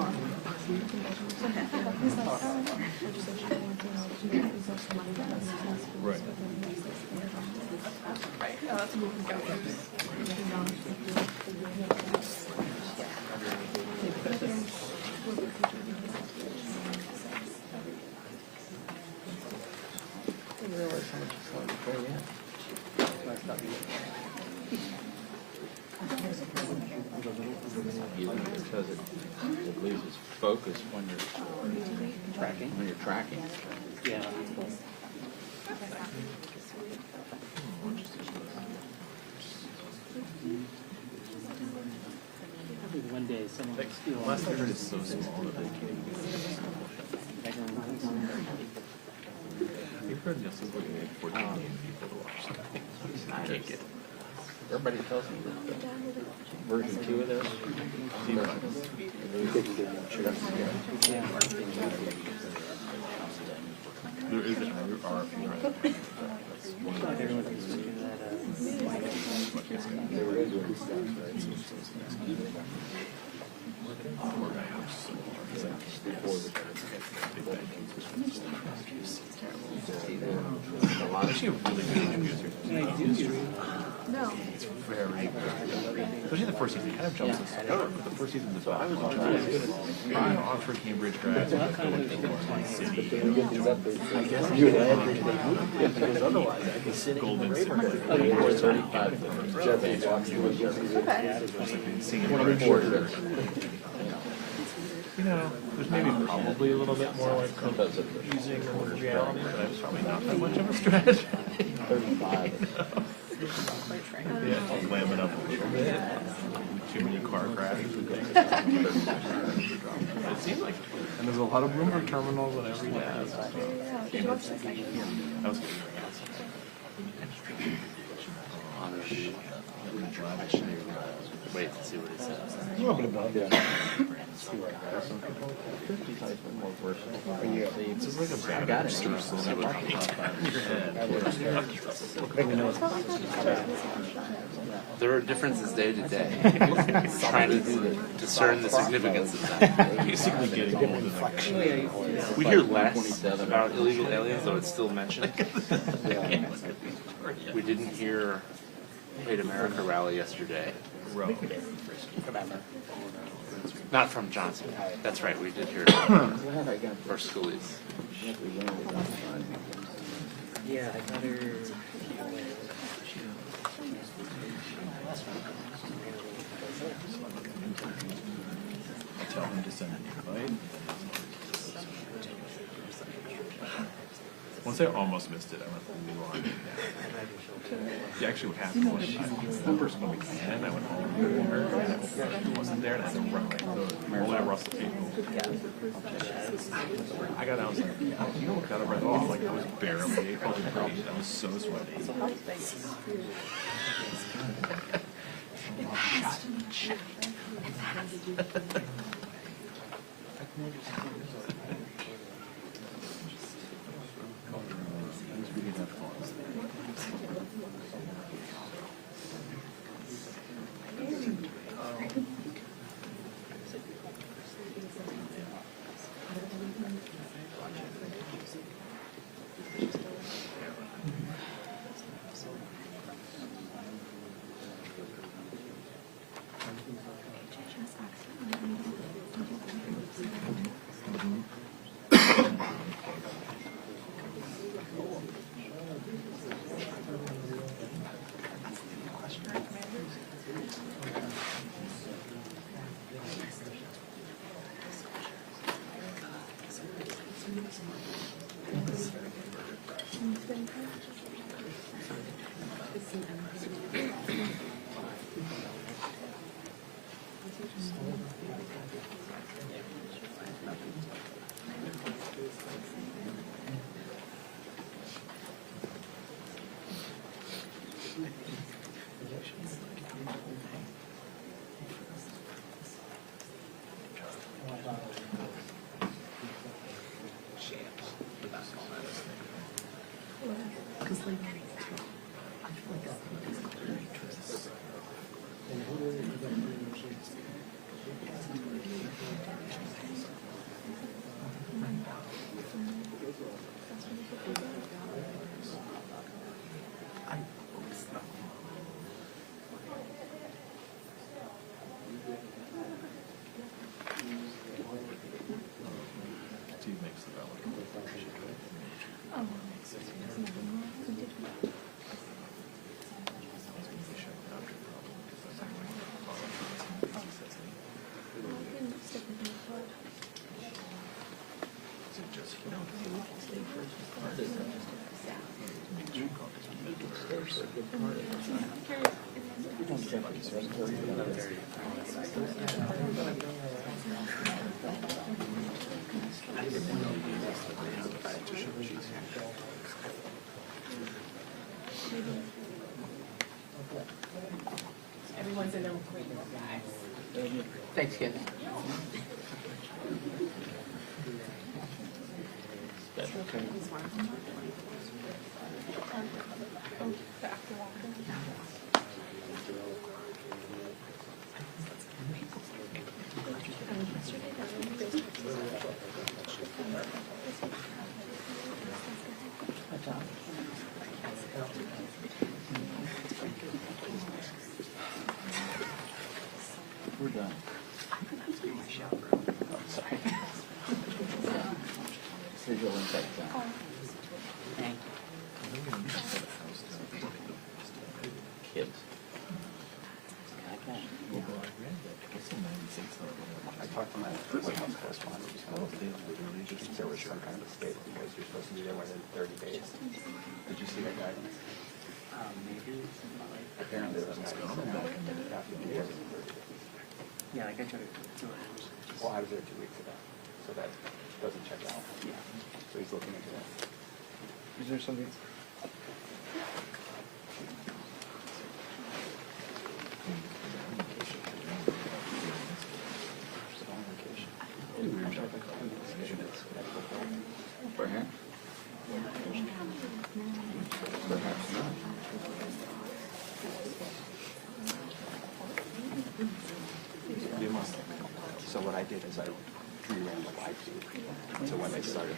Right. Oh, that's a moving calculus. Because it loses focus when you're tracking. When you're tracking. Yeah. One day, someone will steal. Last I heard it's so small that they can't even get it. You've heard this is looking at 14 million people to watch that. I can't get it. Everybody tells me that version 2 of this. There is an RFP right now. Actually, a really good introducer. No. It's very good. Especially the first season. It kind of jumps us forward, but the first season was awesome. Oxford, Cambridge grads, going to one city. I guess because otherwise I'd be sitting in the neighborhood for 35 singing reporter. You know, there's maybe probably a little bit more like using reality, but it's probably not that much of a stretch. 35. Yeah, I'll slam it up a little bit. Too many car crashes and things. It seems like, and there's a lot of Bloomberg terminals on every desk. Did you watch this? I was Wait to see what he says. It's just like a bad streusel in your head. There are differences day to day. Trying to discern the significance of that. Basically getting all the We hear less about illegal aliens, though it's still mentioned. We didn't hear Hate America rally yesterday. Not from Johnson. That's right, we did hear it for schoolies. Yeah, I got her. Tell him to send an invite. Once I almost missed it, I went on. Yeah, actually, what happened was one person when we can, I went home and he wasn't there, and I had to run away. All that Russell people. I got out, I was like, you know what got it right off? Like, I was barely 8 degrees. I was so sweaty. Shut. Everyone's in their appointment, guys. Thanksgiving. We're done. Oh, sorry. Visual insight. Thank Kids. I talked to my White House correspondent, there was some kind of mistake because you're supposed to be there within 30 days. Did you see that guidance? maybe. Apparently, that's not after you get 30 days. Yeah, like I tried to do it. Well, I was there 2 weeks ago, so that doesn't check out. Yeah. So he's looking into that. Is there something? Perhaps. Perhaps not. So what I did is I reran the live feed. So when they started,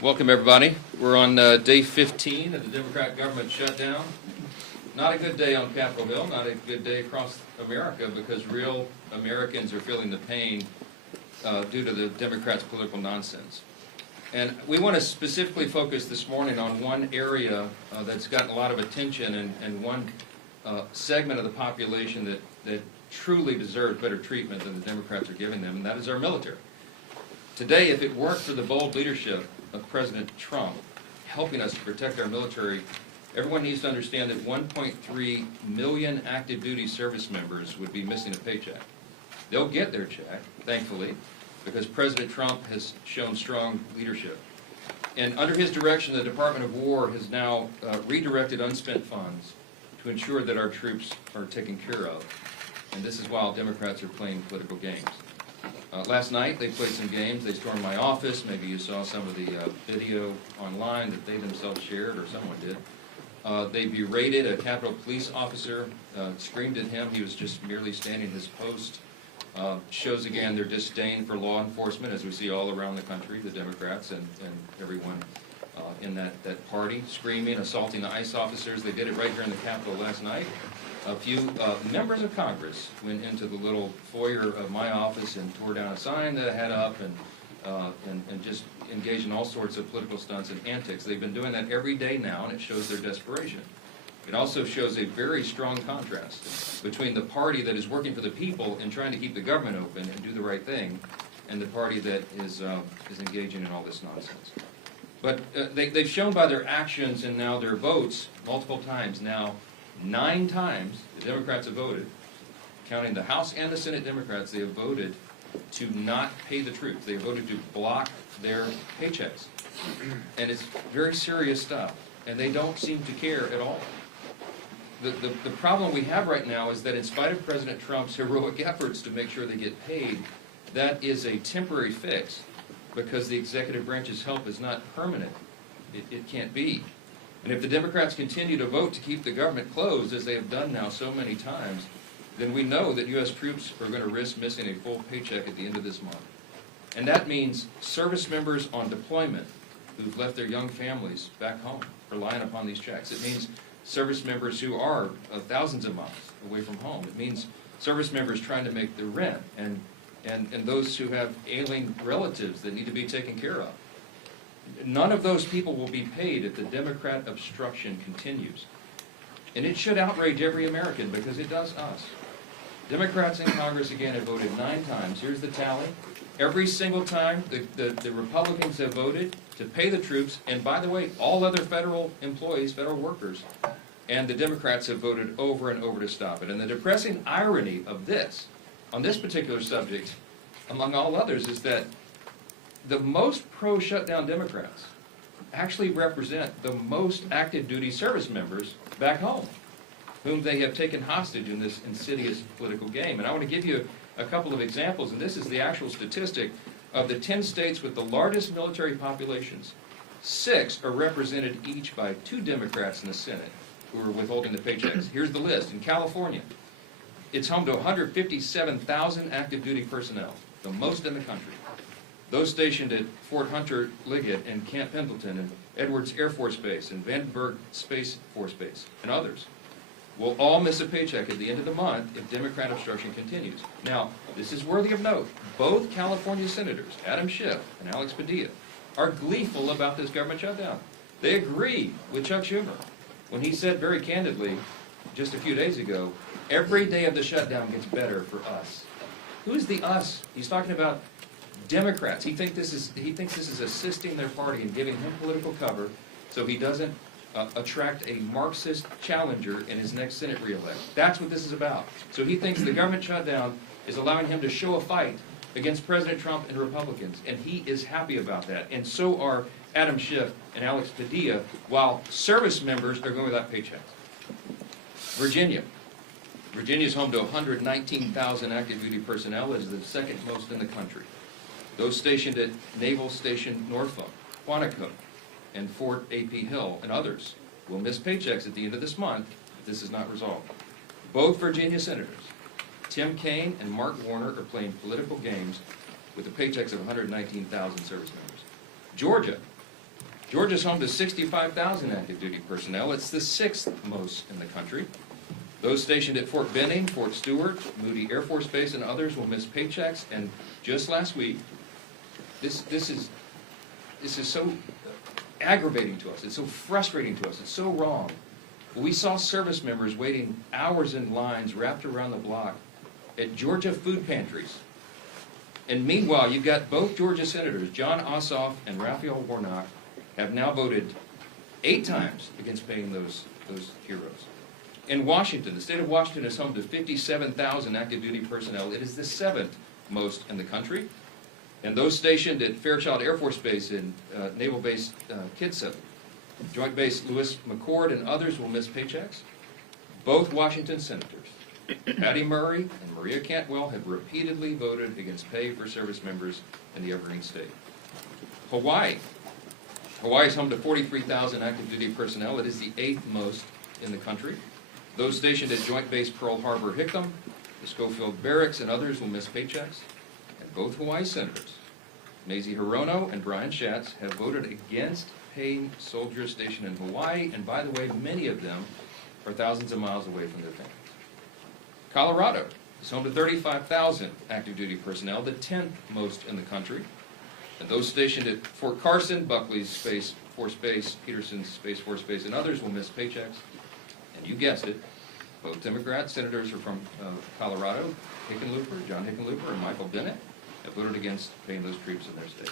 Welcome, everybody. We're on day 15 of the Democrat government shutdown. Not a good day on Capitol Hill, not a good day across America, because real Americans are feeling the pain due to the Democrats' political nonsense. And we want to specifically focus this morning on one area that's gotten a lot of attention and one segment of the population that truly deserves better treatment than the Democrats are giving them, and that is our military. Today, if it weren't for the bold leadership of President Trump helping us to protect our military, everyone needs to understand that 1.3 million active duty service members would be missing a paycheck. They'll get their check, thankfully, because President Trump has shown strong leadership. And under his direction, the Department of War has now redirected unspent funds to ensure that our troops are taken care of. And this is while Democrats are playing political games. Last night, they played some games. They stormed my office. Maybe you saw some of the video online that they themselves shared, or someone did. They berated a Capitol Police officer, screamed at him. He was just merely standing his post. Shows again their disdain for law enforcement, as we see all around the country, the Democrats and everyone in that party, screaming, assaulting the ICE officers. They did it right here in the Capitol last night. A few members of Congress went into the little foyer of my office and tore down a sign that I had up and just engaged in all sorts of political stunts and antics. They've been doing that every day now, and it shows their desperation. It also shows a very strong contrast between the party that is working for the people and trying to keep the government open and do the right thing, and the party that is engaging in all this nonsense. But they've shown by their actions and now their votes multiple times now, 9 times the Democrats have voted, counting the House and the Senate Democrats, they have voted to not pay the troops. They have voted to block their paychecks. And it's very serious stuff, and they don't seem to care at all. The problem we have right now is that in spite of President Trump's heroic efforts to make sure they get paid, that is a temporary fix because the executive branch's help is not permanent. It can't be. And if the Democrats continue to vote to keep the government closed, as they have done now so many times, then we know that U.S. troops are going to risk missing a full paycheck at the end of this month. And that means service members on deployment who've left their young families back home, relying upon these checks. It means service members who are thousands of miles away from home. It means service members trying to make their rent, and those who have ailing relatives that need to be taken care of. None of those people will be paid if the Democrat obstruction continues. And it should outrage every American, because it does us. Democrats in Congress, again, have voted 9 times. Here's the tally. Every single time the Republicans have voted to pay the troops, and by the way, all other federal employees, federal workers, and the Democrats have voted over and over to stop it. And the depressing irony of this, on this particular subject, among all others, is that the most pro-shutdown Democrats actually represent the most active duty service members back home, whom they have taken hostage in this insidious political game. And I want to give you a couple of examples, and this is the actual statistic of the 10 states with the largest military populations. 6 are represented each by 2 Democrats in the Senate who are withholding the paychecks. Here's the list. In California, it's home to 157,000 active duty personnel, the most in the country. Those stationed at Fort Hunter Liggett and Camp Pendleton and Edwards Air Force Base and Vandenberg Space Force Base and others will all miss a paycheck at the end of the month if Democrat obstruction continues. Now, this is worthy of note. Both California senators, Adam Schiff and Alex Padilla, are gleeful about this government shutdown. They agree with Chuck Schumer when he said very candidly just a few days ago, every day of the shutdown gets better for us. Who's the us? He's talking about Democrats. He thinks this is assisting their party and giving him political cover so he doesn't attract a Marxist challenger in his next Senate re-elect. That's what this is about. So he thinks the government shutdown is allowing him to show a fight against President Trump and Republicans, and he is happy about that. And so are Adam Schiff and Alex Padilla, while service members are going without paychecks. Virginia. Virginia is home to 119,000 active duty personnel. It is the second most in the country. Those stationed at Naval Station Norfolk, Quantico, and Fort A.P. Hill, and others will miss paychecks at the end of this month if this is not resolved. Both Virginia senators, Tim Kaine and Mark Warner, are playing political games with the paychecks of 119,000 service members. Georgia. Georgia's home to 65,000 active duty personnel. It's the 6th most in the country. Those stationed at Fort Benning, Fort Stewart, Moody Air Force Base, and others will miss paychecks. And just last week, this is so aggravating to us. It's so frustrating to us. It's so wrong. We saw service members waiting hours in lines wrapped around the block at Georgia food pantries. And meanwhile, you've got both Georgia senators, John Ossoff and Raphael Warnock, have now voted 8 times against paying those heroes. In Washington, the state of Washington is home to 57,000 active duty personnel. It is the 7th most in the country. And those stationed at Fairchild Air Force Base and Naval Base Kitsap, Joint Base Lewis McChord, and others will miss paychecks. Both Washington senators, Patty Murray and Maria Cantwell, have repeatedly voted against pay for service members in the Evergreen State. Hawaii. Hawaii is home to 43,000 active duty personnel. It is the 8th most in the country. Those stationed at Joint Base Pearl Harbor Hickam, the Schofield Barracks, and others will miss paychecks. And both Hawaii senators, Mazie Hirono and Brian Schatz, have voted against paying soldiers stationed in Hawaii, and by the way, many of them are thousands of miles away from their families. Colorado is home to 35,000 active duty personnel, the 10th most in the country. And those stationed at Fort Carson, Buckley's Space Force Base, Peterson's Space Force Base, and others will miss paychecks. And you guessed it, both Democrat senators are from Colorado, John Hickenlooper, and Michael Bennett, have voted against paying those troops in their state.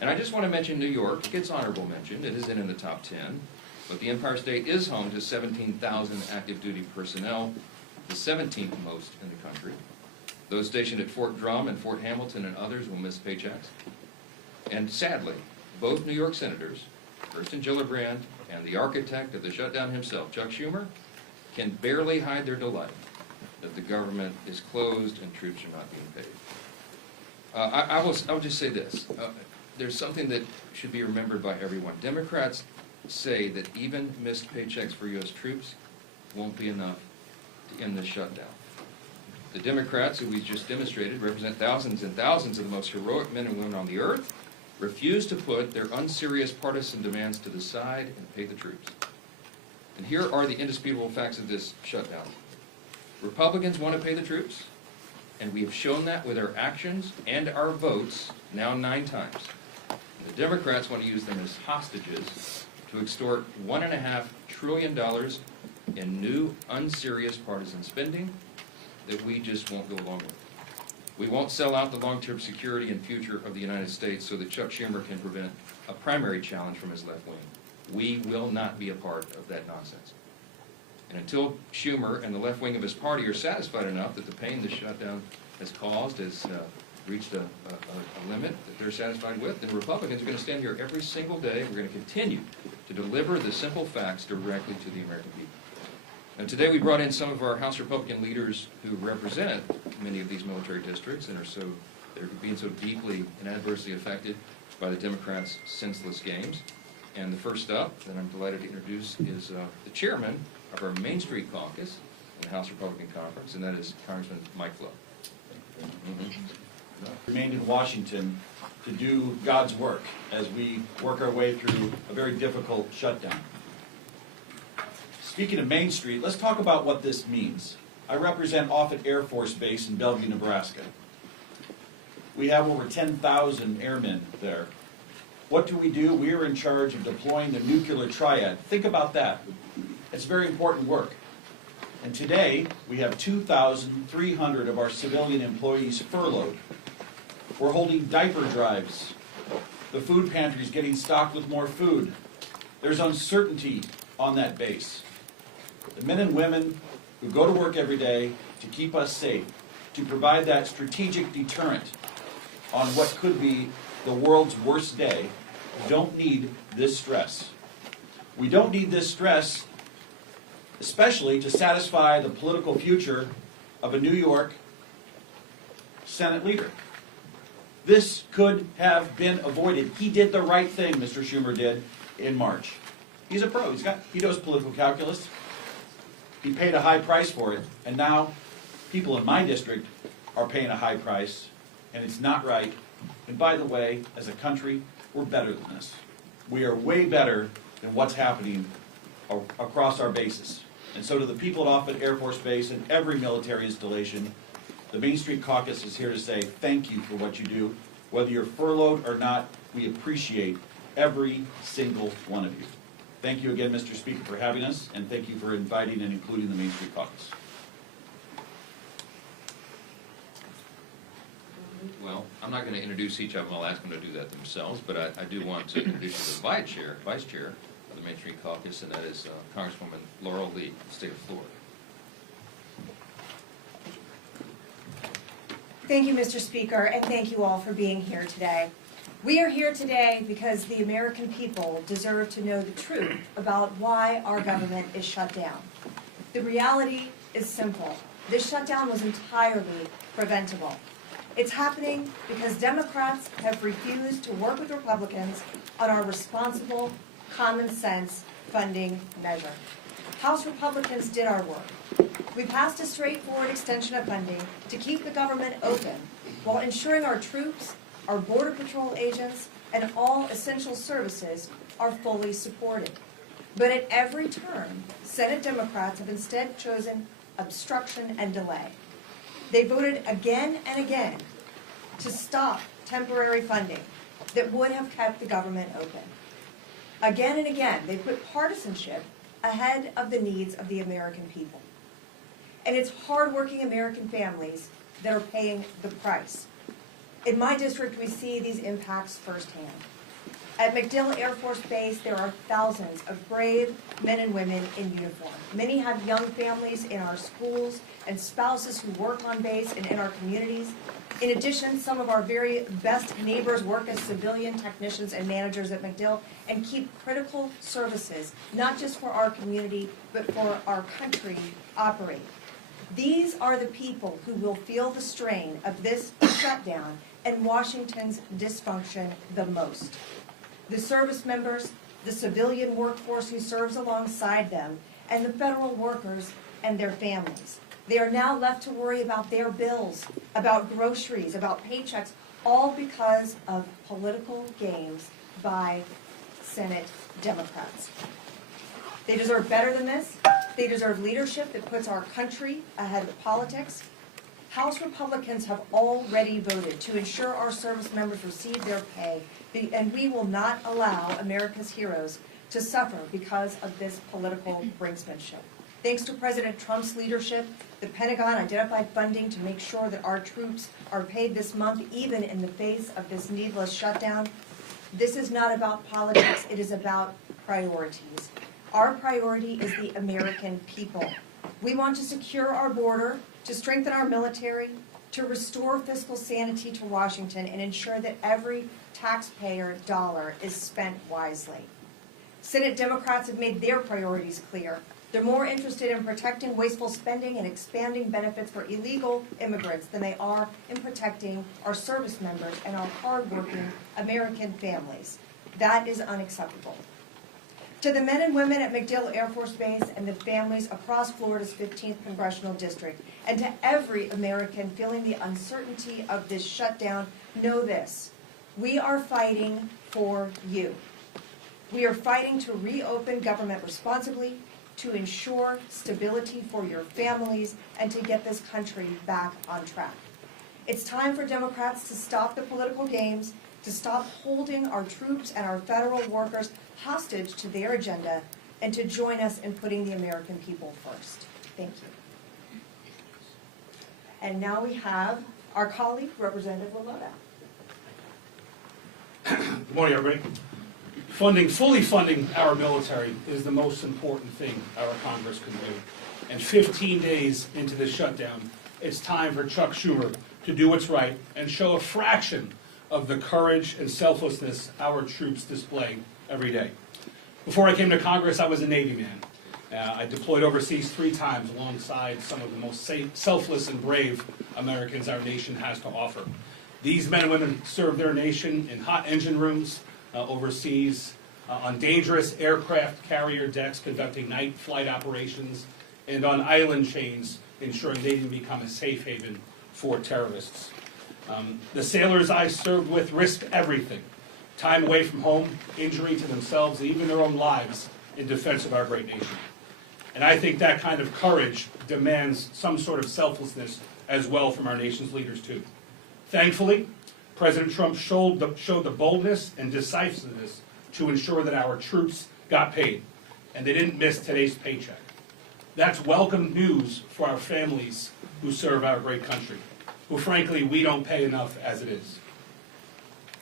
And I just want to mention New York. It gets honorable mention. It isn't in the top 10. But the Empire State is home to 17,000 active duty personnel, the 17th most in the country. Those stationed at Fort Drum and Fort Hamilton and others will miss paychecks. And sadly, both New York senators, Kirsten Gillibrand and the architect of the shutdown himself, Chuck Schumer, can barely hide their delight that the government is closed and troops are not being paid. I will just say this. There's something that should be remembered by everyone. Democrats say that even missed paychecks for U.S. troops won't be enough to end the shutdown. The Democrats, who we just demonstrated, represent thousands and thousands of the most heroic men and women on the earth, refuse to put their unserious partisan demands to the side and pay the troops. And here are the indisputable facts of this shutdown. Republicans want to pay the troops, and we have shown that with our actions and our votes now 9 times. And the Democrats want to use them as hostages to extort $1.5 trillion in new unserious partisan spending that we just won't go along with. We won't sell out the long-term security and future of the United States so that Chuck Schumer can prevent a primary challenge from his left wing. We will not be a part of that nonsense. And until Schumer and the left wing of his party are satisfied enough that the pain the shutdown has caused has reached a limit that they're satisfied with, then Republicans are going to stand here every single day. We're going to continue to deliver the simple facts directly to the American people. And today we brought in some of our House Republican leaders who represent many of these military districts and they're being so deeply and adversely affected by the Democrats' senseless games. And the first up that I'm delighted to introduce is the chairman of our Main Street Caucus in the House Republican Conference, and that is Congressman Mike Flo. Remained in Washington to do God's work as we work our way through a very difficult shutdown. Speaking of Main Street, let's talk about what this means. I represent Offutt Air Force Base in Bellevue, Nebraska. We have over 10,000 airmen there. What do? We are in charge of deploying the nuclear triad. Think about that. It's very important work. And today, we have 2,300 of our civilian employees furloughed. We're holding diaper drives. The food pantry is getting stocked with more food. There's uncertainty on that base. The men and women who go to work every day to keep us safe, to provide that strategic deterrent on what could be the world's worst day, don't need this stress. We don't need this stress, especially to satisfy the political future of a New York Senate leader. This could have been avoided. He did the right thing, Mr. Schumer did in March. He's a pro. He knows political calculus. He paid a high price for it, and now people in my district are paying a high price, and it's not right. And by the way, as a country, we're better than this. We are way better than what's happening across our bases. And so to the people at Offutt Air Force Base and every military installation, the Main Street Caucus is here to say thank you for what you do. Whether you're furloughed or not, we appreciate every single one of you. Thank you again, Mr. Speaker, for having us, and thank you for inviting and including the Main Street Caucus. Well, I'm not going to introduce each of them. I'll ask them to do that themselves, but I do want to introduce you to the vice chair of the Main Street Caucus, and that is Congresswoman Laurel Lee, State of Florida. Thank you, Mr. Speaker, and thank you all for being here today. We are here today because the American people deserve to know the truth about why our government is shut down. The reality is simple. This shutdown was entirely preventable. It's happening because Democrats have refused to work with Republicans on our responsible, common sense funding measure. House Republicans did our work. We passed a straightforward extension of funding to keep the government open while ensuring our troops, our Border Patrol agents, and all essential services are fully supported. But at every turn, Senate Democrats have instead chosen obstruction and delay. They voted again and again to stop temporary funding that would have kept the government open. Again and again, they put partisanship ahead of the needs of the American people. And it's hardworking American families that are paying the price. In my district, we see these impacts firsthand. At MacDill Air Force Base, there are thousands of brave men and women in uniform. Many have young families in our schools and spouses who work on base and in our communities. In addition, some of our very best neighbors work as civilian technicians and managers at MacDill and keep critical services, not just for our community, but for our country, operate. These are the people who will feel the strain of this shutdown and Washington's dysfunction the most. The service members, the civilian workforce who serves alongside them, and the federal workers and their families. They are now left to worry about their bills, about groceries, about paychecks, all because of political games by Senate Democrats. They deserve better than this. They deserve leadership that puts our country ahead of politics. House Republicans have already voted to ensure our service members receive their pay, and we will not allow America's heroes to suffer because of this political brinksmanship. Thanks to President Trump's leadership, the Pentagon identified funding to make sure that our troops are paid this month, even in the face of this needless shutdown. This is not about politics, it is about priorities. Our priority is the American people. We want to secure our border, to strengthen our military, to restore fiscal sanity to Washington, and ensure that every taxpayer dollar is spent wisely. Senate Democrats have made their priorities clear. They're more interested in protecting wasteful spending and expanding benefits for illegal immigrants than they are in protecting our service members and our hardworking American families. That is unacceptable. To the men and women at MacDill Air Force Base and the families across Florida's 15th Congressional District, and to every American feeling the uncertainty of this shutdown, know this: we are fighting for you. We are fighting to reopen government responsibly, to ensure stability for your families, and to get this country back on track. It's time for Democrats to stop the political games, to stop holding our troops and our federal workers hostage to their agenda, and to join us in putting the American people first. Thank you. And now we have our colleague, Representative Lilloda. Good morning, everybody. Fully funding our military is the most important thing our Congress can do. And 15 days into this shutdown, it's time for Chuck Schumer to do what's right and show a fraction of the courage and selflessness our troops display every day. Before I came to Congress, I was a Navy man. I deployed overseas 3 times alongside some of the most selfless and brave Americans our nation has to offer. These men and women serve their nation in hot engine rooms, overseas, on dangerous aircraft carrier decks conducting night flight operations, and on island chains ensuring they didn't become a safe haven for terrorists. The sailors I served with risked everything: time away from home, injury to themselves, and even their own lives in defense of our great nation. And I think that kind of courage demands some sort of selflessness as well from our nation's leaders too. Thankfully, President Trump showed the boldness and decisiveness to ensure that our troops got paid, and they didn't miss today's paycheck. That's welcome news for our families who serve our great country, who frankly we don't pay enough as it is.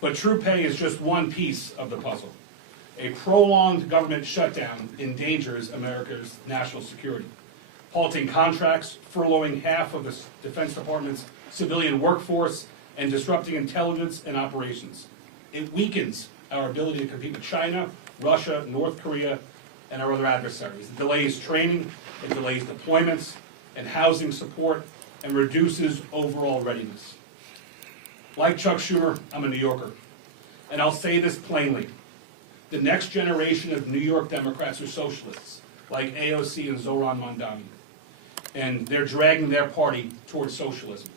But true pay is just one piece of the puzzle. A prolonged government shutdown endangers America's national security, halting contracts, furloughing half of the Defense Department's civilian workforce, and disrupting intelligence and operations. It weakens our ability to compete with China, Russia, North Korea, and our other adversaries. It delays training, it delays deployments and housing support, and reduces overall readiness. Like Chuck Schumer, I'm a New Yorker, and I'll say this plainly. The next generation of New York Democrats are socialists, like AOC and Zoran Mondani, and they're dragging their party towards socialism.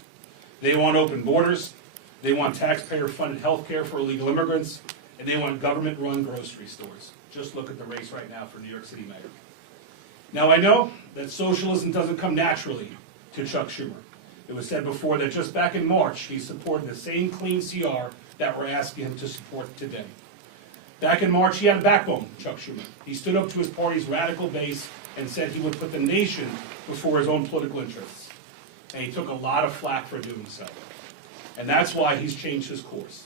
They want open borders, they want taxpayer-funded health care for illegal immigrants, and they want government-run grocery stores. Just look at the race right now for New York City mayor. Now I know that socialism doesn't come naturally to Chuck Schumer. It was said before that just back in March, he supported the same clean CR that we're asking him to support today. Back in March, he had a backbone, Chuck Schumer. He stood up to his party's radical base and said he would put the nation before his own political interests. And he took a lot of flack for doing so. And that's why he's changed his course.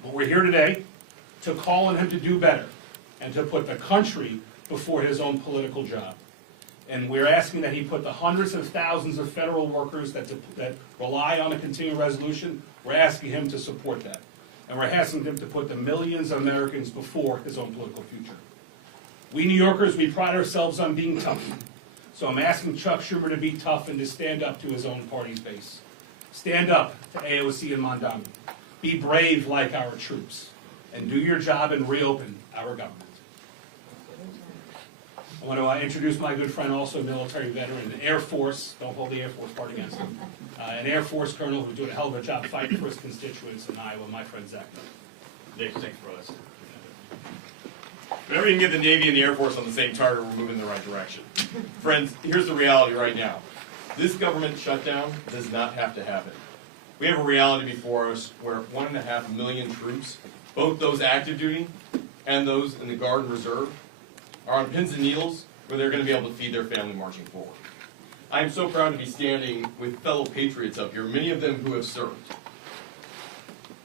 But we're here today to call on him to do better and to put the country before his own political job. And we're asking that he put the hundreds of thousands of federal workers that rely on a continuing resolution, we're asking him to support that. And we're asking him to put the millions of Americans before his own political future. We New Yorkers, we pride ourselves on being tough. So I'm asking Chuck Schumer to be tough and to stand up to his own party's base. Stand up to AOC and Mondani. Be brave like our troops. And do your job and reopen our government. I want to introduce my good friend, also a military veteran, an Air Force, don't hold the Air Force part against him, an Air Force colonel who's doing a hell of a job fighting for his constituents in Iowa, my friend Zach. Nick, thanks, brothers. Whenever you can get the Navy and the Air Force on the same target, we're moving in the right direction. Friends, here's the reality right now. This government shutdown does not have to happen. We have a reality before us where 1.5 million troops, both those active duty and those in the Guard and Reserve, are on pins and needles where they're going to be able to feed their family marching forward. I am so proud to be standing with fellow patriots up here, many of them who have served.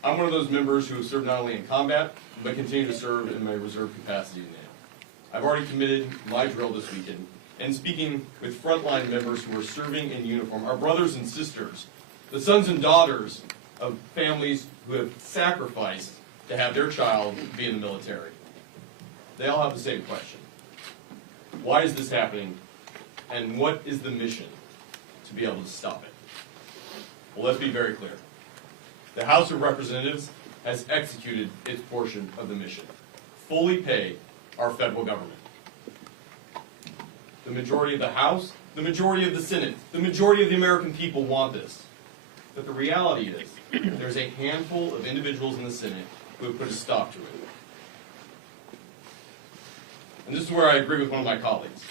I'm one of those members who have served not only in combat, but continue to serve in my reserve capacity now. I've already committed my drill this weekend, and speaking with frontline members who are serving in uniform, our brothers and sisters, the sons and daughters of families who have sacrificed to have their child be in the military. They all have the same question. Why is this happening, and what is the mission to be able to stop it? Well, let's be very clear. The House of Representatives has executed its portion of the mission. Fully pay our federal government. The majority of the House, the majority of the Senate, the majority of the American people want this. But the reality is, there's a handful of individuals in the Senate who have put a stop to it. And this is where I agree with one of my colleagues.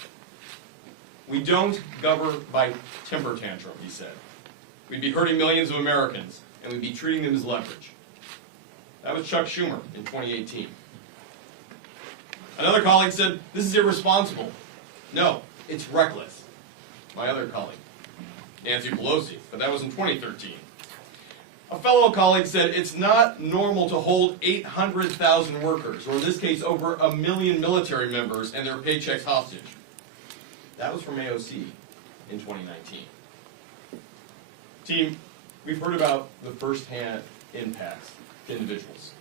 We don't govern by temper tantrum, he said. We'd be hurting millions of Americans, and we'd be treating them as leverage. That was Chuck Schumer in 2018. Another colleague said, this is irresponsible. No, it's reckless. My other colleague, Nancy Pelosi, but that was in 2013. A fellow colleague said, it's not normal to hold 800,000 workers, or in this case, over 1 million military members and their paychecks hostage. That was from AOC in 2019. Team, we've heard about the first-hand impacts to individuals.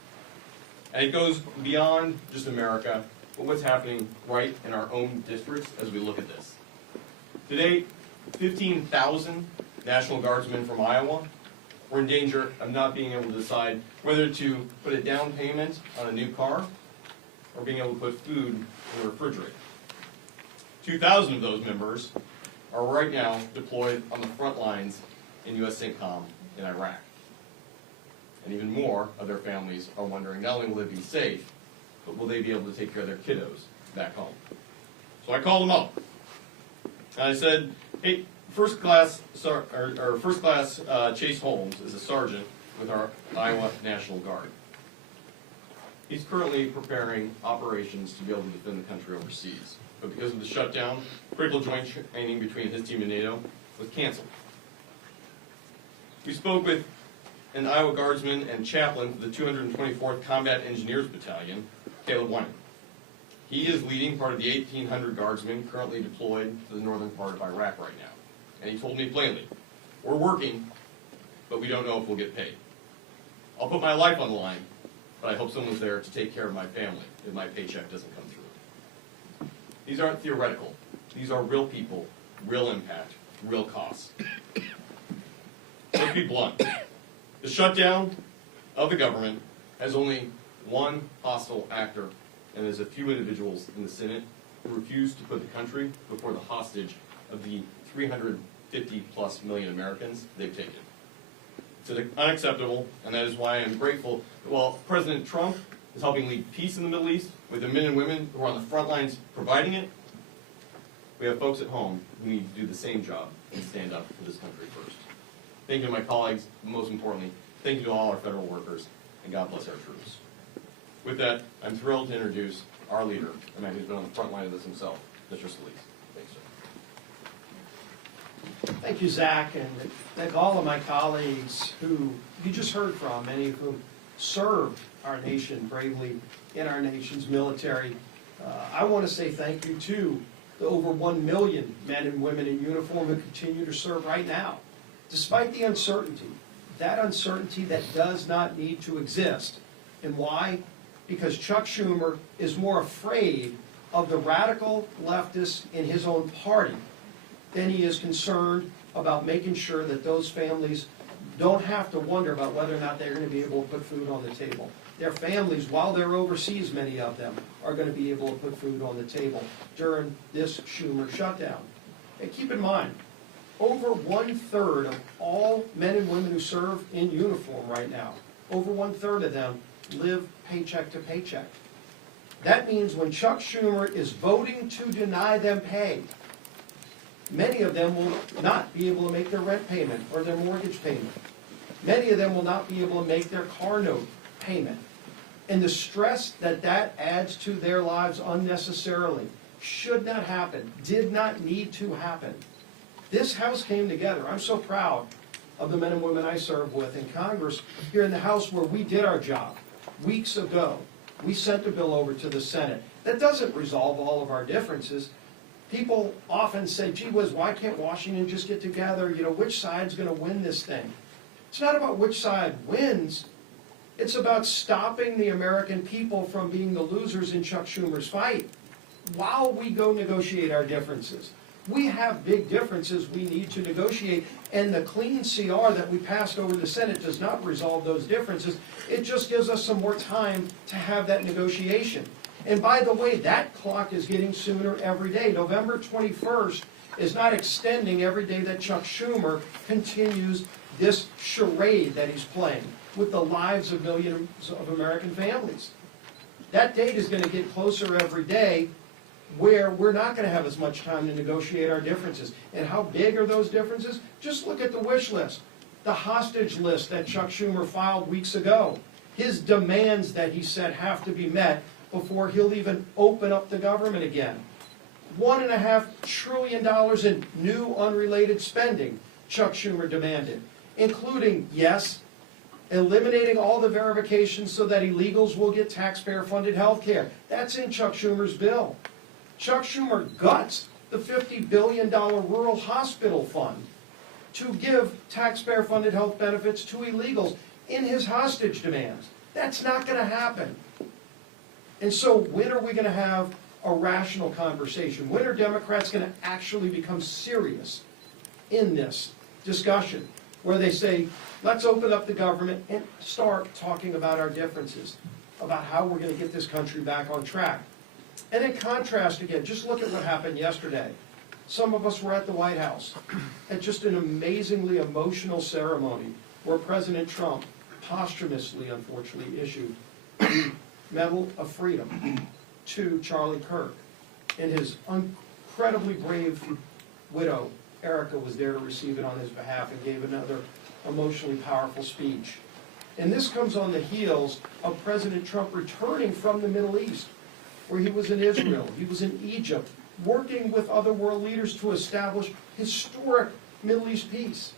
And it goes beyond just America, but what's happening right in our own districts as we look at this. Today, 15,000 National Guardsmen from Iowa were in danger of not being able to decide whether to put a down payment on a new car or being able to put food in the refrigerator. 2,000 of those members are right now deployed on the front lines in U.S. CENTCOM in Iraq. And even more of their families are wondering not only will they be safe, but will they be able to take care of their kiddos back home. So I called them up. And I said, hey, First Class Chase Holmes is a sergeant with our Iowa National Guard. He's currently preparing operations to be able to defend the country overseas. But because of the shutdown, critical joint training between his team and NATO was canceled. We spoke with an Iowa Guardsman and chaplain for the 224th Combat Engineers Battalion, Caleb Weiner. He is leading part of the 1,800 Guardsmen currently deployed to the northern part of Iraq right now. And he told me plainly, we're working, but we don't know if we'll get paid. I'll put my life on the line, but I hope someone's there to take care of my family if my paycheck doesn't come through. These aren't theoretical. These are real people, real impact, real costs. Let's be blunt. The shutdown of the government has only one hostile actor, and there's a few individuals in the Senate who refuse to put the country before the hostage of the 350+ million Americans they've taken. It's unacceptable, and that is why I'm grateful that while President Trump is helping lead peace in the Middle East with the men and women who are on the front lines providing it, we have folks at home who need to do the same job and stand up for this country first. Thank you to my colleagues, but most importantly, thank you to all our federal workers, and God bless our troops. With that, I'm thrilled to introduce our leader, a man who's been on the front line of this himself, Mr. Solis. Thanks, sir. Thank you, Zach, and thank all of my colleagues who you just heard from, many of whom served our nation bravely in our nation's military. I want to say thank you to the over 1 million men and women in uniform who continue to serve right now. Despite the uncertainty, that uncertainty that does not need to exist. And why? Because Chuck Schumer is more afraid of the radical leftists in his own party than he is concerned about making sure that those families don't have to wonder about whether or not they're going to be able to put food on the table. Their families, while they're overseas, many of them, are going to be able to put food on the table during this Schumer shutdown. And keep in mind, over 1/3 of all men and women who serve in uniform right now, over 1/3 of them live paycheck to paycheck. That means when Chuck Schumer is voting to deny them pay, many of them will not be able to make their rent payment or their mortgage payment. Many of them will not be able to make their car note payment. And the stress that that adds to their lives unnecessarily should not happen, did not need to happen. This House came together. I'm so proud of the men and women I serve with in Congress, here in the House, where we did our job. Weeks ago, we sent a bill over to the Senate. That doesn't resolve all of our differences. People often say, gee whiz, why can't Washington just get together? You know, which side's going to win this thing? It's not about which side wins. It's about stopping the American people from being the losers in Chuck Schumer's fight while we go negotiate our differences. We have big differences we need to negotiate, and the clean CR that we passed over the Senate does not resolve those differences. It just gives us some more time to have that negotiation. And by the way, that clock is getting sooner every day. November 21st is not extending every day that Chuck Schumer continues this charade that he's playing with the lives of millions of American families. That date is going to get closer every day, where we're not going to have as much time to negotiate our differences. And how big are those differences? Just look at the wish list, the hostage list that Chuck Schumer filed weeks ago, his demands that he said have to be met before he'll even open up the government again. $1.5 trillion in new unrelated spending Chuck Schumer demanded, including, yes, eliminating all the verifications so that illegals will get taxpayer-funded health care. That's in Chuck Schumer's bill. Chuck Schumer guts the $50 billion rural hospital fund to give taxpayer-funded health benefits to illegals in his hostage demands. That's not going to happen. And so when are we going to have a rational conversation? When are Democrats going to actually become serious in this discussion, where they say, let's open up the government and start talking about our differences, about how we're going to get this country back on track? And in contrast, again, just look at what happened yesterday. Some of us were at the White House at just an amazingly emotional ceremony where President Trump posthumously, unfortunately, issued the Medal of Freedom to Charlie Kirk. And his incredibly brave widow, Erica, was there to receive it on his behalf and gave another emotionally powerful speech. And this comes on the heels of President Trump returning from the Middle East, where he was in Israel, he was in Egypt, working with other world leaders to establish historic Middle East peace.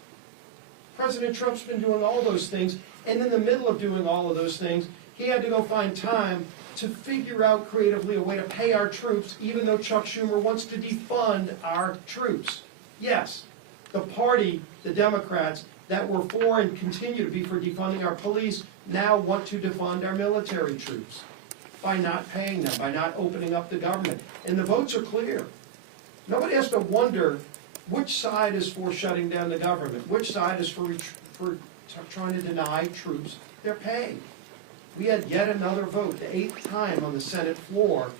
President Trump's been doing all those things, and in the middle of doing all of those things, he had to go find time to figure out creatively a way to pay our troops, even though Chuck Schumer wants to defund our troops. Yes, the party, the Democrats, that were for and continue to be for defunding our police now want to defund our military troops by not paying them, by not opening up the government. And the votes are clear. Nobody has to wonder which side is for shutting down the government, which side is for trying to deny troops their pay. We had yet another vote, the 8th time on the Senate floor.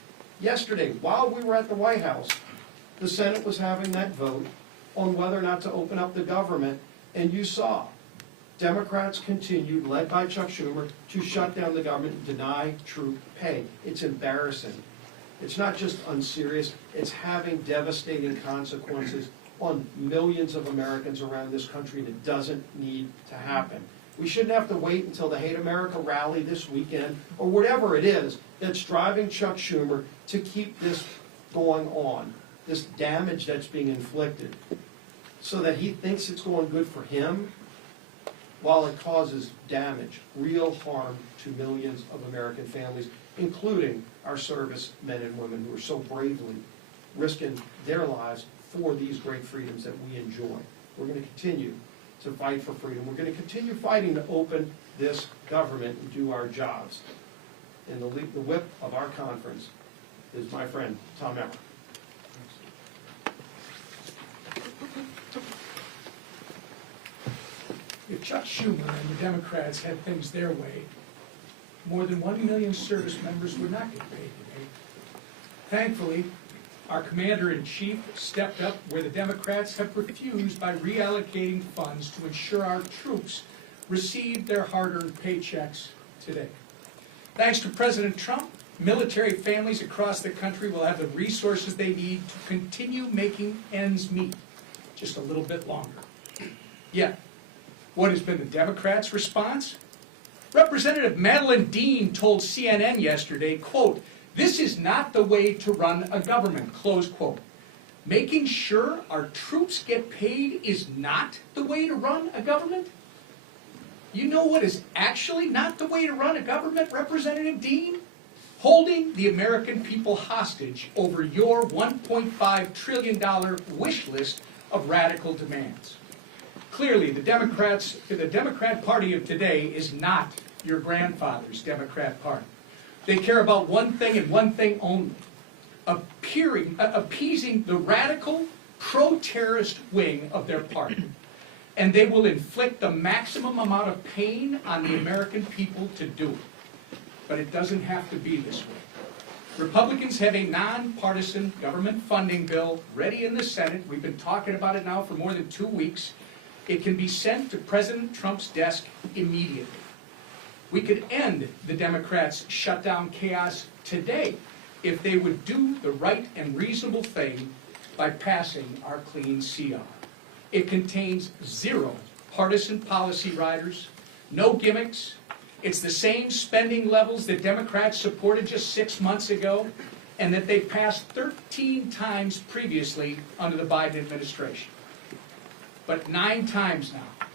Yesterday, while we were at the White House, the Senate was having that vote on whether or not to open up the government, and you saw Democrats continued, led by Chuck Schumer, to shut down the government and deny troop pay. It's embarrassing. It's not just unserious, it's having devastating consequences on millions of Americans around this country, and it doesn't need to happen. We shouldn't have to wait until the Hate America rally this weekend, or whatever it is that's driving Chuck Schumer to keep this going on, this damage that's being inflicted, so that he thinks it's going good for him, while it causes damage, real harm to millions of American families, including our service men and women who are so bravely risking their lives for these great freedoms that we enjoy. We're going to continue to fight for freedom. We're going to continue fighting to open this government and do our jobs. And the whip of our conference is my friend, Tom Emmer. If Chuck Schumer and the Democrats had things their way, more than 1 million service members would not get paid today. Thankfully, our commander-in-chief stepped up where the Democrats have refused by reallocating funds to ensure our troops receive their hard-earned paychecks today. Thanks to President Trump, military families across the country will have the resources they need to continue making ends meet just a little bit longer. Yet, what has been the Democrats' response? Representative Madeline Dean told CNN yesterday, quote, "This is not the way to run a government," close quote. Making sure our troops get paid is not the way to run a government? You know what is actually not the way to run a government, Representative Dean? Holding the American people hostage over your $1.5 trillion wish list of radical demands. Clearly, the Democrat Party of today is not your grandfather's Democrat Party. They care about one thing and one thing only, appeasing the radical, pro-terrorist wing of their party. And they will inflict the maximum amount of pain on the American people to do it. But it doesn't have to be this way. Republicans have a nonpartisan government funding bill ready in the Senate. We've been talking about it now for more than 2 weeks. It can be sent to President Trump's desk immediately. We could end the Democrats' shutdown chaos today if they would do the right and reasonable thing by passing our clean CR. It contains 0 partisan policy riders, no gimmicks. It's the same spending levels that Democrats supported just 6 months ago and that they passed 13 times previously under the Biden administration. But 9 times now,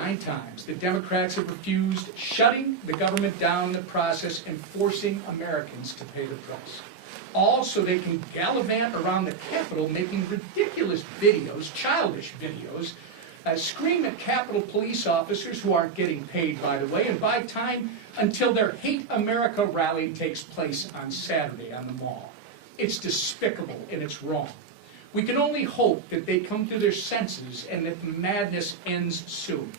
9 times, the Democrats have refused, shutting the government down in the process and forcing Americans to pay the price. All so they can gallivant around the Capitol making ridiculous videos, childish videos, scream at Capitol police officers who aren't getting paid, by the way, and buy time until their Hate America rally takes place on Saturday on the Mall. It's despicable and it's wrong. We can only hope that they come to their senses and that the madness ends soon.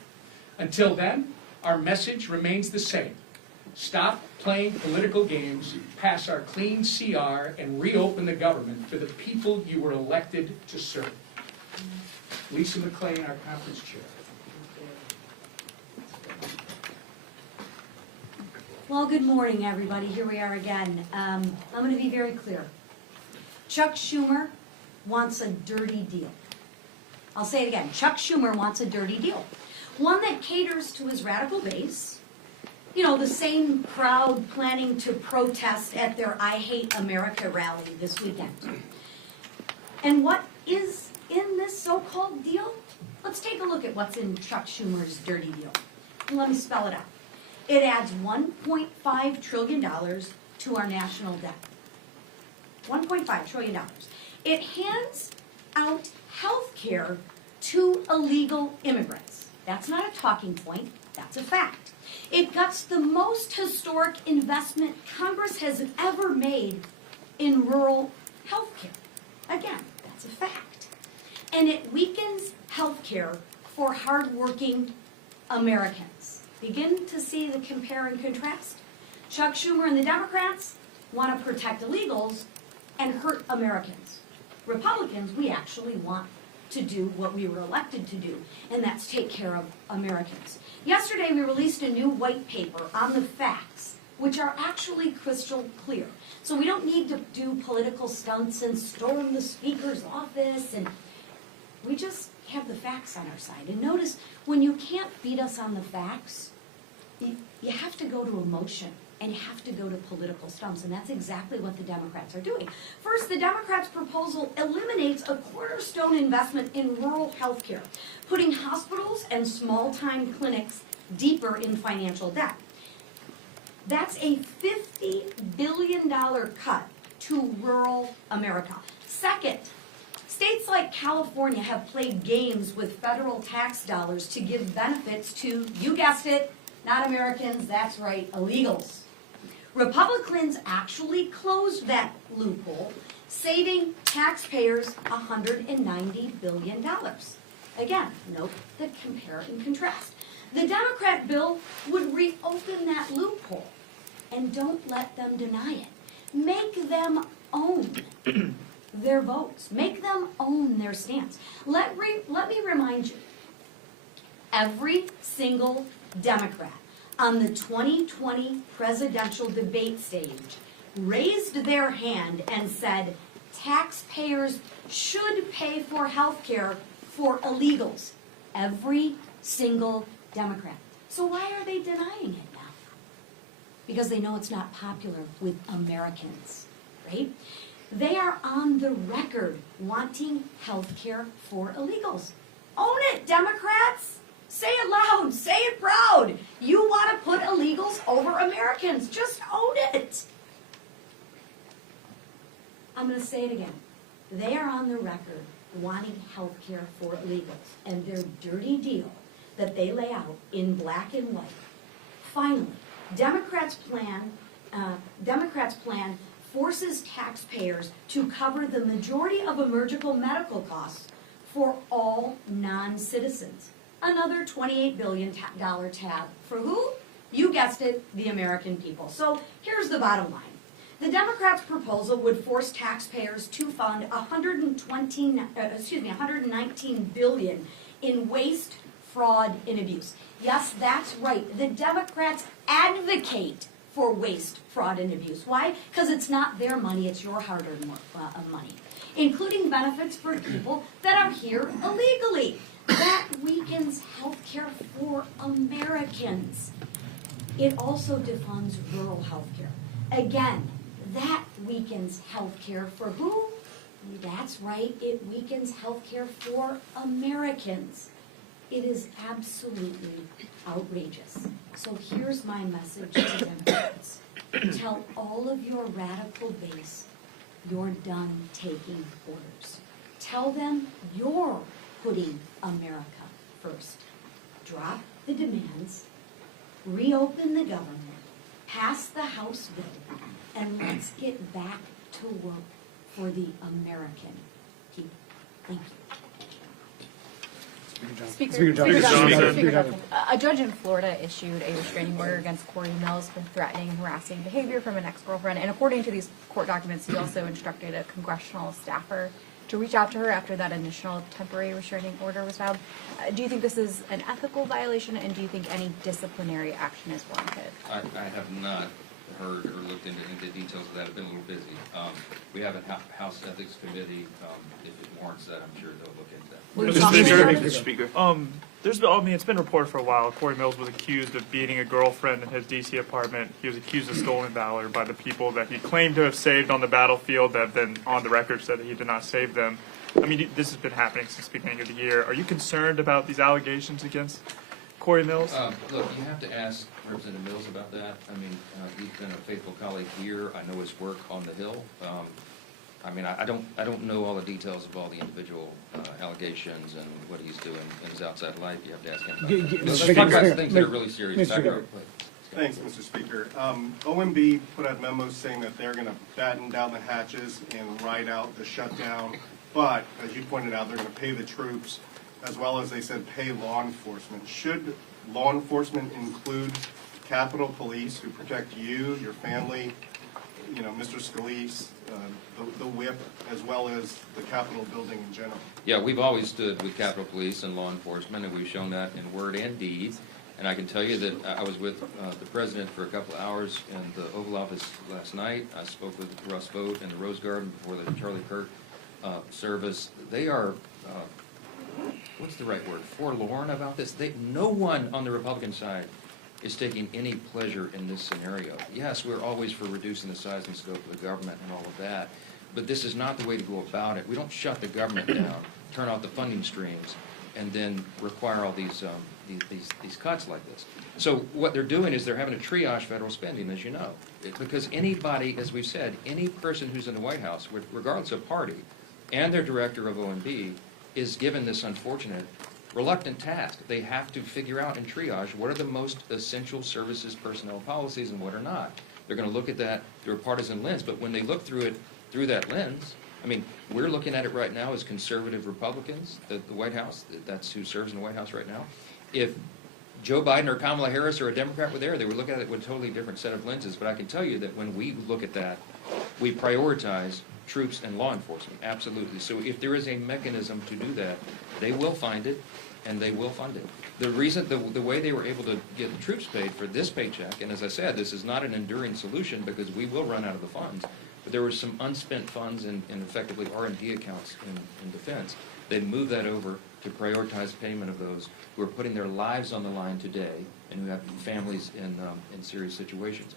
Until then, our message remains the same. Stop playing political games, pass our clean CR, and reopen the government for the people you were elected to serve. Lisa McClain, our conference chair. Well, good morning, everybody. Here we are again. I'm going to be very clear. Chuck Schumer wants a dirty deal. I'll say it again. Chuck Schumer wants a dirty deal. One that caters to his radical base. You know, the same crowd planning to protest at their I Hate America rally this weekend. And what is in this so-called deal? Let's take a look at what's in Chuck Schumer's dirty deal. Let me spell it out. It adds $1.5 trillion to our national debt. $1.5 trillion. It hands out health care to illegal immigrants. That's not a talking point, that's a fact. It guts the most historic investment Congress has ever made in rural health care. Again, that's a fact. And it weakens health care for hardworking Americans. Begin to see the compare and contrast. Chuck Schumer and the Democrats want to protect illegals and hurt Americans. Republicans, we actually want to do what we were elected to do, and that's take care of Americans. Yesterday we released a new white paper on the facts, which are actually crystal clear. So we don't need to do political stunts and storm the speaker's office, and we just have the facts on our side. And notice, when you can't beat us on the facts, you have to go to emotion. And you have to go to political stumps, and that's exactly what the Democrats are doing. First, the Democrats' proposal eliminates a cornerstone investment in rural health care, putting hospitals and small-time clinics deeper in financial debt. That's a $50 billion cut to rural America. Second, states like California have played games with federal tax dollars to give benefits to, you guessed it, not Americans, that's right, illegals. Republicans actually closed that loophole, saving taxpayers $190 billion. Again, note the compare and contrast. The Democrat bill would reopen that loophole, and don't let them deny it. Make them own their votes. Make them own their stance. Let me remind you, every single Democrat on the 2020 presidential debate stage raised their hand and said, taxpayers should pay for health care for illegals. Every single Democrat. So why are they denying it now? Because they know it's not popular with Americans, right? They are on the record wanting health care for illegals. Own it, Democrats! Say it loud, say it proud. You want to put illegals over Americans. Just own it. I'm going to say it again. They are on the record wanting health care for illegals, and their dirty deal that they lay out in black and white. Finally, Democrats' plan forces taxpayers to cover the majority of emergency medical costs for all non-citizens. Another $28 billion tab for who? You guessed it, the American people. So here's the bottom line. The Democrats' proposal would force taxpayers to fund $119 billion in waste, fraud, and abuse. Yes, that's right. The Democrats advocate for waste, fraud, and abuse. Why? Because it's not their money, it's your hard-earned money, including benefits for people that are here illegally. That weakens health care for Americans. It also defunds rural health care. Again, that weakens health care for who? That's right, it weakens health care for Americans. It is absolutely outrageous. So here's my message to Democrats. Tell all of your radical base you're done taking orders. Tell them you're putting America first. Drop the demands, reopen the government, pass the House bill, and let's get back to work for the American people. Thank you. Speaker Johnson. Johnson. A judge in Florida issued a restraining order against Corey Mills for threatening and harassing behavior from an ex-girlfriend. And according to these court documents, he also instructed a congressional staffer to reach out to her after that initial temporary restraining order was filed. Do you think this is an ethical violation, and do you think any disciplinary action is warranted? I have not heard or looked into any of the details of that. I've been a little busy. We have a House Ethics Committee. If it warrants that, I'm sure they'll look into that. Mr. Speaker. It's been reported for a while. Corey Mills was accused of beating a girlfriend in his D.C. apartment. He was accused of stolen valor by the people that he claimed to have saved on the battlefield that have been on the record said that he did not save them. I mean, this has been happening since the beginning of the year. Are you concerned about these allegations against Corey Mills? Look, you have to ask Representative Mills about that. I mean, he's been a faithful colleague here. I know his work on the Hill. I mean, I don't know all the details of all the individual allegations and what he's doing in his outside life. You have to ask him about that. Let's talk about things that are really serious. Thanks, Mr. Speaker. OMB put out memos saying that they're going to batten down the hatches and ride out the shutdown. But, as you pointed out, they're going to pay the troops, as well as they said pay law enforcement. Should law enforcement include Capitol Police who protect you, your family, you know, Mr. Scalise, the whip, as well as the Capitol building in general? Yeah, we've always stood with Capitol Police and law enforcement, and we've shown that in word and deed. And I can tell you that I was with the President for a couple of hours in the Oval Office last night. I spoke with Russ Vought in the Rose Garden before the Charlie Kirk service. They are, what's the right word, forlorn about this. No one on the Republican side is taking any pleasure in this scenario. Yes, we're always for reducing the size and scope of the government and all of that, but this is not the way to go about it. We don't shut the government down, turn off the funding streams, and then require all these cuts like this. So what they're doing is they're having to triage federal spending, as you know, because anybody, as we've said, any person who's in the White House, regardless of party, and their director of OMB, is given this unfortunate, reluctant task. They have to figure out and triage what are the most essential services personnel policies and what are not. They're going to look at that through a partisan lens, but when they look through it through that lens, I mean, we're looking at it right now as conservative Republicans, the White House, that's who serves in the White House right now. If Joe Biden or Kamala Harris or a Democrat were there, they would look at it with a totally different set of lenses. But I can tell you that when we look at that, we prioritize troops and law enforcement, absolutely. So if there is a mechanism to do that, they will find it, and they will fund it. The reason, the way they were able to get the troops paid for this paycheck, and as I said, this is not an enduring solution because we will run out of the funds, but there was some unspent funds in effectively R&D accounts in defense. They moved that over to prioritize payment of those who are putting their lives on the line today and who have families in serious situations.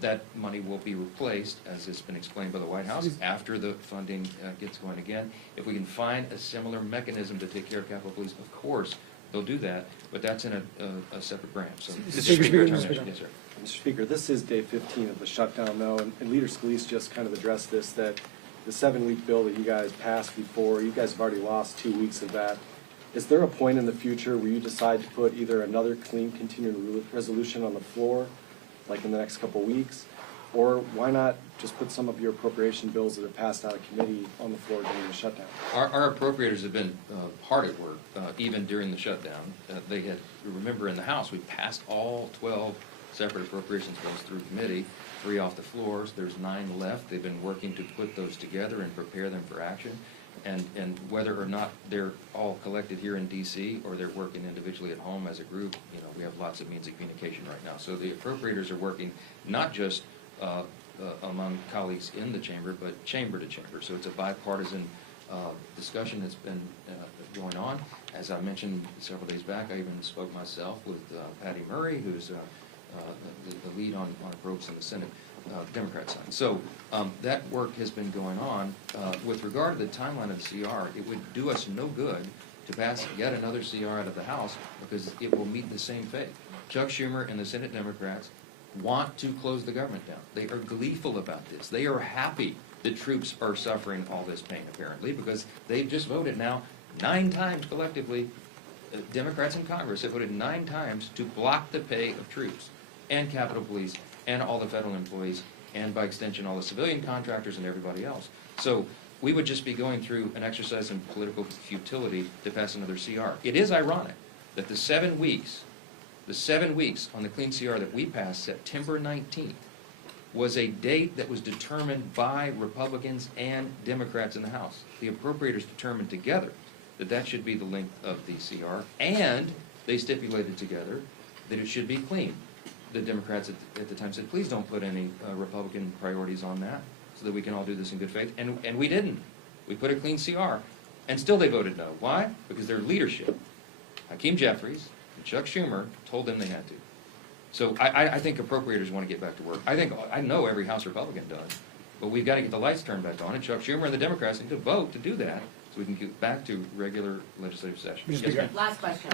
That money will be replaced, as has been explained by the White House, after the funding gets going again. If we can find a similar mechanism to take care of Capitol Police, of course, they'll do that, but that's in a separate grant. So, Mr. Speaker, Speaker, yes, sir. Mr. Speaker, this is day 15 of the shutdown, though, and Leader Scalise just kind of addressed this, that the 7-week bill that you guys passed before, you guys have already lost 2 weeks of that. Is there a point in the future where you decide to put either another clean continuing resolution on the floor, like in the next couple weeks, or why not just put some of your appropriation bills that are passed out of committee on the floor during the shutdown? Our appropriators have been hard at work, even during the shutdown. They had, remember in the House, we passed all 12 separate appropriations bills through committee, 3 off the floors. There's 9 left. They've been working to put those together and prepare them for action. And whether or not they're all collected here in D.C. or they're working individually at home as a group, you know, we have lots of means of communication right now. So the appropriators are working not just among colleagues in the chamber, but chamber to chamber. So it's a bipartisan discussion that's been going on. As I mentioned several days back, I even spoke myself with Patty Murray, who's the lead on approach in the Senate, Democrat side. So that work has been going on. With regard to the timeline of the CR, it would do us no good to pass yet another CR out of the House because it will meet the same fate. Chuck Schumer and the Senate Democrats want to close the government down. They are gleeful about this. They are happy that troops are suffering all this pain, apparently, because they've just voted now 9 times collectively. Democrats in Congress have voted 9 times to block the pay of troops and Capitol Police and all the federal employees, and by extension all the civilian contractors and everybody else. So we would just be going through an exercise in political futility to pass another CR. It is ironic that the 7 weeks on the clean CR that we passed, September 19th, was a date that was determined by Republicans and Democrats in the House. The appropriators determined together that that should be the length of the CR, and they stipulated together that it should be clean. The Democrats at the time said, please don't put any Republican priorities on that so that we can all do this in good faith. And we didn't. We put a clean CR, and still they voted no. Why? Because their leadership, Hakeem Jeffries and Chuck Schumer, told them they had to. So I think appropriators want to get back to work. I know every House Republican does, but we've got to get the lights turned back on, and Chuck Schumer and the Democrats need to vote to do that so we can get back to regular legislative session. Yes, ma'am. Last question.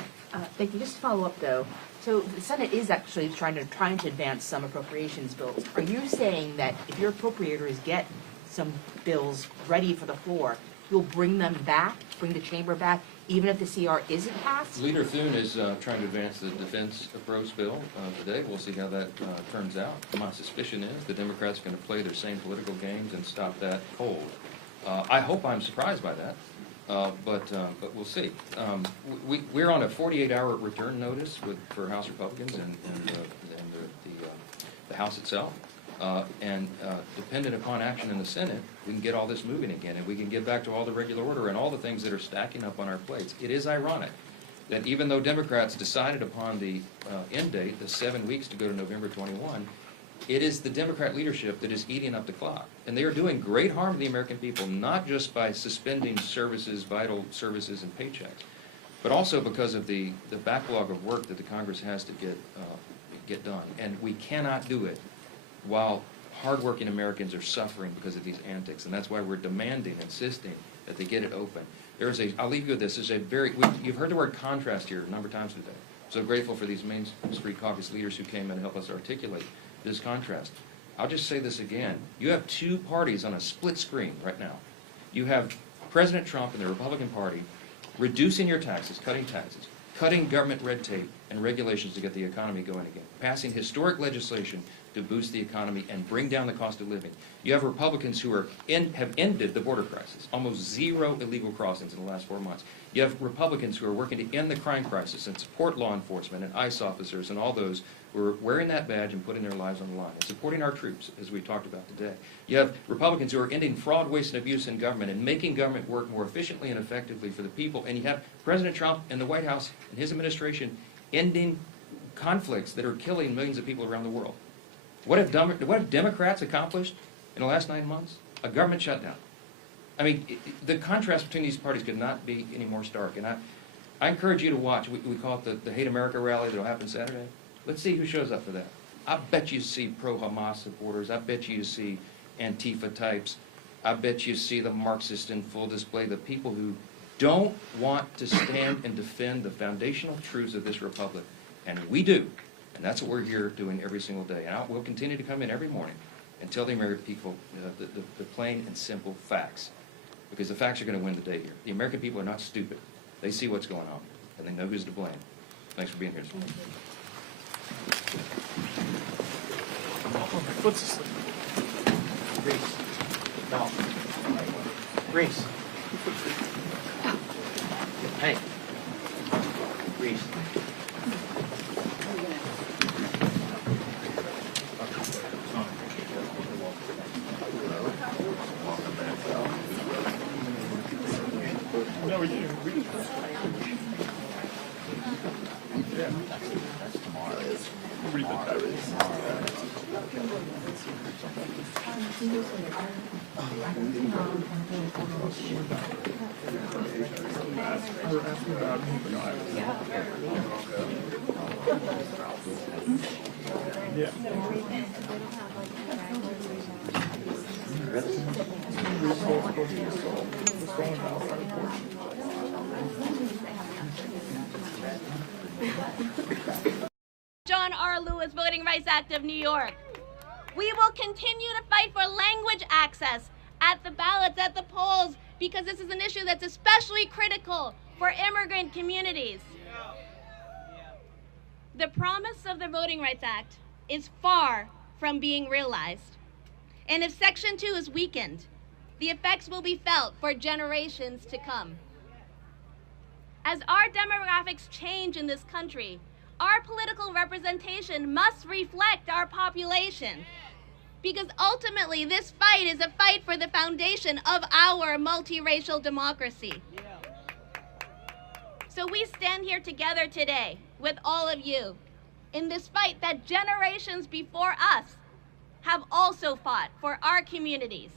Thank you. Just to follow up, though. So the Senate is actually trying to advance some appropriations bills. Are you saying that if your appropriators get some bills ready for the floor, you'll bring them back, bring the chamber back, even if the CR isn't passed? Leader Thune is trying to advance the defense approach bill today. We'll see how that turns out. My suspicion is the Democrats are going to play their same political games and stop that cold. I hope I'm surprised by that. But we'll see. We're on a 48-hour return notice for House Republicans and the House itself. And dependent upon action in the Senate, we can get all this moving again, and we can get back to all the regular order and all the things that are stacking up on our plates. It is ironic that even though Democrats decided upon the end date, the 7 weeks to go to November 21, it is the Democrat leadership that is eating up the clock. And they are doing great harm to the American people, not just by suspending services, vital services and paychecks, but also because of the backlog of work that the Congress has to get done. And we cannot do it while hardworking Americans are suffering because of these antics. And that's why we're demanding, insisting that they get it open. I'll leave you with this. You've heard the word contrast here a number of times today. I'm so grateful for these Main Street Caucus leaders who came and helped us articulate this contrast. I'll just say this again. You have 2 parties on a split screen right now. You have President Trump and the Republican Party reducing your taxes, cutting government red tape, and regulations to get the economy going again. Passing historic legislation to boost the economy and bring down the cost of living. You have Republicans who have ended the border crisis, almost 0 illegal crossings in the last 4 months. You have Republicans who are working to end the crime crisis and support law enforcement and ICE officers and all those who are wearing that badge and putting their lives on the line and supporting our troops, as we talked about today. You have Republicans who are ending fraud, waste, and abuse in government and making government work more efficiently and effectively for the people. And you have President Trump and the White House and his administration ending conflicts that are killing millions of people around the world. What have Democrats accomplished in the last 9 months? A government shutdown. I mean, the contrast between these parties could not be any more stark. And I encourage you to watch. We call it the Hate America rally that will happen Saturday. Let's see who shows up for that. I bet you see pro-Hamas supporters. I bet you see Antifa types. I bet you see the Marxists in full display, the people who don't want to stand and defend the foundational truths of this republic. And we do. And that's what we're here doing every single day. And we'll continue to come in every morning and tell the American people the plain and simple facts. Because the facts are going to win the day here. The American people are not stupid. They see what's going on, and they know who's to blame. Thanks for being here this morning. Foot's asleep. Reese. No. Reese. Hey. Reese. No, we didn't. Yeah. That's tomorrow. Pretty good time. Yeah. John R. Lewis Voting Rights Act of New York. We will continue to fight for language access at the ballots, at the polls, because this is an issue that's especially critical for immigrant communities. The promise of the Voting Rights Act is far from being realized. And if Section 2 is weakened, the effects will be felt for generations to come. As our demographics change in this country, our political representation must reflect our population, because ultimately this fight is a fight for the foundation of our multiracial democracy. So we stand here together today with all of you in this fight that generations before us have also fought for our communities.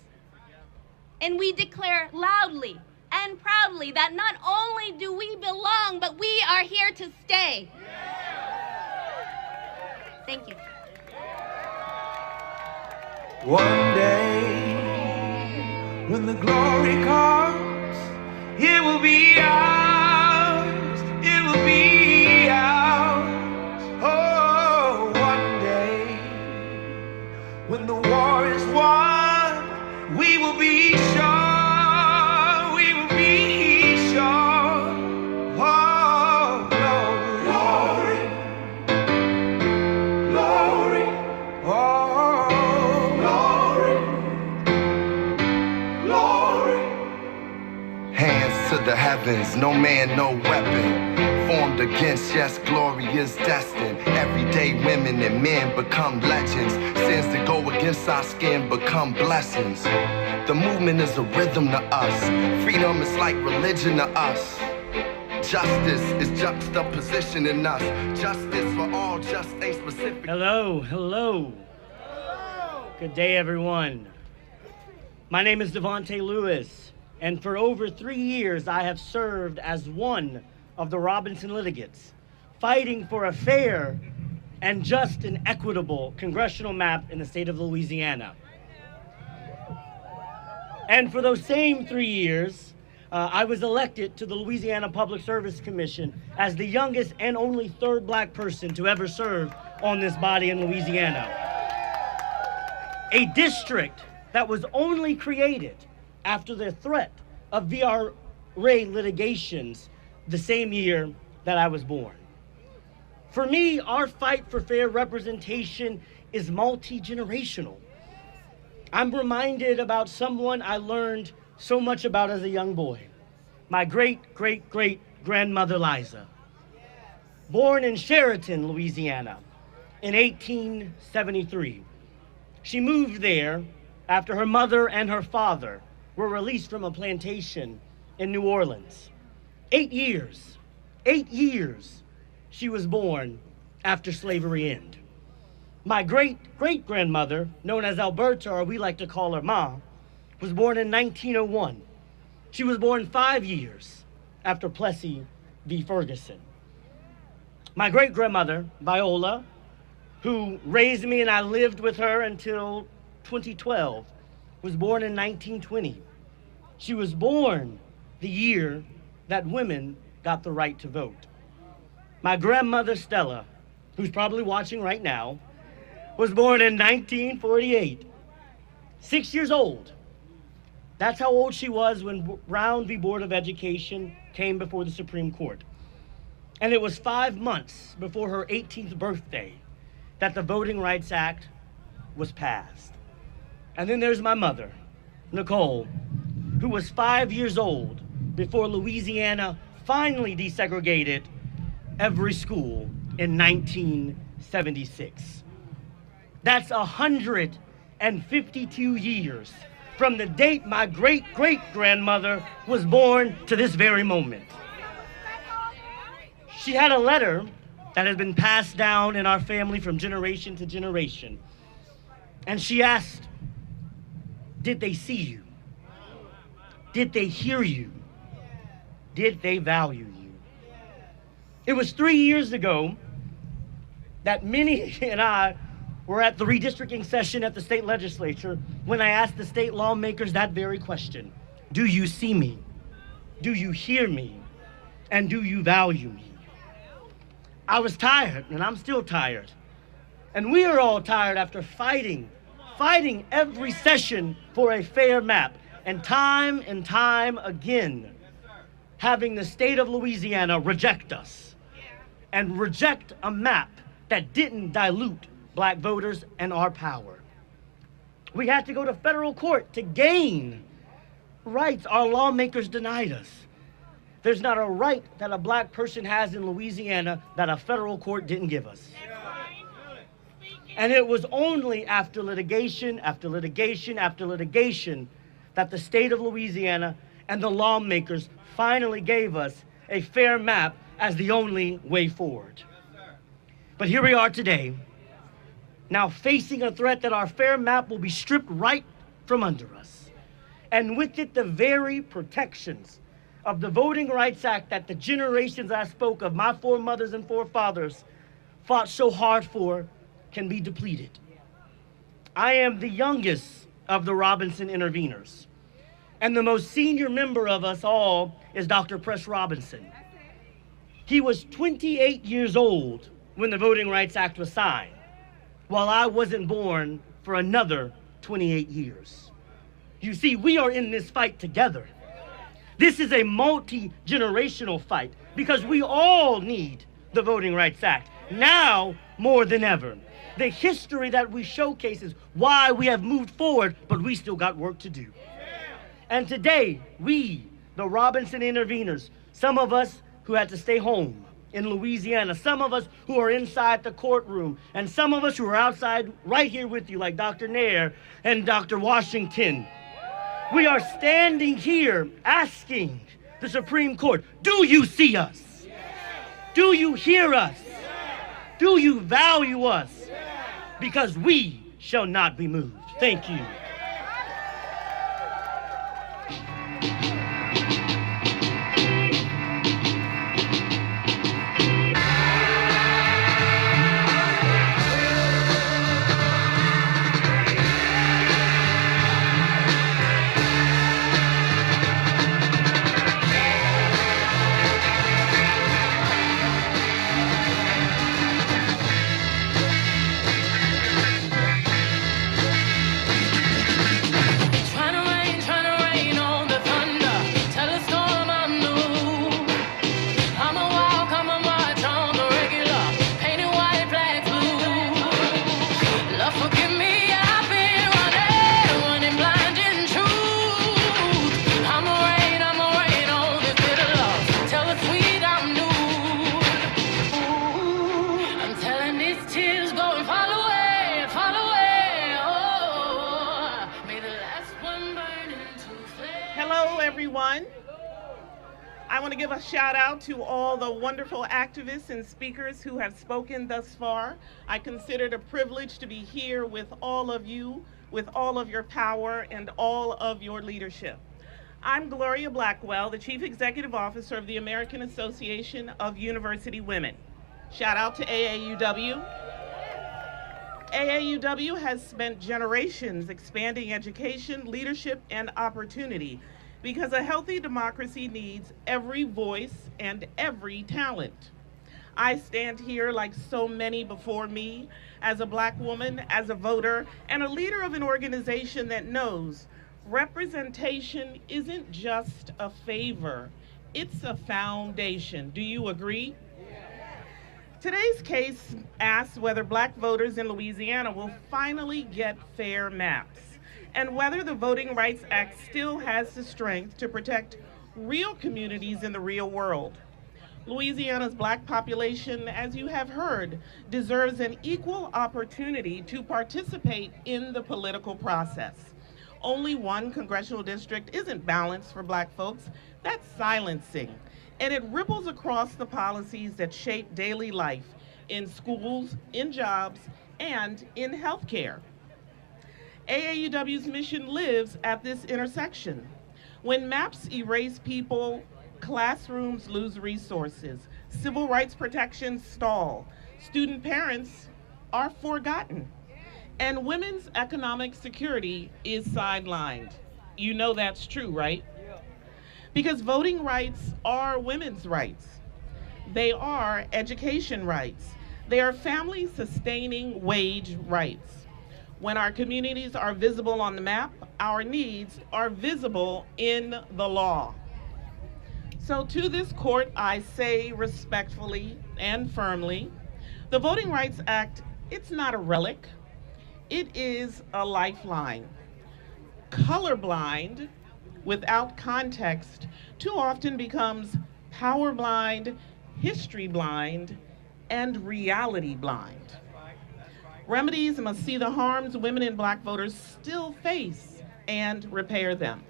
And we declare loudly and proudly that not only do we belong, but we are here to stay. Thank you. One day, when the glory comes, it will be ours, it will be ours. Oh, one day, when the war is won, we will be sure, we will be sure. Oh, glory, glory, oh, glory. Hands to the heavens, no man, no weapon formed against, yes, glory is destined. Everyday women and men become legends. Sins that go against our skin become blessings. The movement is a rhythm to us. Freedom is like religion to us. Justice is juxtaposition in us. Justice for all, just ain't specific. Hello, hello. Good day, everyone. My name is Devontae Lewis, and for over 3 years, I have served as one of the Robinson litigants, fighting for a fair and just and equitable congressional map in the state of Louisiana. And for those same 3 years, I was elected to the Louisiana Public Service Commission as the youngest and only third black person to ever serve on this body in Louisiana. A district that was only created after the threat of VRA litigations the same year that I was born. For me, our fight for fair representation is multi-generational. I'm reminded about someone I learned so much about as a young boy, my great-great-great-grandmother Liza, born in Sheraton, Louisiana in 1873. She moved there after her mother and her father were released from a plantation in New Orleans. 8 years she was born after slavery ended. My great-great-grandmother, known as Alberta, or we like to call her Ma, was born in 1901. She was born 5 years after Plessy v. Ferguson. My great-grandmother, Viola, who raised me and I lived with her until 2012, was born in 1920. She was born the year that women got the right to vote. My grandmother, Stella, who's probably watching right now, was born in 1948. 6 years old. That's how old she was when Brown v. Board of Education came before the Supreme Court. And it was 5 months before her 18th birthday that the Voting Rights Act was passed. And then there's my mother, Nicole, who was 5 years old before Louisiana finally desegregated every school in 1976. That's 152 years from the date my great-great-grandmother was born to this very moment. She had a letter that has been passed down in our family from generation to generation. And she asked, did they see you? Did they hear you? Did they value you? It was 3 years ago that Minnie and I were at the redistricting session at the state legislature when I asked the state lawmakers that very question. Do you see me? Do you hear me? And do you value me? I was tired, and I'm still tired. And we are all tired after fighting every session for a fair map. And time again, having the state of Louisiana reject us and reject a map that didn't dilute black voters and our power. We had to go to federal court to gain rights our lawmakers denied us. There's not a right that a black person has in Louisiana that a federal court didn't give us. And it was only after litigation after litigation after litigation that the state of Louisiana and the lawmakers finally gave us a fair map as the only way forward. But here we are today, now facing a threat that our fair map will be stripped right from under us. And with it, the very protections of the Voting Rights Act that the generations I spoke of, my foremothers and forefathers, fought so hard for, can be depleted. I am the youngest of the Robinson interveners, and the most senior member of us all is Dr. Press Robinson. He was 28 years old when the Voting Rights Act was signed, while I wasn't born for another 28 years. You see, we are in this fight together. This is a multi-generational fight because we all need the Voting Rights Act, now more than ever. The history that we showcase is why we have moved forward, but we still got work to do. And today, we, the Robinson interveners, some of us who had to stay home in Louisiana, some of us who are inside the courtroom, and some of us who are outside right here with you, like Dr. Nair and Dr. Washington. We are standing here asking the Supreme Court, do you see us? Do you hear us? Do you value us? Because we shall not be moved. Thank you. Trying to rain on the thunder. I want to give a shout out to all the wonderful activists and speakers who have spoken thus far. I consider it a privilege to be here with all of you, with all of your power and all of your leadership. I'm Gloria Blackwell, the Chief Executive Officer of the American Association of University Women. Shout out to AAUW. AAUW has spent generations expanding education, leadership, and opportunity because a healthy democracy needs every voice and every talent. I stand here like so many before me as a Black woman, as a voter, and a leader of an organization that knows representation isn't just a favor, it's a foundation. Do you agree? Today's case asks whether Black voters in Louisiana will finally get fair maps, and whether the Voting Rights Act still has the strength to protect real communities in the real world. Louisiana's Black population, as you have heard, deserves an equal opportunity to participate in the political process. Only one congressional district isn't balanced for Black folks. That's silencing, and it ripples across the policies that shape daily life in schools, in jobs, and in healthcare. AAUW's mission lives at this intersection. When maps erase people, classrooms lose resources, civil rights protections stall, student parents are forgotten, and women's economic security is sidelined. You know that's true, right? Because voting rights are women's rights. They are education rights. They are family-sustaining wage rights. When our communities are visible on the map, our needs are visible in the law. So to this court, I say respectfully and firmly, the Voting Rights Act, it's not a relic, it is a lifeline. Colorblind without context too often becomes power blind, history blind, and reality blind. Remedies must see the harms women and Black voters still face and repair them.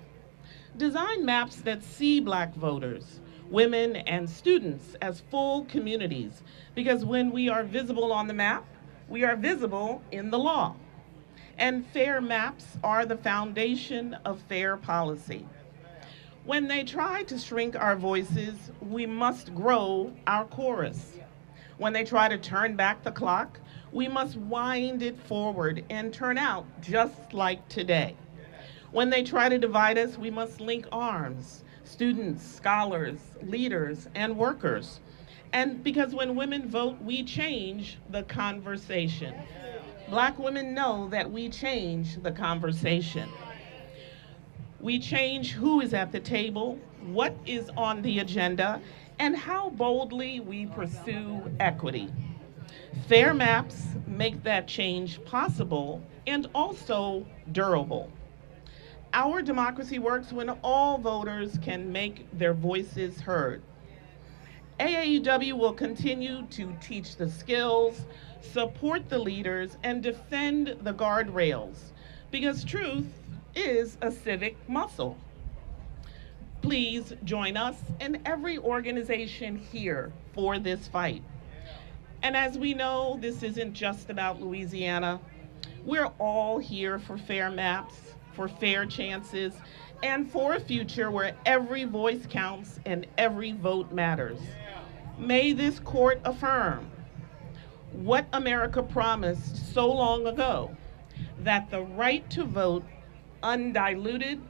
Design maps that see Black voters, women, and students as full communities, because when we are visible on the map, we are visible in the law. And fair maps are the foundation of fair policy. When they try to shrink our voices, we must grow our chorus. When they try to turn back the clock, we must wind it forward and turn out just like today. When they try to divide us, we must link arms, students, scholars, leaders, and workers. And because when women vote, we change the conversation. Black women know that we change the conversation. We change who is at the table, what is on the agenda, and how boldly we pursue equity. Fair maps make that change possible and also durable. Our democracy works when all voters can make their voices heard. AAUW will continue to teach the skills, support the leaders, and defend the guardrails, because truth is a civic muscle. Please join us and every organization here for this fight. And as we know, this isn't just about Louisiana. We're all here for fair maps, for fair chances, and for a future where every voice counts and every vote matters. May this court affirm what America promised so long ago, that the right to vote, undiluted,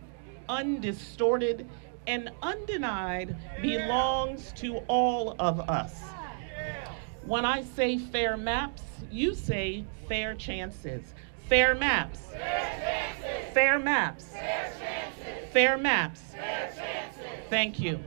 undistorted, and undenied, belongs to all of us. When I say fair maps, you say fair chances. Fair maps. Fair maps. Fair maps. Thank you.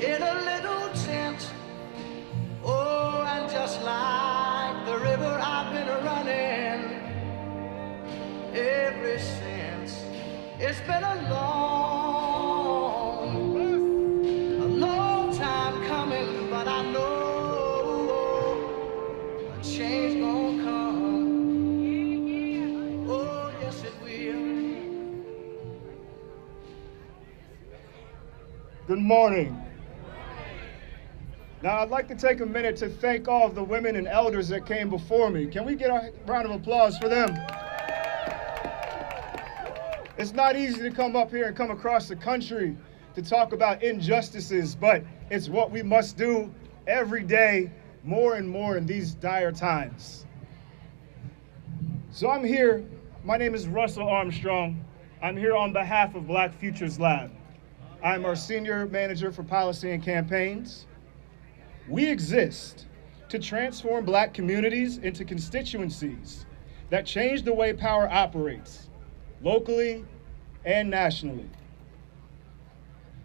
In a little tent, oh, and just like the Good morning. Now, I'd like to take a minute to thank all of the women and elders that came before me. Can we get a round of applause for them? It's not easy to come up here and come across the country to talk about injustices, but it's what we must do every day, more and more in these dire times. So I'm here. My name is Russell Armstrong. I'm here on behalf of Black Futures Lab. I'm our senior manager for policy and campaigns. We exist to transform Black communities into constituencies that change the way power operates, locally and nationally.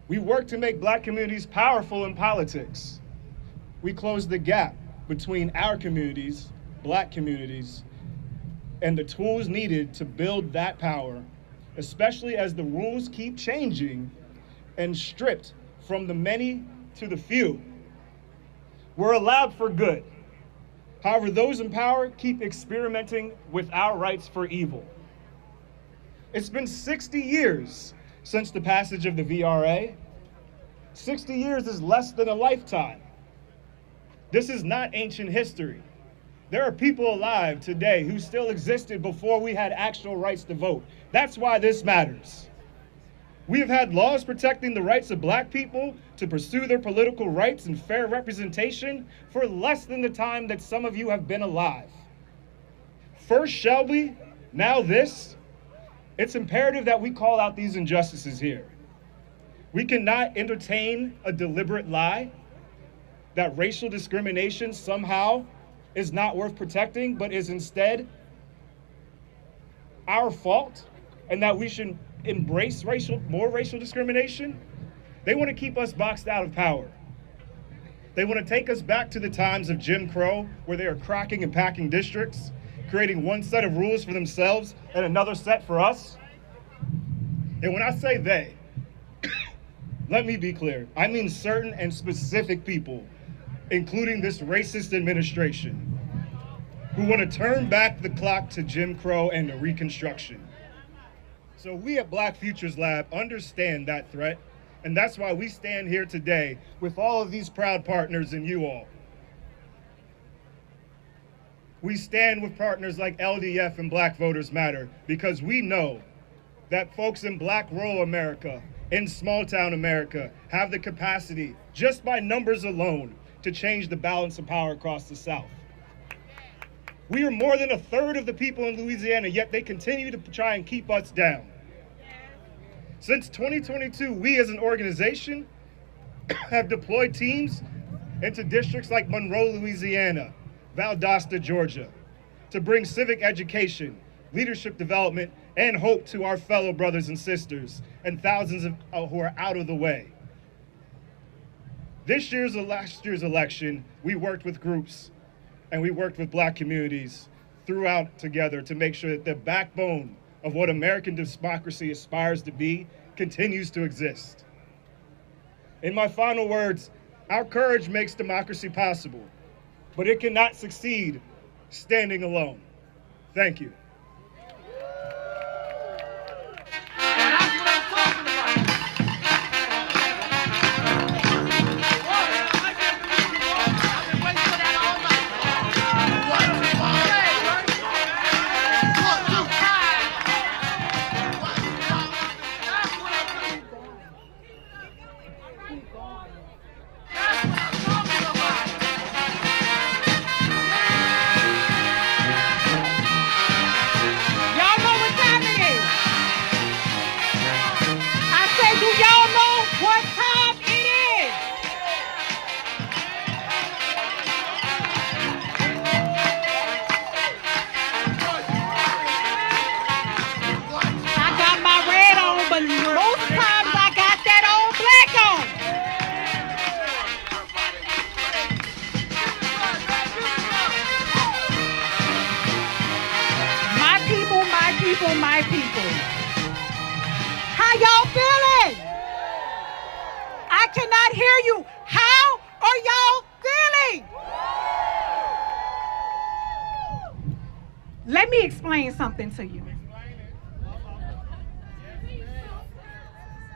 We work to make Black communities powerful in politics. We close the gap between our communities, Black communities, and the tools needed to build that power, especially as the rules keep changing and stripped from the many to the few. We're allowed for good. However, those in power keep experimenting with our rights for evil. It's been 60 years since the passage of the VRA. 60 years is less than a lifetime. This is not ancient history. There are people alive today who still existed before we had actual rights to vote. That's why this matters. We have had laws protecting the rights of Black people to pursue their political rights and fair representation for less than the time that some of you have been alive. First Shelby, now this. It's imperative that we call out these injustices here. We cannot entertain a deliberate lie that racial discrimination somehow is not worth protecting, but is instead our fault, and that we should embrace more racial discrimination. They want to keep us boxed out of power. They want to take us back to the times of Jim Crow, where they are cracking and packing districts, creating one set of rules for themselves and another set for us. And when I say they, let me be clear, I mean certain and specific people, including this racist administration, who want to turn back the clock to Jim Crow and to Reconstruction. So we at Black Futures Lab understand that threat, and that's why we stand here today with all of these proud partners and you all. We stand with partners like LDF and Black Voters Matter because we know that folks in Black rural America, in small town America, have the capacity, just by numbers alone, to change the balance of power across the South. We are more than a third of the people in Louisiana, yet they continue to try and keep us down. Since 2022, we as an organization have deployed teams into districts like Monroe, Louisiana, Valdosta, Georgia, to bring civic education, leadership development, and hope to our fellow brothers and sisters, and thousands of who are out of the way. This year's and last year's election, we worked with groups and we worked with Black communities throughout together to make sure that the backbone of what American democracy aspires to be continues to exist. In my final words, our courage makes democracy possible, but it cannot succeed standing alone. Thank you. My people. How y'all feeling? I cannot hear you. How are y'all feeling? Let me explain something to you.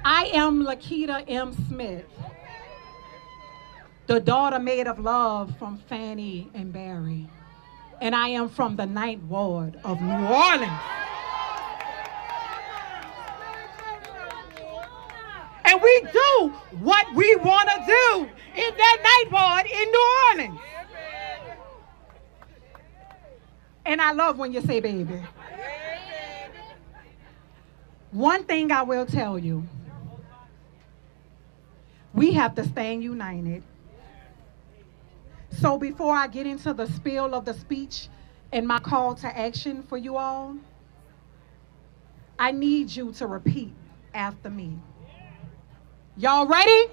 I am Lakita M. Smith, the daughter made of love from Fannie and Barry, and I am from the 9th Ward of New Orleans. And we do what we want to do in that 9th Ward in New Orleans. And I love when you say baby. One thing I will tell you, we have to stand united. So before I get into the spiel of the speech and my call to action for you all, I need you to repeat after me. Y'all ready?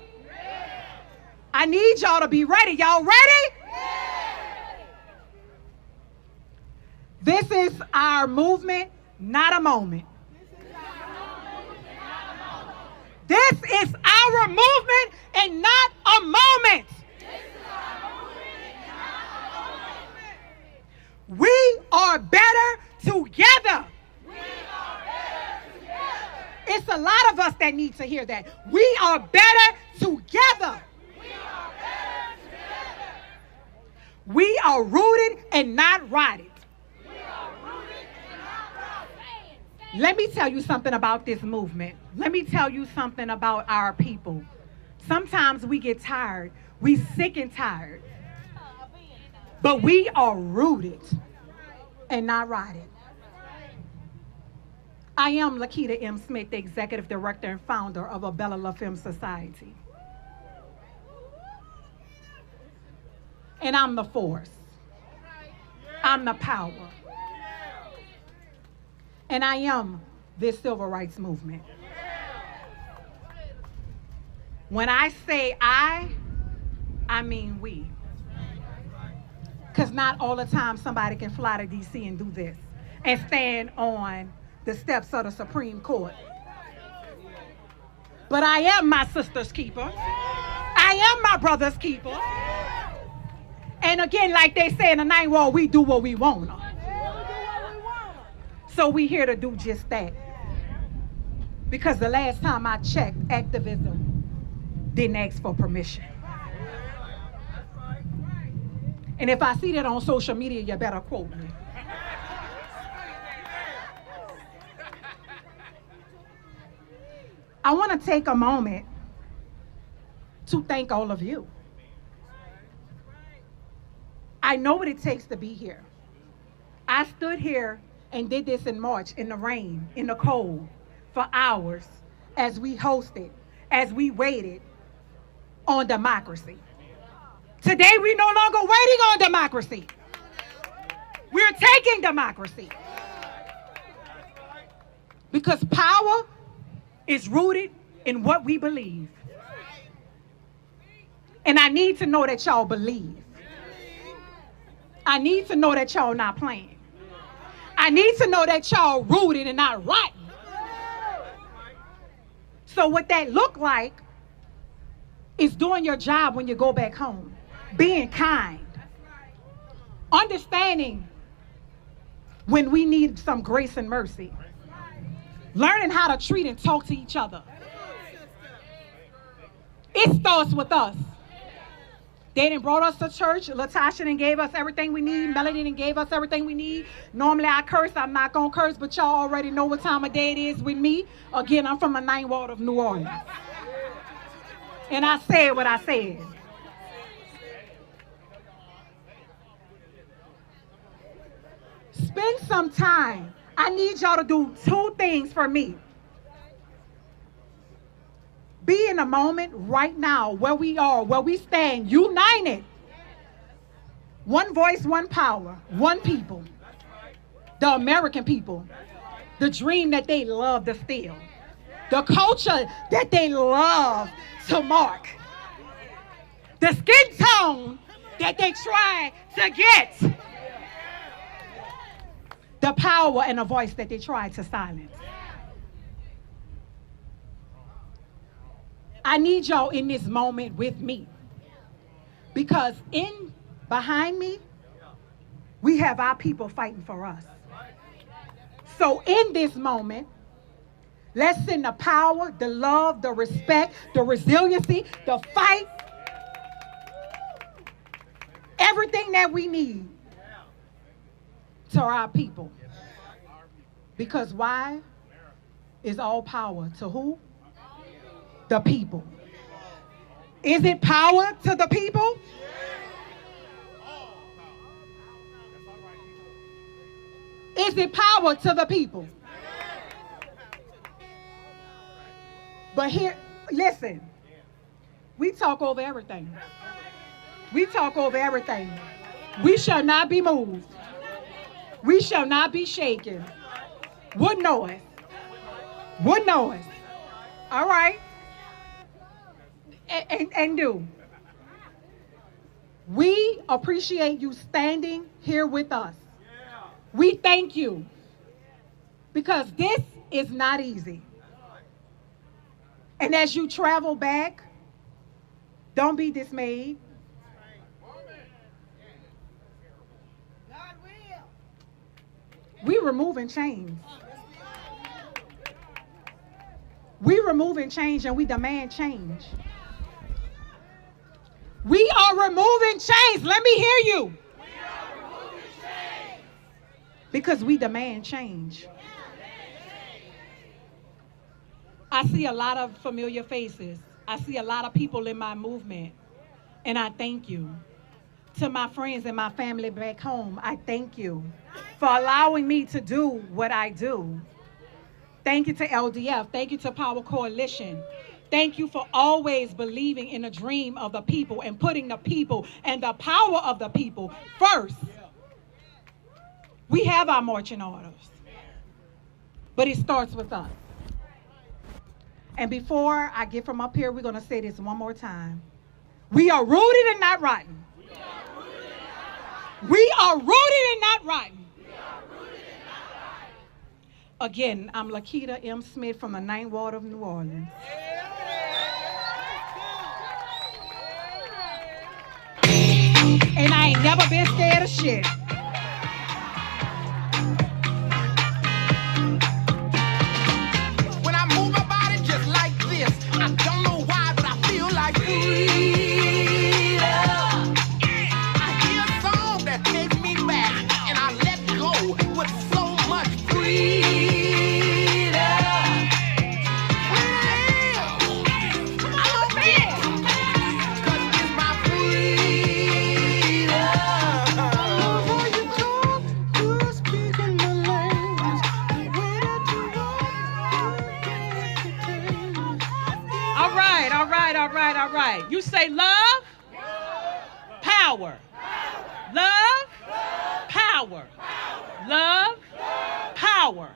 I need y'all to be ready. Y'all ready? This is our movement, not a moment. This is our movement and not a moment. We are better together. It's a lot of us that need to hear that. We are better together. We are rooted and not rotted. Let me tell you something about this movement. Let me tell you something about our people. Sometimes we get tired. We sick and tired. But we are rooted and not rotted. I am Lakita M. Smith, the Executive Director and founder of Abella La Femme Society. And I'm the force. I'm the power. And I am this civil rights movement. When I say I mean we. Because not all the time somebody can fly to D.C. and do this and stand on the steps of the Supreme Court. But I am my sister's keeper. I am my brother's keeper. And again, like they say in the 9th Ward, we do what we want. So we here to do just that. Because the last time I checked, activism didn't ask for permission. And if I see that on social media, you better quote me. I want to take a moment to thank all of you. I know what it takes to be here. I stood here and did this in March, in the rain, in the cold, for hours, as we hosted, as we waited on democracy. Today, we're no longer waiting on democracy. We're taking democracy. Because power is rooted in what we believe. And I need to know that y'all believe. I need to know that y'all not playing. I need to know that y'all rooted and not rotten. So what that look like is doing your job when you go back home. Being kind. Understanding when we need some grace and mercy. Learning how to treat and talk to each other. It starts with us. They done brought us to church. Latasha done gave us everything we need. Melody done gave us everything we need. Normally I curse. I'm not going to curse, but y'all already know what time of day it is with me. Again, I'm from the 9th Ward of New Orleans. And I said what I said. Spend some time. I need y'all to do 2 things for me. Be in a moment right now where we are, where we stand united. One voice, one power, one people. The American people. The dream that they love to steal. The culture that they love to mark. The skin tone that they try to get. The power and the voice that they try to silence. I need y'all in this moment with me. Because behind me, we have our people fighting for us. So in this moment, Let's send the power, the love, the respect, the resiliency, the fight, everything that we need to our people. Because why is all power to who? The people. Is it power to the people? Is it power to the people? But here, listen, we talk over everything. We talk over everything. We shall not be moved. We shall not be shaken. What noise? What noise? All right. And do. We appreciate you standing here with us. We thank you because this is not easy. And as you travel back, don't be dismayed. We removing chains. We removing change and we demand change. We are removing chains. Let me hear you. Because we demand change. I see a lot of familiar faces. I see a lot of people in my movement. And I thank you. To my friends and my family back home, I thank you for allowing me to do what I do. Thank you to LDF. Thank you to Power Coalition. Thank you for always believing in the dream of the people and putting the people and the power of the people first. We have our marching orders, but it starts with us. And before I get from up here, we're going to say this one more time. We are rooted and not rotten. We are rooted and not rotten. Again, I'm Lakita M. Smith from the Ninth Ward of New Orleans. And I ain't never been scared of shit. When I move my body just like this, I don't know why, but I feel like freedom. I hear a song that takes me back, and I let go with so much freedom. All right. You say love, power. Love, power. Love, power.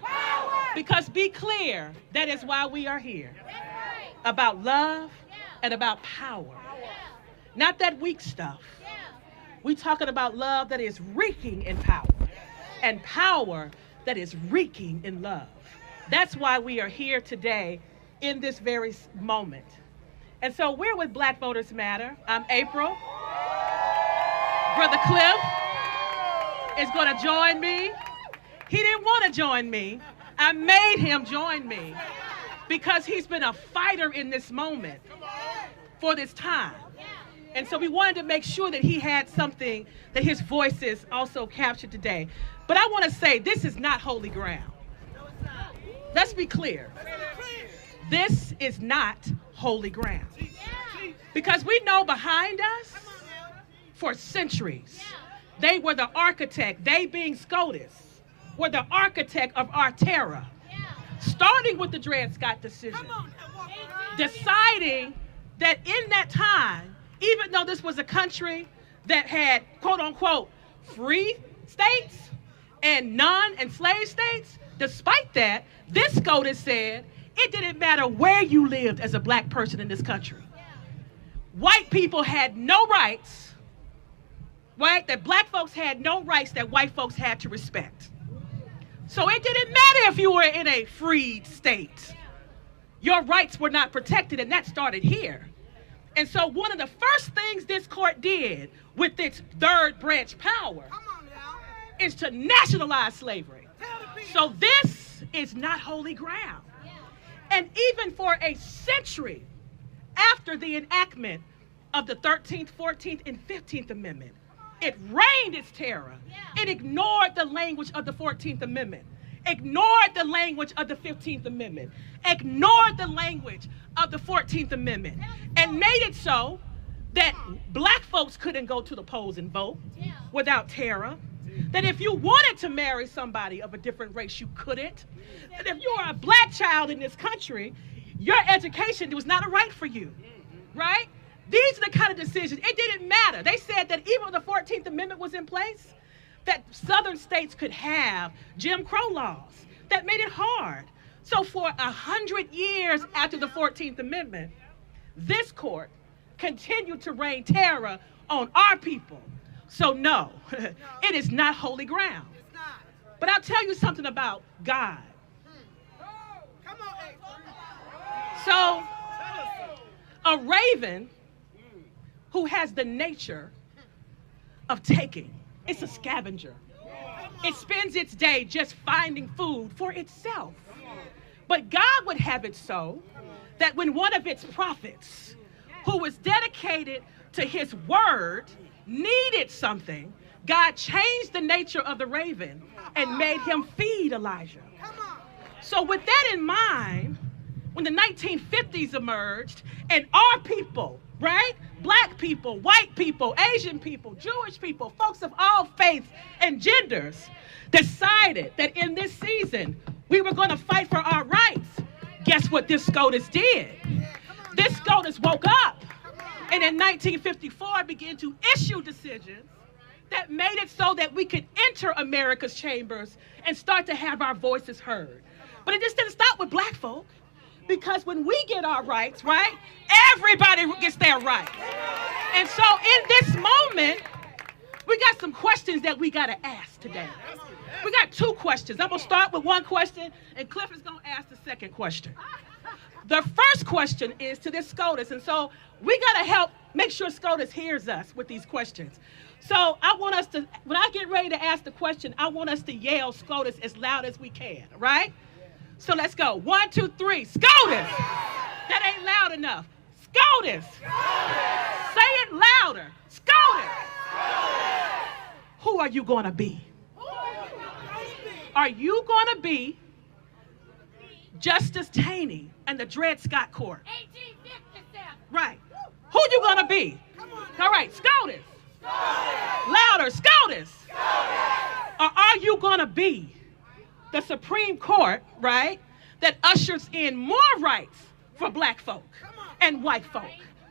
Because be clear, that is why we are here. About love and about power. Not that weak stuff. We're talking about love that is reeking in power. And power that is reeking in love. That's why we are here today in this very moment. And so we're with Black Voters Matter. I'm April. Brother Cliff is going to join me. He didn't want to join me. I made him join me because he's been a fighter in this moment for this time. And so we wanted to make sure that he had something that his voice is also captured today. But I want to say this is not holy ground. Let's be clear. This is not holy ground. Because we know behind us, for centuries, they were the architect, they being SCOTUS, were the architect of our terror. Starting with the Dred Scott decision. Deciding that in that time, even though this was a country that had, quote unquote, free states and non-enslaved states, despite that, this SCOTUS said, it didn't matter where you lived as a black person in this country. White people had no rights, right? That black folks had no rights that white folks had to respect. So it didn't matter if you were in a freed state. Your rights were not protected, and that started here. And so one of the first things this court did with its third branch power is to nationalize slavery. So this is not holy ground. And even for a century after the enactment of the 13th, 14th, and 15th Amendment, it reigned its terror. It ignored the language of the 14th Amendment, ignored the language of the 15th Amendment, ignored the language of the 14th Amendment, and made it so that black folks couldn't go to the polls and vote without terror, that if you wanted to marry somebody of a different race, you couldn't, that if you are a black child in this country, your education was not a right for you, right? These are the kind of decisions, it didn't matter. They said that even when the 14th Amendment was in place, that southern states could have Jim Crow laws that made it hard. So for 100 years after the 14th Amendment, this court continued to rain terror on our people. So no, it is not holy ground. But I'll tell you something about God. So a raven who has the nature of taking, it's a scavenger. It spends its day just finding food for itself. But God would have it so that when one of its prophets, who was dedicated to his word, needed something, God changed the nature of the raven and made him feed Elijah. So with that in mind, when the 1950s emerged and our people, right? Black people, white people, Asian people, Jewish people, folks of all faiths and genders decided that in this season we were going to fight for our rights. Guess what this SCOTUS did? This SCOTUS woke up and in 1954 began to issue decisions that made it so that we could enter America's chambers and start to have our voices heard. But it just didn't stop with black folk, because when we get our rights, right, everybody gets their rights. And so in this moment, we got some questions that we got to ask today. We got two questions. I'm going to start with one question, and Cliff is going to ask the second question. The first question is to this SCOTUS, and so we got to help make sure SCOTUS hears us with these questions. So I want us to, when I get ready to ask the question, I want us to yell SCOTUS as loud as we can, right? So let's go. 1, 2, 3. SCOTUS! That ain't loud enough. SCOTUS! Say it louder. SCOTUS! Who are you going to be? Are you going to be Justice Taney and the Dred Scott Court? 1857. Right. Who you going to be? All right, SCOTUS. Louder, SCOTUS. Or are you going to be the Supreme Court, right, that ushers in more rights for black folk and white folk,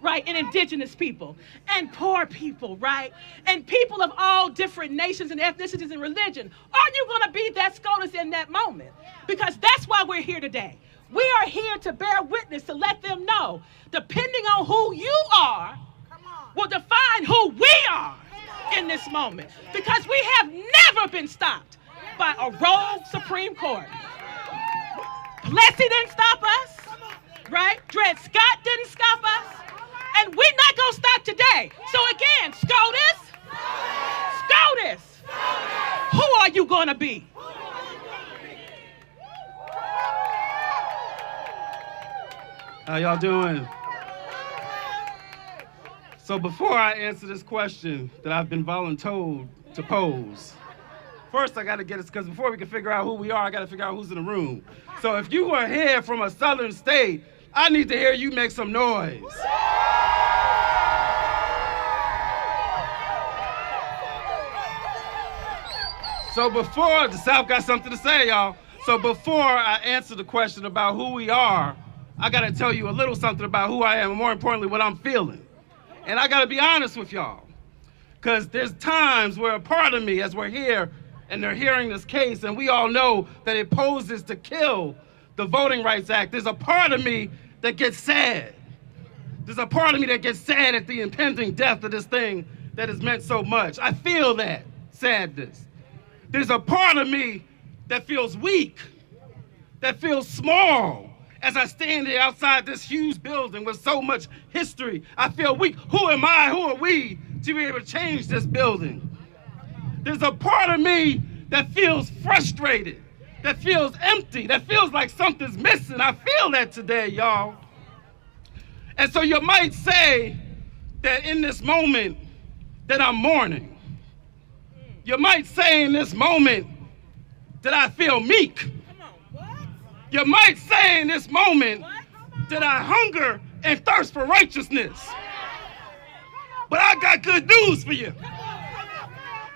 right, and indigenous people and poor people, right, and people of all different nations and ethnicities and religion? Are you going to be that SCOTUS in that moment? Because that's why we're here today. We are here to bear witness, to let them know, depending on who you are, will define who we are in this moment. Because we have never been stopped by a rogue Supreme Court. Plessy didn't stop us, right? Dred Scott didn't stop us, and we're not gonna stop today. So again, SCOTUS, SCOTUS, who are you gonna be? How y'all doing? So before I answer this question that I've been voluntold to pose, first I gotta get it, because before we can figure out who we are, I gotta figure out who's in the room. So if you are here from a southern state, I need to hear you make some noise. So before, the South got something to say, y'all. So before I answer the question about who we are, I gotta tell you a little something about who I am, and more importantly, what I'm feeling. And I gotta be honest with y'all, because there's times where a part of me, as we're here, and they're hearing this case, and we all know that it poses to kill the Voting Rights Act, there's a part of me that gets sad. There's a part of me that gets sad at the impending death of this thing that has meant so much. I feel that sadness. There's a part of me that feels weak, that feels small. As I stand here outside this huge building with so much history, I feel weak. Who am I, who are we to be able to change this building? There's a part of me that feels frustrated that feels empty, that feels like something's missing. I feel that today, y'all. And so you might say that in this moment that I'm mourning. You might say in this moment that I feel meek. You might say in this moment that I hunger and thirst for righteousness. But I got good news for you.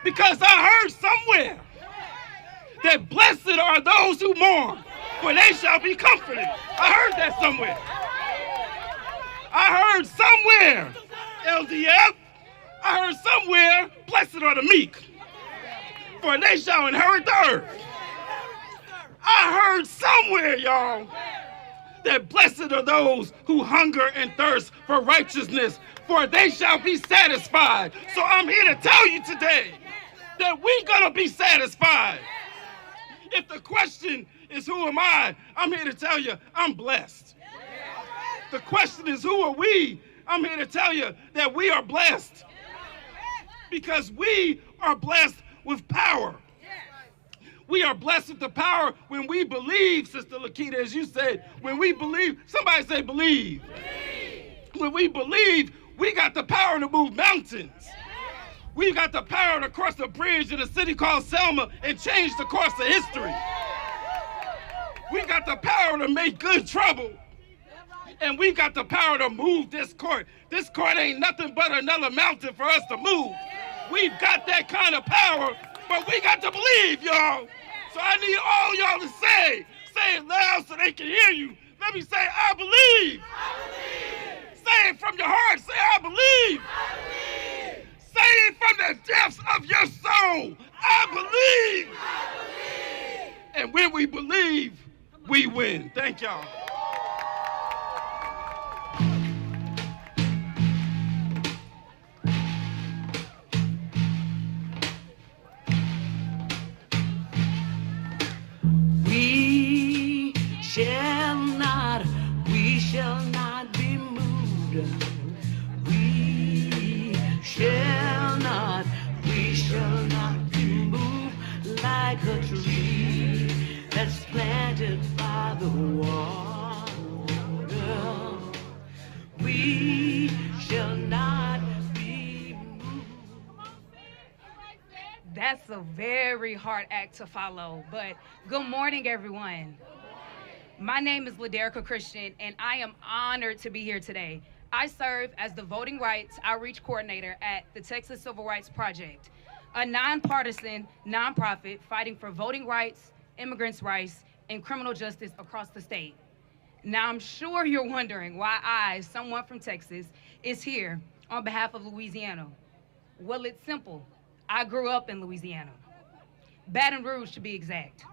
Because I heard somewhere that blessed are those who mourn, for they shall be comforted. I heard that somewhere. I heard somewhere, LDF, I heard somewhere, blessed are the meek, for they shall inherit the earth. I heard somewhere, y'all, that blessed are those who hunger and thirst for righteousness, for they shall be satisfied. So I'm here to tell you today that we're gonna be satisfied. If the question is who am I, I'm here to tell you I'm blessed. The question is who are we? I'm here to tell you that we are blessed. Because we are blessed with power. We are blessed with the power when we believe, Sister Lakita, as you said, when we believe, somebody say believe. When we believe, we got the power to move mountains. We got the power to cross a bridge in a city called Selma and change the course of history. We got the power to make good trouble. And we got the power to move this court. This court ain't nothing but another mountain for us to move. We've got that kind of power, but we got to believe, y'all. So I need all y'all to say it loud so they can hear you. Let me say, I believe. Say it from your heart. Say, I believe. Say it from the depths of your soul. I believe. And when we believe, we win. Thank y'all. We shall not be moved. We shall not be moved like a tree that's planted by the water. We shall not be moved. That's a very hard act to follow, but good morning, everyone. My name is Laderica Christian, and I am honored to be here today. I serve as the Voting Rights Outreach Coordinator at the Texas Civil Rights Project, a nonpartisan nonprofit fighting for voting rights, immigrants' rights, and criminal justice across the state. Now, I'm sure you're wondering why I, someone from Texas, is here on behalf of Louisiana. Well, it's simple. I grew up in Louisiana, Baton Rouge to be exact.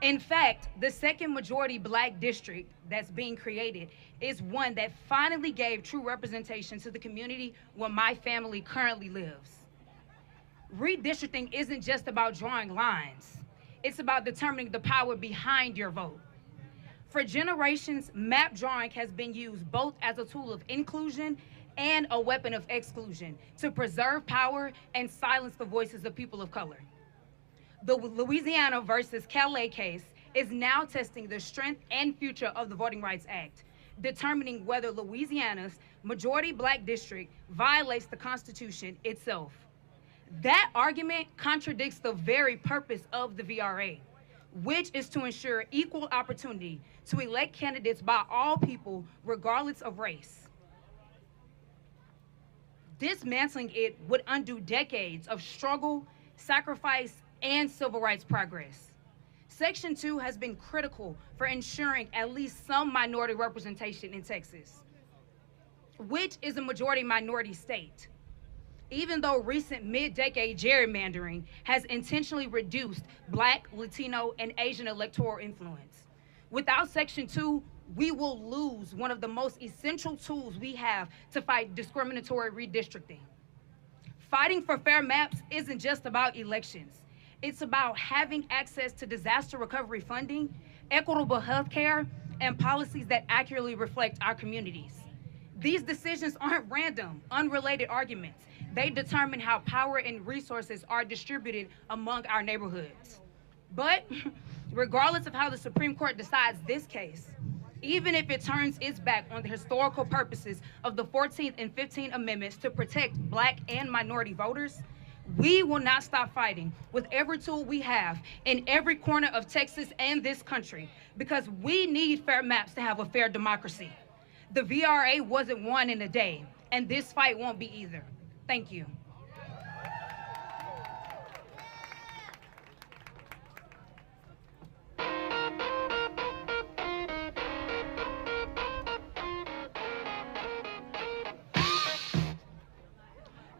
In fact, the second majority Black district that's being created is one that finally gave true representation to the community where my family currently lives. Redistricting isn't just about drawing lines. It's about determining the power behind your vote. For generations, map drawing has been used both as a tool of inclusion and a weapon of exclusion to preserve power and silence the voices of people of color. The Louisiana versus Calais case is now testing the strength and future of the Voting Rights Act, determining whether Louisiana's majority Black district violates the Constitution itself. That argument contradicts the very purpose of the VRA, which is to ensure equal opportunity to elect candidates by all people, regardless of race. Dismantling it would undo decades of struggle, sacrifice, and civil rights progress. Section 2 has been critical for ensuring at least some minority representation in Texas, which is a majority minority state, even though recent mid-decade gerrymandering has intentionally reduced Black, Latino, and Asian electoral influence. Without Section 2, we will lose one of the most essential tools we have to fight discriminatory redistricting. Fighting for fair maps isn't just about elections. It's about having access to disaster recovery funding, equitable health care, and policies that accurately reflect our communities. These decisions aren't random, unrelated arguments. They determine how power and resources are distributed among our neighborhoods. But Regardless of how the Supreme Court decides this case, even if it turns its back on the historical purposes of the 14th and 15th Amendments to protect Black and minority voters, we will not stop fighting with every tool we have in every corner of Texas and this country, because we need fair maps to have a fair democracy. The VRA wasn't won in a day, and this fight won't be either. Thank you.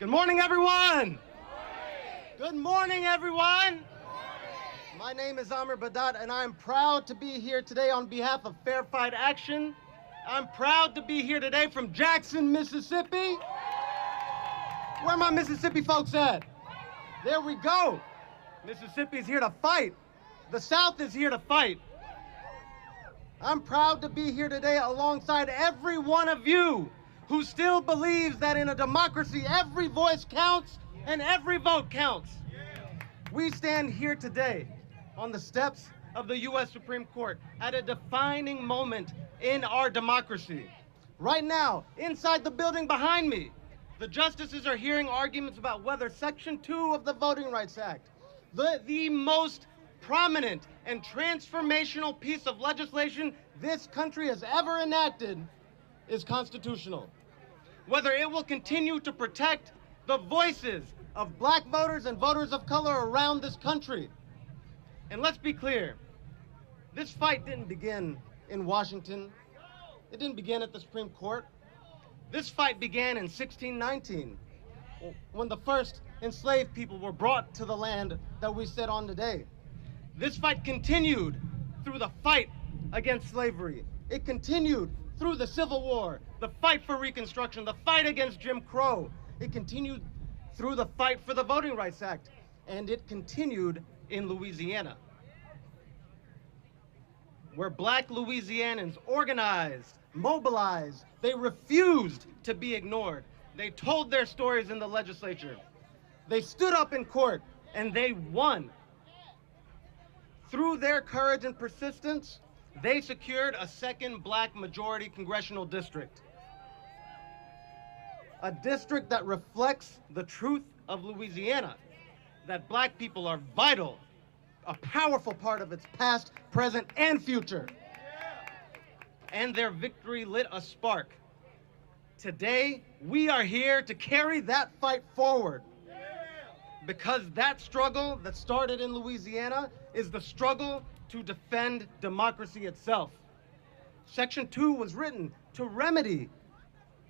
Good morning, everyone. Good morning, everyone. My name is Amr Badat, and I'm proud to be here today on behalf of Fair Fight Action. I'm proud to be here today from Jackson, Mississippi. Where my Mississippi folks at? There we go. Mississippi's here to fight. The South is here to fight. I'm proud to be here today alongside every one of you who still believes that in a democracy, every voice counts and every vote counts. We stand here today on the steps of the U.S. Supreme Court at a defining moment in our democracy. Right now, inside the building behind me, the justices are hearing arguments about whether Section 2 of the Voting Rights Act, the most prominent and transformational piece of legislation this country has ever enacted, is constitutional. Whether it will continue to protect the voices of Black voters and voters of color around this country. And let's be clear, this fight didn't begin in Washington. It didn't begin at the Supreme Court. This fight began in 1619, when the first enslaved people were brought to the land that we sit on today. This fight continued through the fight against slavery. It continued through the Civil War, the fight for Reconstruction, the fight against Jim Crow. It continued through the fight for the Voting Rights Act, and it continued in Louisiana, where Black Louisianans organized, mobilized. They refused to be ignored. They told their stories in the legislature. They stood up in court, and they won. Through their courage and persistence, they secured a second Black majority congressional district. A district that reflects the truth of Louisiana, that Black people are vital, a powerful part of its past, present, and future. And their victory lit a spark. Today, we are here to carry that fight forward, because that struggle that started in Louisiana is the struggle to defend democracy itself. Section 2 was written to remedy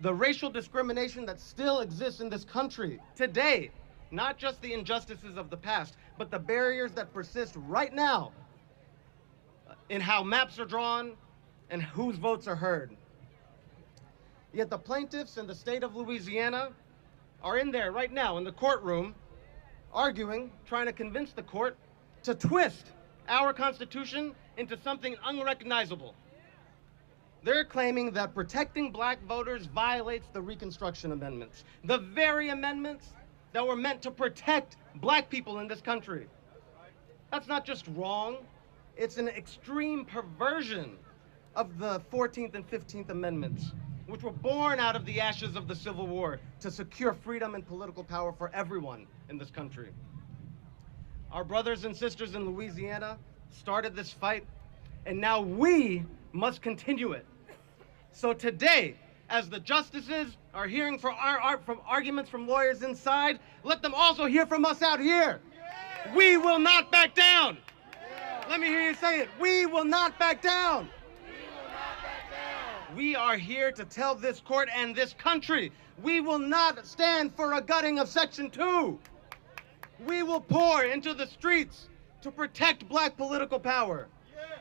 the racial discrimination that still exists in this country today, not just the injustices of the past, but the barriers that persist right now in how maps are drawn and whose votes are heard. Yet the plaintiffs in the state of Louisiana are in there right now in the courtroom arguing, trying to convince the court to twist our Constitution into something unrecognizable. They're claiming that protecting Black voters violates the Reconstruction Amendments, the very amendments that were meant to protect Black people in this country. That's not just wrong, it's an extreme perversion of the 14th and 15th Amendments, which were born out of the ashes of the Civil War to secure freedom and political power for everyone in this country. Our brothers and sisters in Louisiana started this fight, and now we must continue it. So today, as the justices are hearing from arguments from lawyers inside, let them also hear from us out here. Yeah. We will not back down. Yeah. Let me hear you say it. We will not back down. We are here to tell this court and this country, we will not stand for a gutting of Section 2. We will pour into the streets to protect Black political power.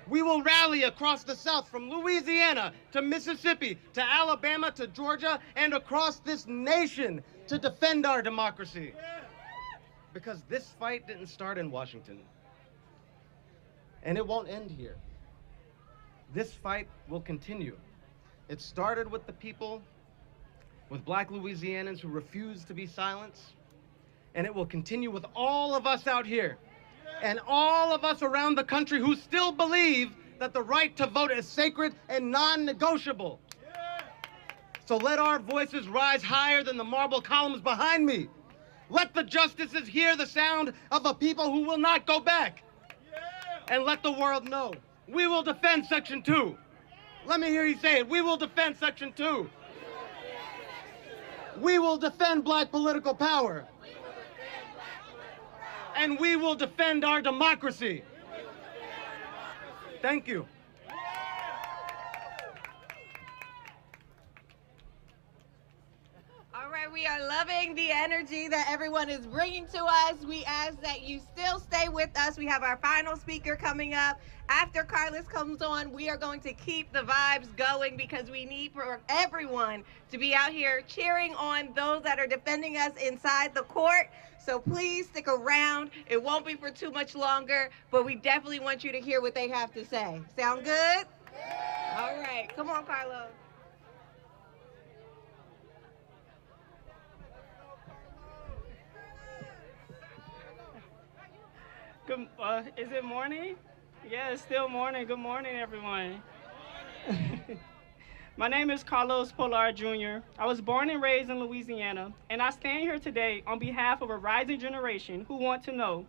We will rally across the South, from Louisiana to Mississippi to Alabama to Georgia and across this nation, to defend our democracy. Because this fight didn't start in Washington, and it won't end here. This fight will continue. It started with the people, with Black Louisianans who refuse to be silenced, and it will continue with all of us out here and all of us around the country who still believe that the right to vote is sacred and non-negotiable. So let our voices rise higher than the marble columns behind me. Let the justices hear the sound of a people who will not go back. And let the world know we will defend Section 2. Let me hear you say it. We will defend Section 2. We will defend black political power. And we will defend our democracy. Thank you. All right, we are loving the energy that everyone is bringing to us. We ask that you still stay with us. We have our final speaker coming up. After Carlos comes on, we are going to keep the vibes going because we need for everyone to be out here cheering on those that are defending us inside the court. So please stick around. It won't be for too much longer, but we definitely want you to hear what they have to say. Sound good? All right, come on, Carlos. Good, is it morning? Yeah, it's still morning. Good morning, everyone. My name is Carlos Polar Jr. I was born and raised in Louisiana, and I stand here today on behalf of a rising generation who want to know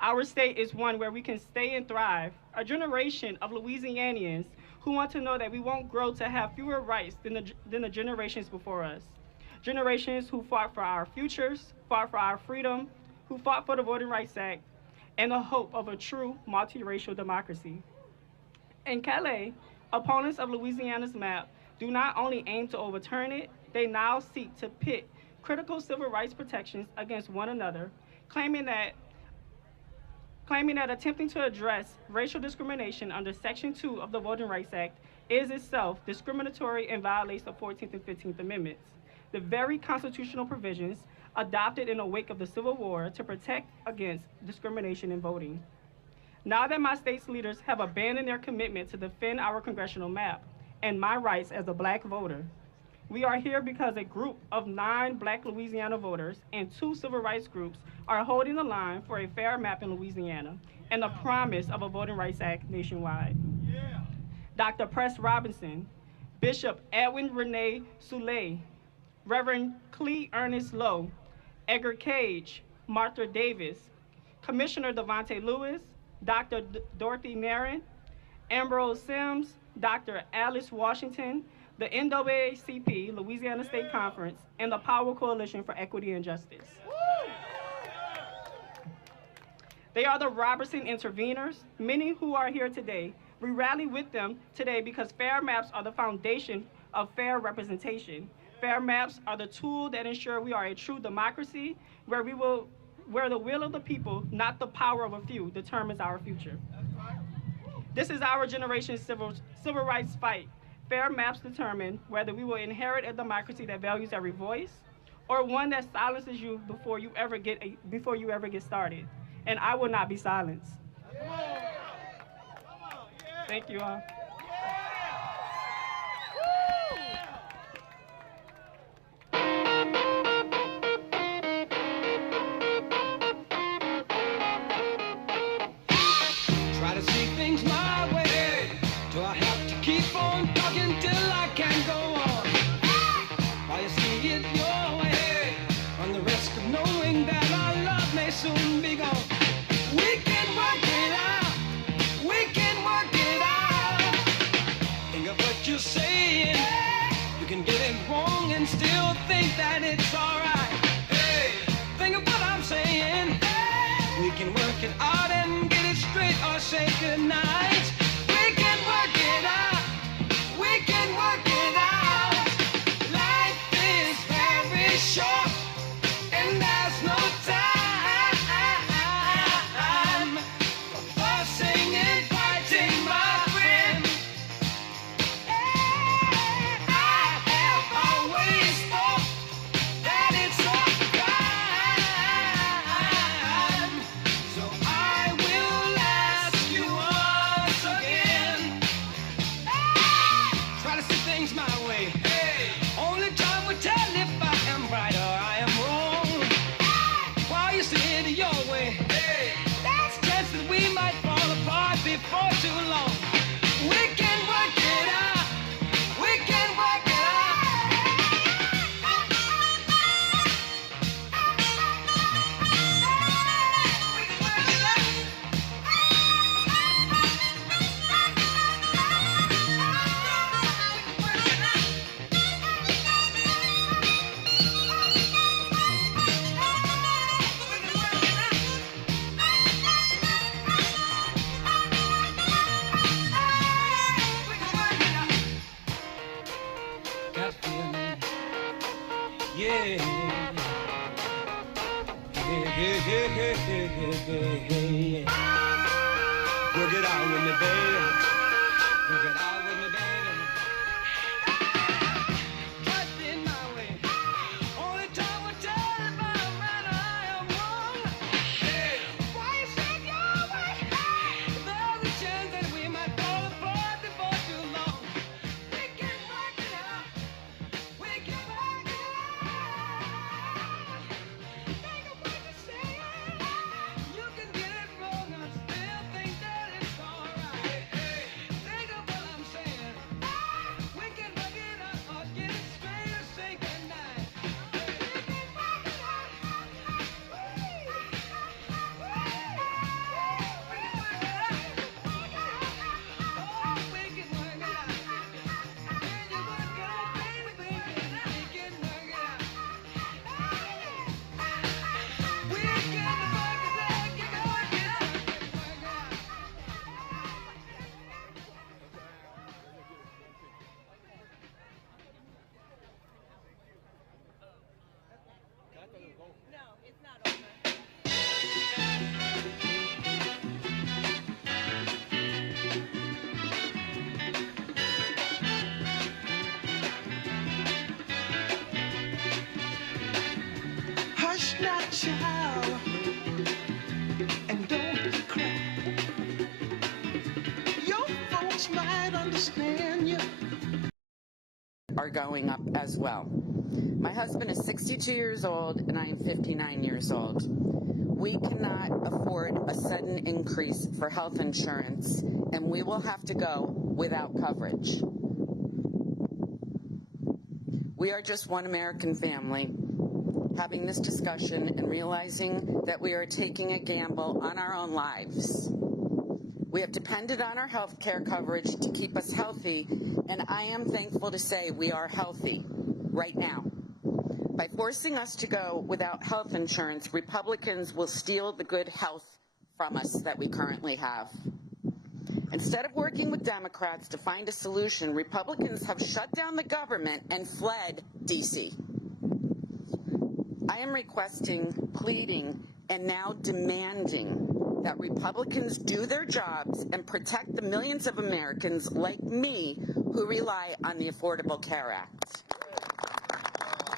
our state is one where we can stay and thrive. A generation of Louisianians who want to know that we won't grow to have fewer rights than the generations before us. Generations who fought for our futures, fought for our freedom, who fought for the Voting Rights Act, and the hope of a true multiracial democracy. In Calais, opponents of Louisiana's map do not only aim to overturn it, they now seek to pit critical civil rights protections against one another, claiming that attempting to address racial discrimination under Section 2 of the Voting Rights Act is itself discriminatory and violates the 14th and 15th Amendments, the very constitutional provisions adopted in the wake of the Civil War to protect against discrimination in voting. Now that my state's leaders have abandoned their commitment to defend our congressional map and my rights as a black voter, we are here because a group of 9 black Louisiana voters and 2 civil rights groups are holding the line for a fair map in Louisiana and the promise of a Voting Rights Act nationwide. Yeah. Dr. Press Robinson, Bishop Edwin Renee Soule, Reverend Clee Ernest Lowe, Edgar Cage, Martha Davis, Commissioner Devontae Lewis, Dr. Dorothy Nairn, Ambrose Sims, Dr. Alice Washington, the NAACP, Louisiana State Conference, and the Power Coalition for Equity and Justice. They are the Robertson interveners, many who are here today. We rally with them today because fair maps are the foundation of fair representation. Fair maps are the tool that ensure we are a true democracy where the will of the people, not the power of a few, determines our future. This is our generation's civil rights fight. Fair maps determine whether we will inherit a democracy that values every voice or one that silences you before you ever get started. And I will not be silenced. Thank you all. Try to see things my way. Do I have to keep on talking till I can't go on? While you see it your way, run the risk of knowing that our love may soon be gone. We can work it out. We can work it out. Think of what you're saying. You can get it wrong and still think that it's alright. Hey, think of what I'm saying. We can work it out and get it straight or say goodnight. We can work it out. We can work it out. Life is very short and there's no time for fussing and fighting, my friend. I have always thought that it yeah. Hey. Work it out with me, baby. Work it out with me, baby. Just in my way. Only time will tell if I'm right or I am wrong. Hey. Why you shake your way? There's a chance that we might fall apart before too long. We can work it out. We can work it out. Think of what you're saying. You can get it wrong. I still think that it's alright. Think of what I'm saying. We can work it out or get it straight or say goodnight. We can work it out. Hush now, child, and don't cry. Your folks might understand you. Are going up as well. My husband is 62 years old and I am 59 years old. We cannot afford a sudden increase for health insurance and we will have to go without coverage. We are just one American family having this discussion and realizing that we are taking a gamble on our own lives. We have depended on our health care coverage to keep us healthy, and I am thankful to say we are healthy right now. By forcing us to go without health insurance, Republicans will steal the good health from us that we currently have. Instead of working with Democrats to find a solution, Republicans have shut down the government and fled D.C. I am requesting, pleading, and now demanding that Republicans do their jobs and protect the millions of Americans like me who rely on the Affordable Care Act.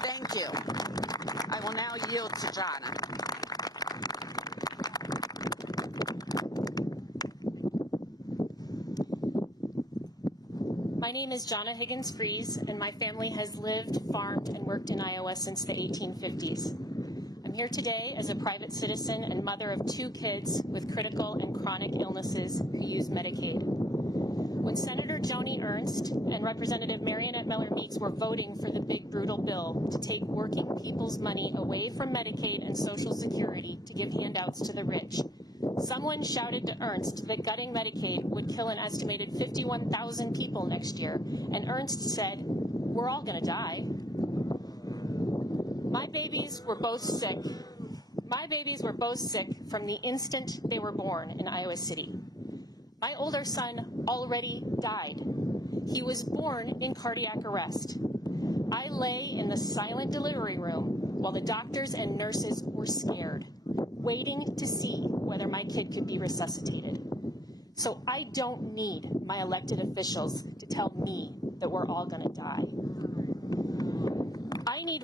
Thank you. I will now yield to Jonna. My name is Jonna Higgins-Fries, and my family has lived, farmed, and worked in Iowa since the 1850s. I'm here today as a private citizen and mother of 2 kids with critical and chronic illnesses who use Medicaid. When Senator Joni Ernst and Representative Marionette Miller-Meeks were voting for the big brutal bill to take working people's money away from Medicaid and Social Security to give handouts to the rich, someone shouted to Ernst that gutting Medicaid would kill an estimated 51,000 people next year, and Ernst said, "We're all going to die." My babies were both sick. My babies were both sick from the instant they were born in Iowa City. My older son already died. He was born in cardiac arrest. I lay in the silent delivery room while the doctors and nurses were scared, waiting to see whether my kid could be resuscitated. So I don't need my elected officials to tell me that we're all going to die. I need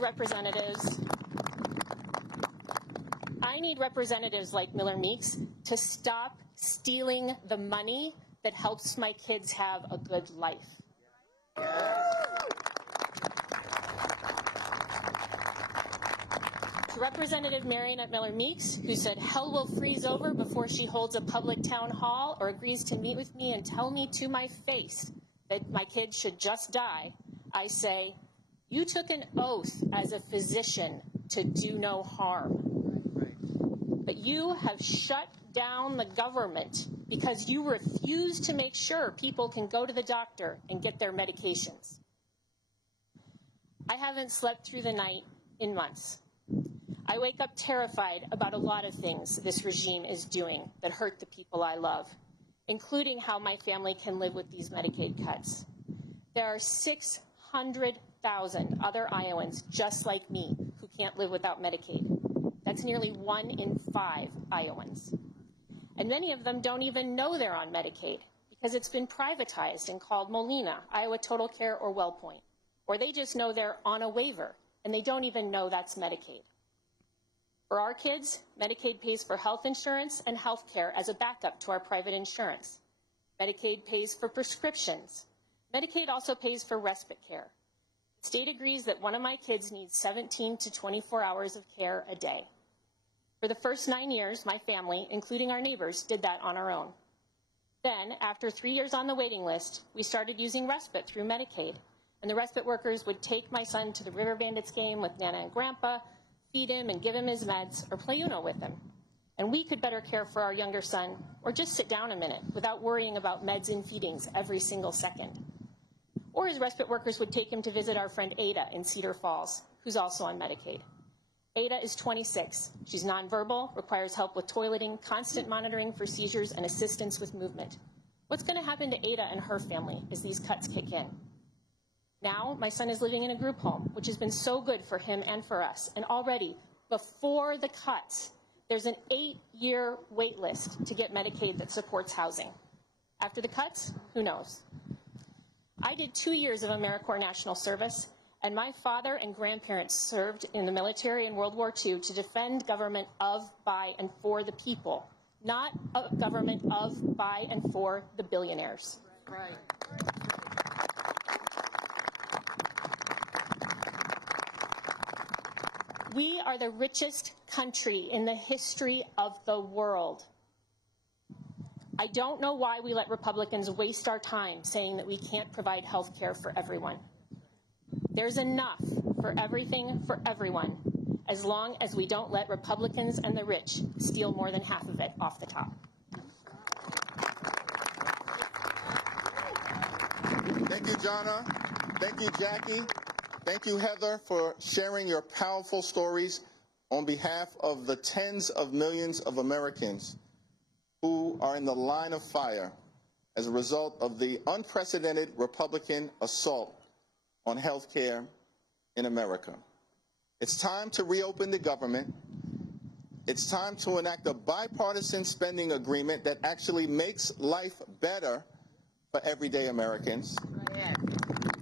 representatives like Miller-Meeks to stop stealing the money that helps my kids have a good life. To Representative Marionette Miller-Meeks, who said hell will freeze over before she holds a public town hall or agrees to meet with me and tell me to my face that my kids should just die, I say, you took an oath as a physician to do no harm. But you have shut down the government because you refuse to make sure people can go to the doctor and get their medications. I haven't slept through the night in months. I wake up terrified about a lot of things this regime is doing that hurt the people I love, including how my family can live with these Medicaid cuts. There are 600 100,000 other Iowans just like me who can't live without Medicaid. That's nearly 1 in 5 Iowans. And many of them don't even know they're on Medicaid because it's been privatized and called Molina, Iowa Total Care, or WellPoint. Or they just know they're on a waiver and they don't even know that's Medicaid. For our kids, Medicaid pays for health insurance and health care as a backup to our private insurance. Medicaid pays for prescriptions. Medicaid also pays for respite care. The state agrees that one of my kids needs 17 to 24 hours of care a day. For the first 9 years, my family, including our neighbors, did that on our own. Then, after 3 years on the waiting list, we started using respite through Medicaid, and the respite workers would take my son to the River Bandits game with Nana and Grandpa, feed him and give him his meds, or play Uno with him. And we could better care for our younger son, or just sit down a minute without worrying about meds and feedings every single second. Or his respite workers would take him to visit our friend Ada in Cedar Falls, who's also on Medicaid. Ada is 26. She's nonverbal, requires help with toileting, constant monitoring for seizures, and assistance with movement. What's going to happen to Ada and her family as these cuts kick in? Now, my son is living in a group home, which has been so good for him and for us. And already, before the cuts, there's an 8-year wait list to get Medicaid that supports housing. After the cuts, who knows? I did 2 years of AmeriCorps National Service, and my father and grandparents served in the military in World War II to defend government of, by, and for the people, not a government of, by, and for the billionaires. Right. We are the richest country in the history of the world. I don't know why we let Republicans waste our time saying that we can't provide health care for everyone. There's enough for everything for everyone, as long as we don't let Republicans and the rich steal more than half of it off the top. Thank you, Jonna. Thank you, Jackie. Thank you, Heather, for sharing your powerful stories on behalf of the tens of millions of Americans who are in the line of fire as a result of the unprecedented Republican assault on health care in America. It's time to reopen the government. It's time to enact a bipartisan spending agreement that actually makes life better for everyday Americans.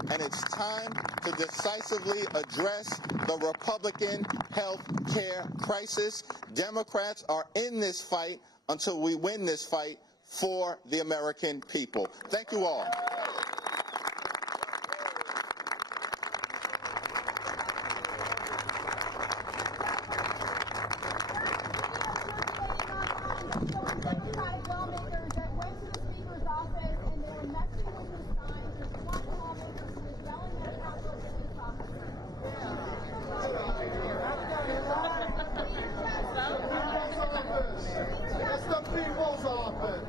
And it's time to decisively address the Republican health care crisis. Democrats are in this fight until we win this fight for the American people. Thank you all. That's the people's office.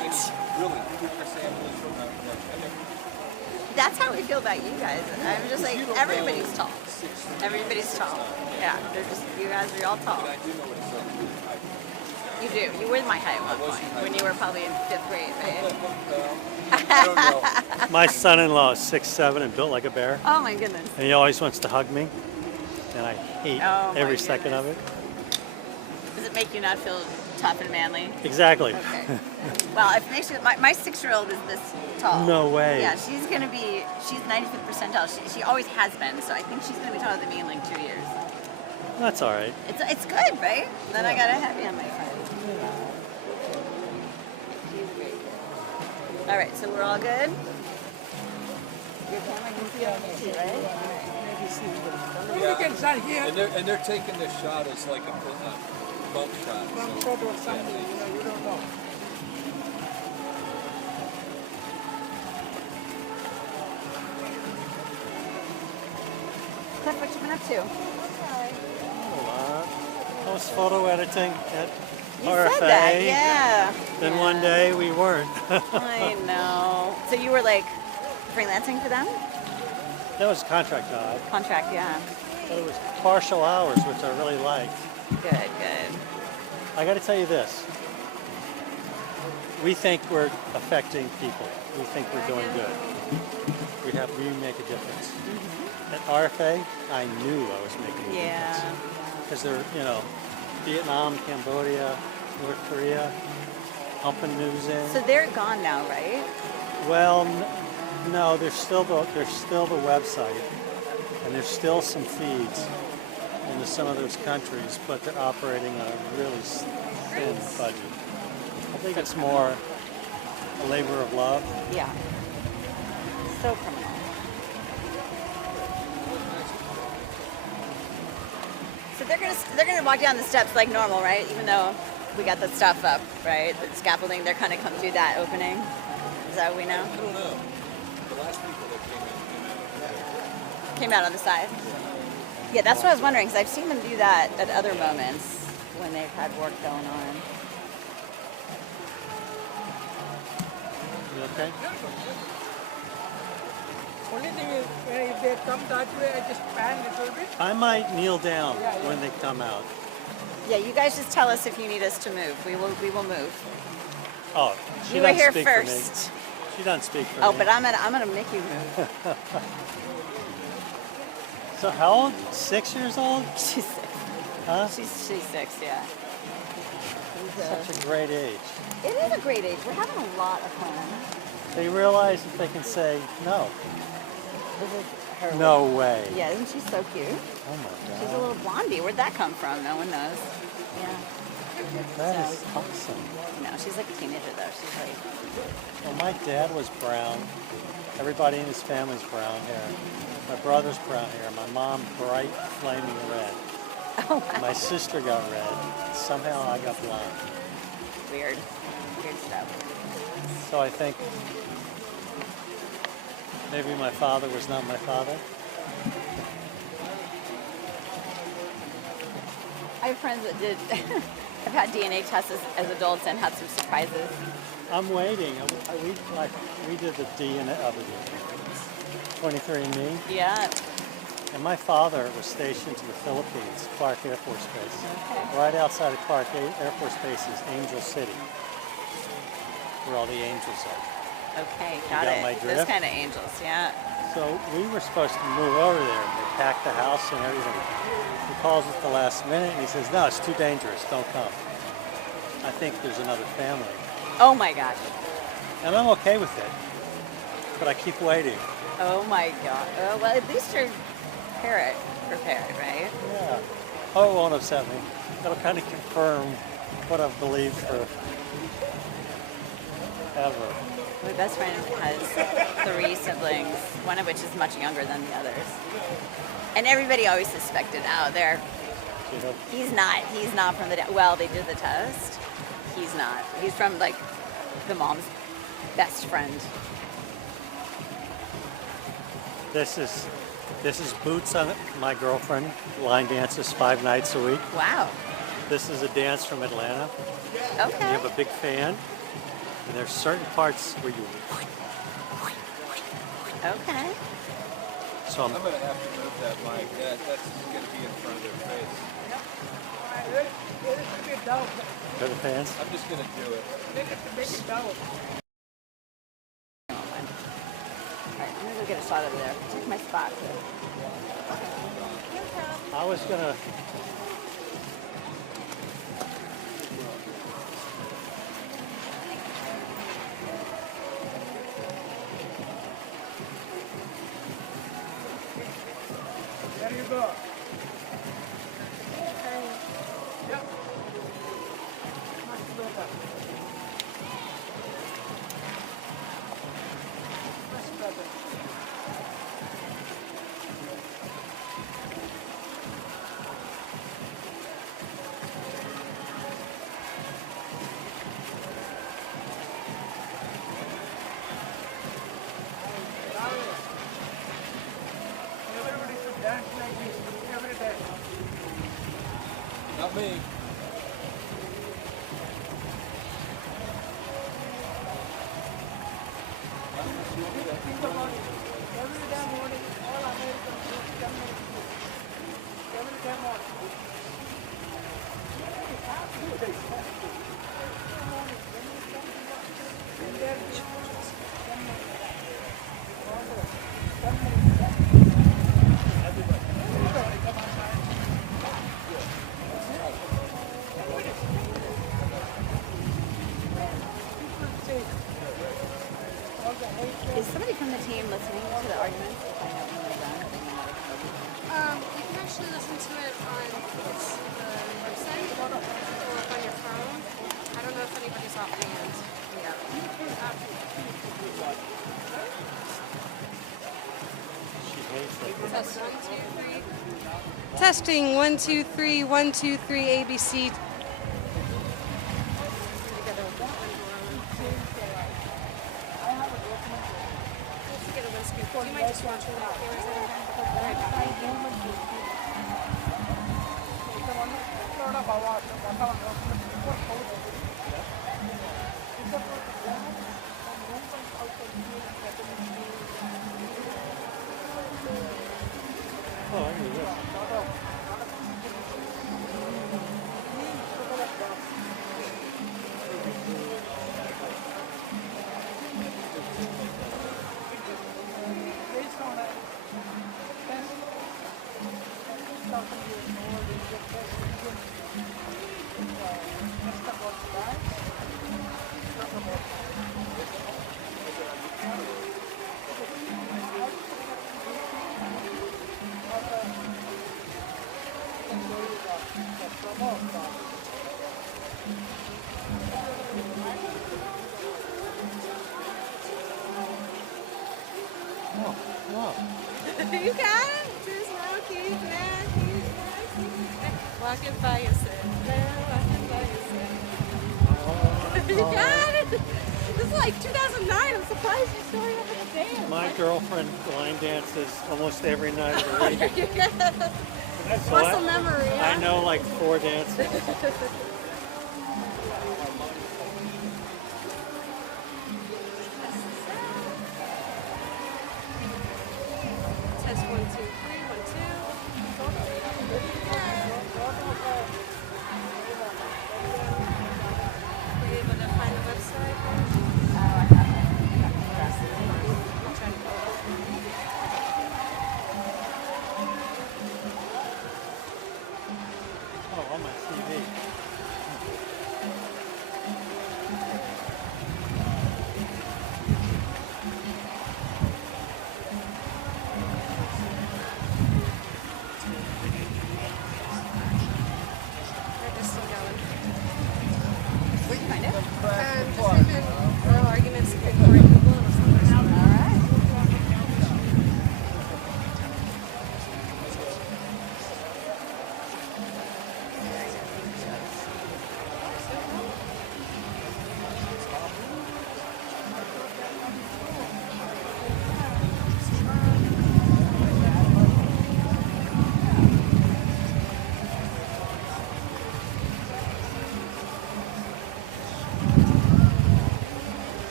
Really, your samples from That's how we feel about you guys. I'm just like, everybody's tall. Everybody's tall. Yeah, they're just, you guys are all tall. You do. You were my height at one point, when you were probably in 5th grade, right? My son-in-law is 6'7" and built like a bear. Oh my goodness. And he always wants to hug me, and I hate Oh, my every second of it. Does it make you not feel tough and manly? Exactly. Okay. Well, if it makes you, my 6-year-old is this tall. No way. Yeah, she's 95th percentile. She always has been, so I think she's gonna be taller than me in like 2 years. That's all right. It's good, right? Then I gotta have you on my side. She's great. All right, so we're all good? Your camera can see on me too, right? Yeah. And they're taking this shot as like a bump shot. So, You don't know. Cliff, what you been up to? I was photo editing at You RFA. said that, yeah. Then one day we weren't. I know. So you were like freelancing for them? That was a contract job. Contract, yeah. But it was partial hours, which I really liked. Good, good. I got to tell you this. We think we're affecting people. We think we're doing good. We make a difference. At RFA, I knew I was making a difference. Because they're, Vietnam, Cambodia, North Korea, pumping news in. So they're gone now, right? Well, no, there's still the website, and there's still some feeds into some of those countries, but they're operating on a really thin budget. I think it's more a labor of love. Yeah. So criminal. So they're gonna walk down the steps like normal, right? Even though we got the stuff up, right? The scaffolding, they're kind of come through that opening. Is that what we know? I don't know. The last people that Came out on the side. Yeah, that's what I was wondering, because I've seen them do that at other moments when they've had work going on. You okay? Only thing is, if they come that way, I just pan a little bit. I might kneel down when they come out. Yeah, you guys just tell us if you need us to move. We will move. Oh, she You were doesn't here speak first. for me. She doesn't speak for Oh, me. but I'm gonna make you move. So how old? 6 years old? She's 6. Huh? She's 6, yeah. Such a great age. It is a great age. We're having a lot of fun. They realize that they can say no. This is her. No way. Yeah, isn't she so cute? Oh my She's a God. little blondie. Where'd that come from? No one knows. Yeah. That is awesome. No, she's like a teenager though. She's like. Well, my dad was brown. Everybody in his family's brown hair. My brother's brown hair. My mom, bright, flaming red. Oh, wow. My sister got red. Somehow I got blonde. Weird. Weird stuff. So I think maybe my father was not my father. I have friends that did have had DNA tests as adults and had some surprises. I'm waiting. We did the DNA of the 23andMe. Yeah. And my father was stationed to the Philippines, Clark Air Force Base. Okay. Right outside of Clark Air Force Base is Angel City, where all the angels are. Okay, You got got it. my Those drift? kind of angels, yeah. So we were supposed to move over there. They packed the house and everything. He calls us the last minute and he says, "No, it's too dangerous. Don't come." I think there's another family. Oh my gosh. And I'm okay with it. But I keep waiting. Oh my god. Oh, well, at least you're prepared, right? Yeah. Oh, it won't upset me. It'll kind of confirm what I've believed for ever. My best friend has 3 siblings, one of which is much younger than the others. And everybody always suspected, he's not from the, well, they did the test. He's not. He's from like the mom's best friend. This is Boots on it. My girlfriend line dances 5 nights a week. Wow. This is a dance from Atlanta. Okay. You have a big fan. And there's certain parts where you. Okay. So I'm going to have to move that mic. That's going to be in front of their face. For the fans? I'm just going to do it. Alright, I'm gonna go get a shot over there. Take my spot. I was gonna. There you go. Yep. Much better. Much better. Everybody should dance like this every day. Not me. Think about it. Every day morning, all Americans do 10 minutes. Every day morning. You have to do this. Every morning, when you come to work, in there, 10 minutes. 10 minutes. Everybody. Come on, man. Is somebody from the team listening to the arguments? If I have them done, You can actually listen to it on the website or on your phone. I don't know if anybody's offhand. Test 1, 2, 3. Testing 1, 2, 3, 1, 2, 3, ABC. You might just watch it out. Oh, I knew this. You got it? Just walking back, walking by yourself. Walking by yourself. You got it? This is like 2009. I'm surprised you still have a dance. My girlfriend line dances almost every night of the week. That's So muscle memory. I Huh? know like 4 dances. Test 1, 2, 3, 1, 2. Were you able to find the website? Oh, on my TV.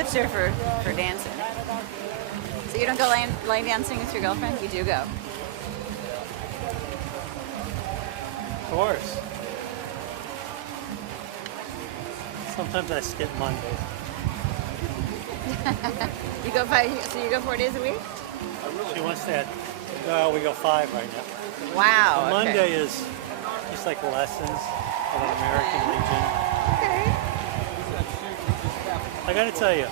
let's cheer for dancing. So you don't go line dancing with your girlfriend? You do go. Of course. Sometimes I skip Monday. You go 4 days a week? She wants that. No, we go 5 right now. Wow. And okay. Monday is just like lessons of an American Legion. Okay. I gotta tell you,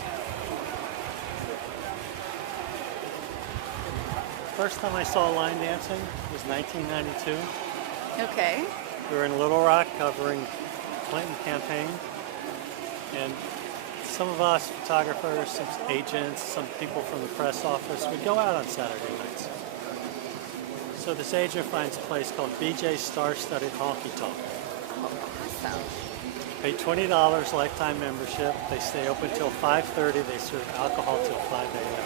first time I saw line dancing was 1992. Okay. We were in Little Rock covering Clinton campaign, and some of us photographers, some agents, some people from the press office, would go out on Saturday nights. So this agent finds a place called BJ's Star-Studded Honky Tonk. Oh, awesome. Pay $20 lifetime membership. They stay open till 5:30. They serve alcohol till 5 a.m.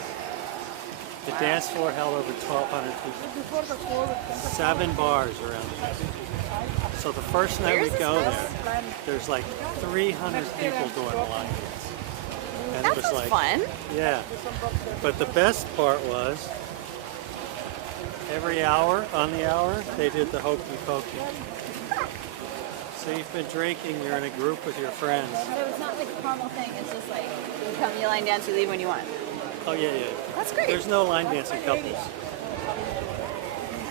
The dance floor held over 1,200 people. 7 bars around the place. So the first night we go there, there's like 300 people doing a line dance. And That it was sounds like fun. Yeah. But the best part was every hour, on the hour, they did the hokey pokey. So you've been drinking, you're in a group with your friends. So it's not like a formal thing, it's just like you come, you line dance, you leave when you want. Oh yeah, yeah. That's great. There's no line dancing couples.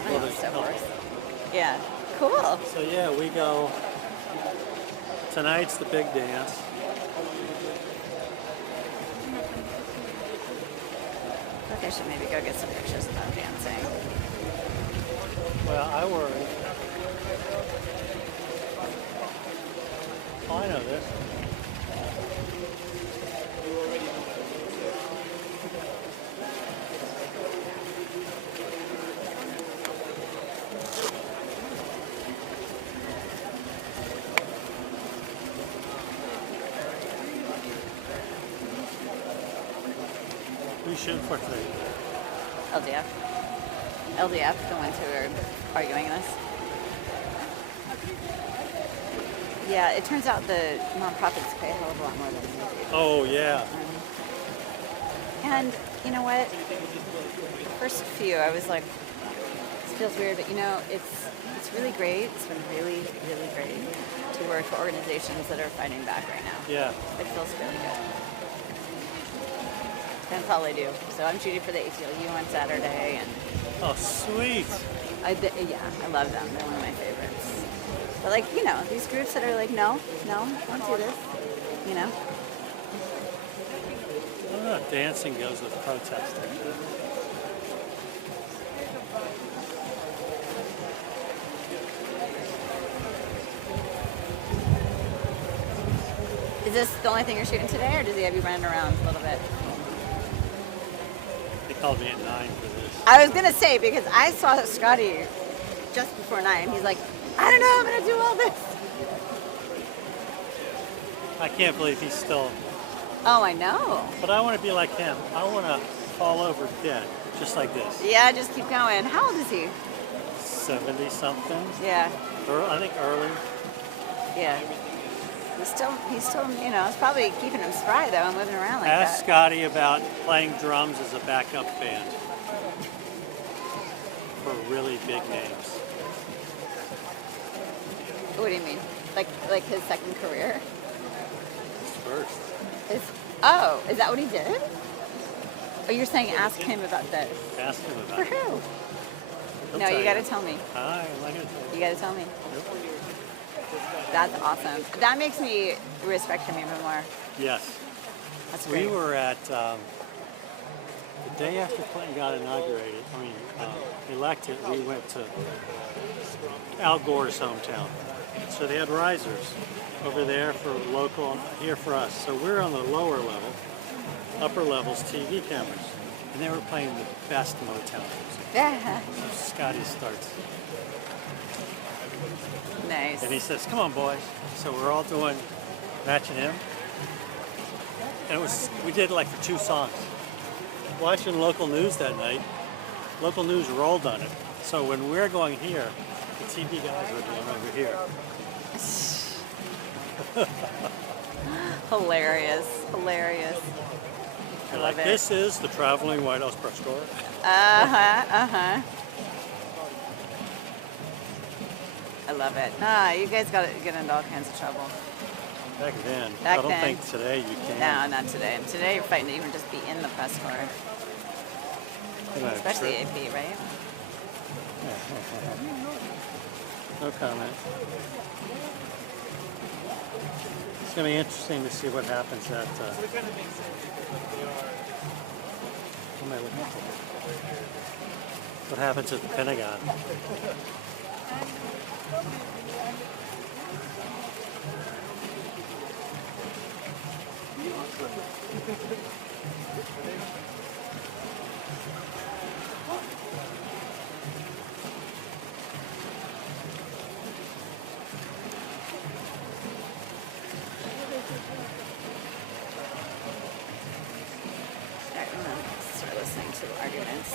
Well, there's couples. Yeah. Cool. So yeah, we go. Tonight's the big dance. I think I should maybe go get some pictures of them dancing. Well, I worry. Oh, I know this. Who are you shooting for today? LDF. LDF, the ones who are arguing this. Yeah, it turns out the nonprofits pay a hell of a lot more than we do. Oh, yeah. And you know what? First few, I was like, this feels weird, but you know, it's really great. It's been really, really great to work for organizations that are fighting back right now. Yeah. It feels really good. That's all I do. So I'm shooting for the ACLU on Saturday, and oh, sweet. I love them. They're one of my favorites. But like, you know, these groups that are like, no, don't do this, you know. I don't know if dancing goes with protesting. Is this the only thing you're shooting today, or does he have you running around a little bit? They called me at 9 for this. I was gonna say, because I saw Scotty just before 9. He's like, I don't know, I'm gonna do all this. I can't believe he's still. Oh, I know. But I want to be like him. I want to fall over dead, just like this. Yeah, just keep going. How old is he? 70 something. Yeah. I think early. Yeah. He's still, you know, it's probably keeping him spry though, and moving around like Ask that. Scotty about playing drums as a backup band for really big names. What do you mean? Like his second career? His first. Is that what he did? Oh, you're saying ask him about this. Ask him about For it. who? He'll No, tell you gotta tell me. I'm not gonna tell You gotta tell me. That's awesome. That makes me respect him even more. Yes. That's great. We were at the day after Clinton got elected. We went to Al Gore's hometown. So they had risers over there for local, here for us. So we're on the lower level, upper levels TV cameras, and they were playing the best Motown music. Yeah. So Scotty starts. Nice. And he says, "Come on, boys." So we're all doing, matching him. And we did it like for 2 songs. Watching local news that night, local news rolled on it. So when we're going here, the TV guys were going over here. Hilarious, hilarious. I love it. This is the traveling White House press corps. I love it. You guys got to get into all kinds of trouble. Back then. Back I don't then. think today you can. No, not today. Today you're fighting to even just be in the press corps. Especially AP, right? No comment. It's going to be interesting to see what happens at... what happens at the Pentagon. Start listening to arguments.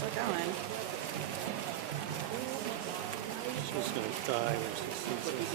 Still going. She's going to die when she sees this.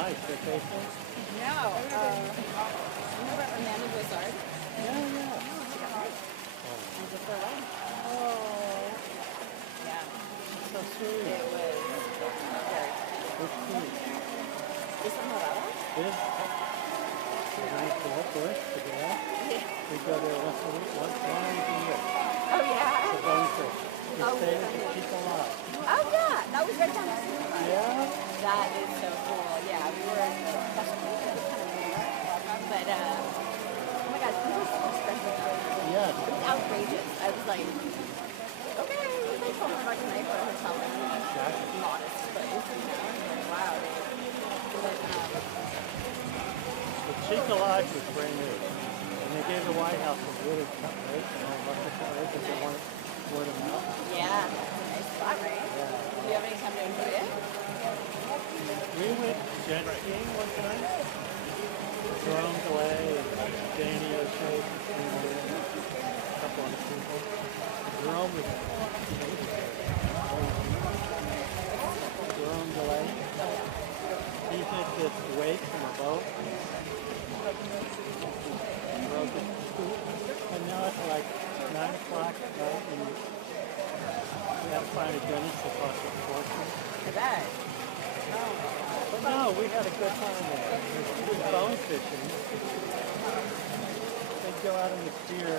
Nice vacation. No. Remember Amanda Blizzard? Yeah. Oh. Yeah. So sweet. It was very Which team? ¿Es morada? It is. We're going to go for it together. Yeah. We go there once a week, once a year. Oh, yeah? So going for we Oh, stay really? at Chico Lot. Oh, yeah. That was right down the street. Yeah? That is so cool. Yeah, we were in the but, oh my gosh, people were so expensive. Yeah. It was outrageous. I was like, okay, they told me about tonight for a hotel room. Modest place, you know? Wow. But, The Chico Lodge was brand new. And they gave the White House a really cut rate, cut rate because they wanted word of mouth. yeah, it's a nice spot, right? Yeah. Do you have any time to enjoy it? We went jet skiing one time. Jerome Delay and Danny O'Shea, a couple other people. Jerome was Jerome Delay. He hit this wake from a boat. Broke his scoop. And now it's like 9 find a dentist that costs a fortune. I bet. But no, we had a good time there. There's good bone fishing. They'd go out in the pier,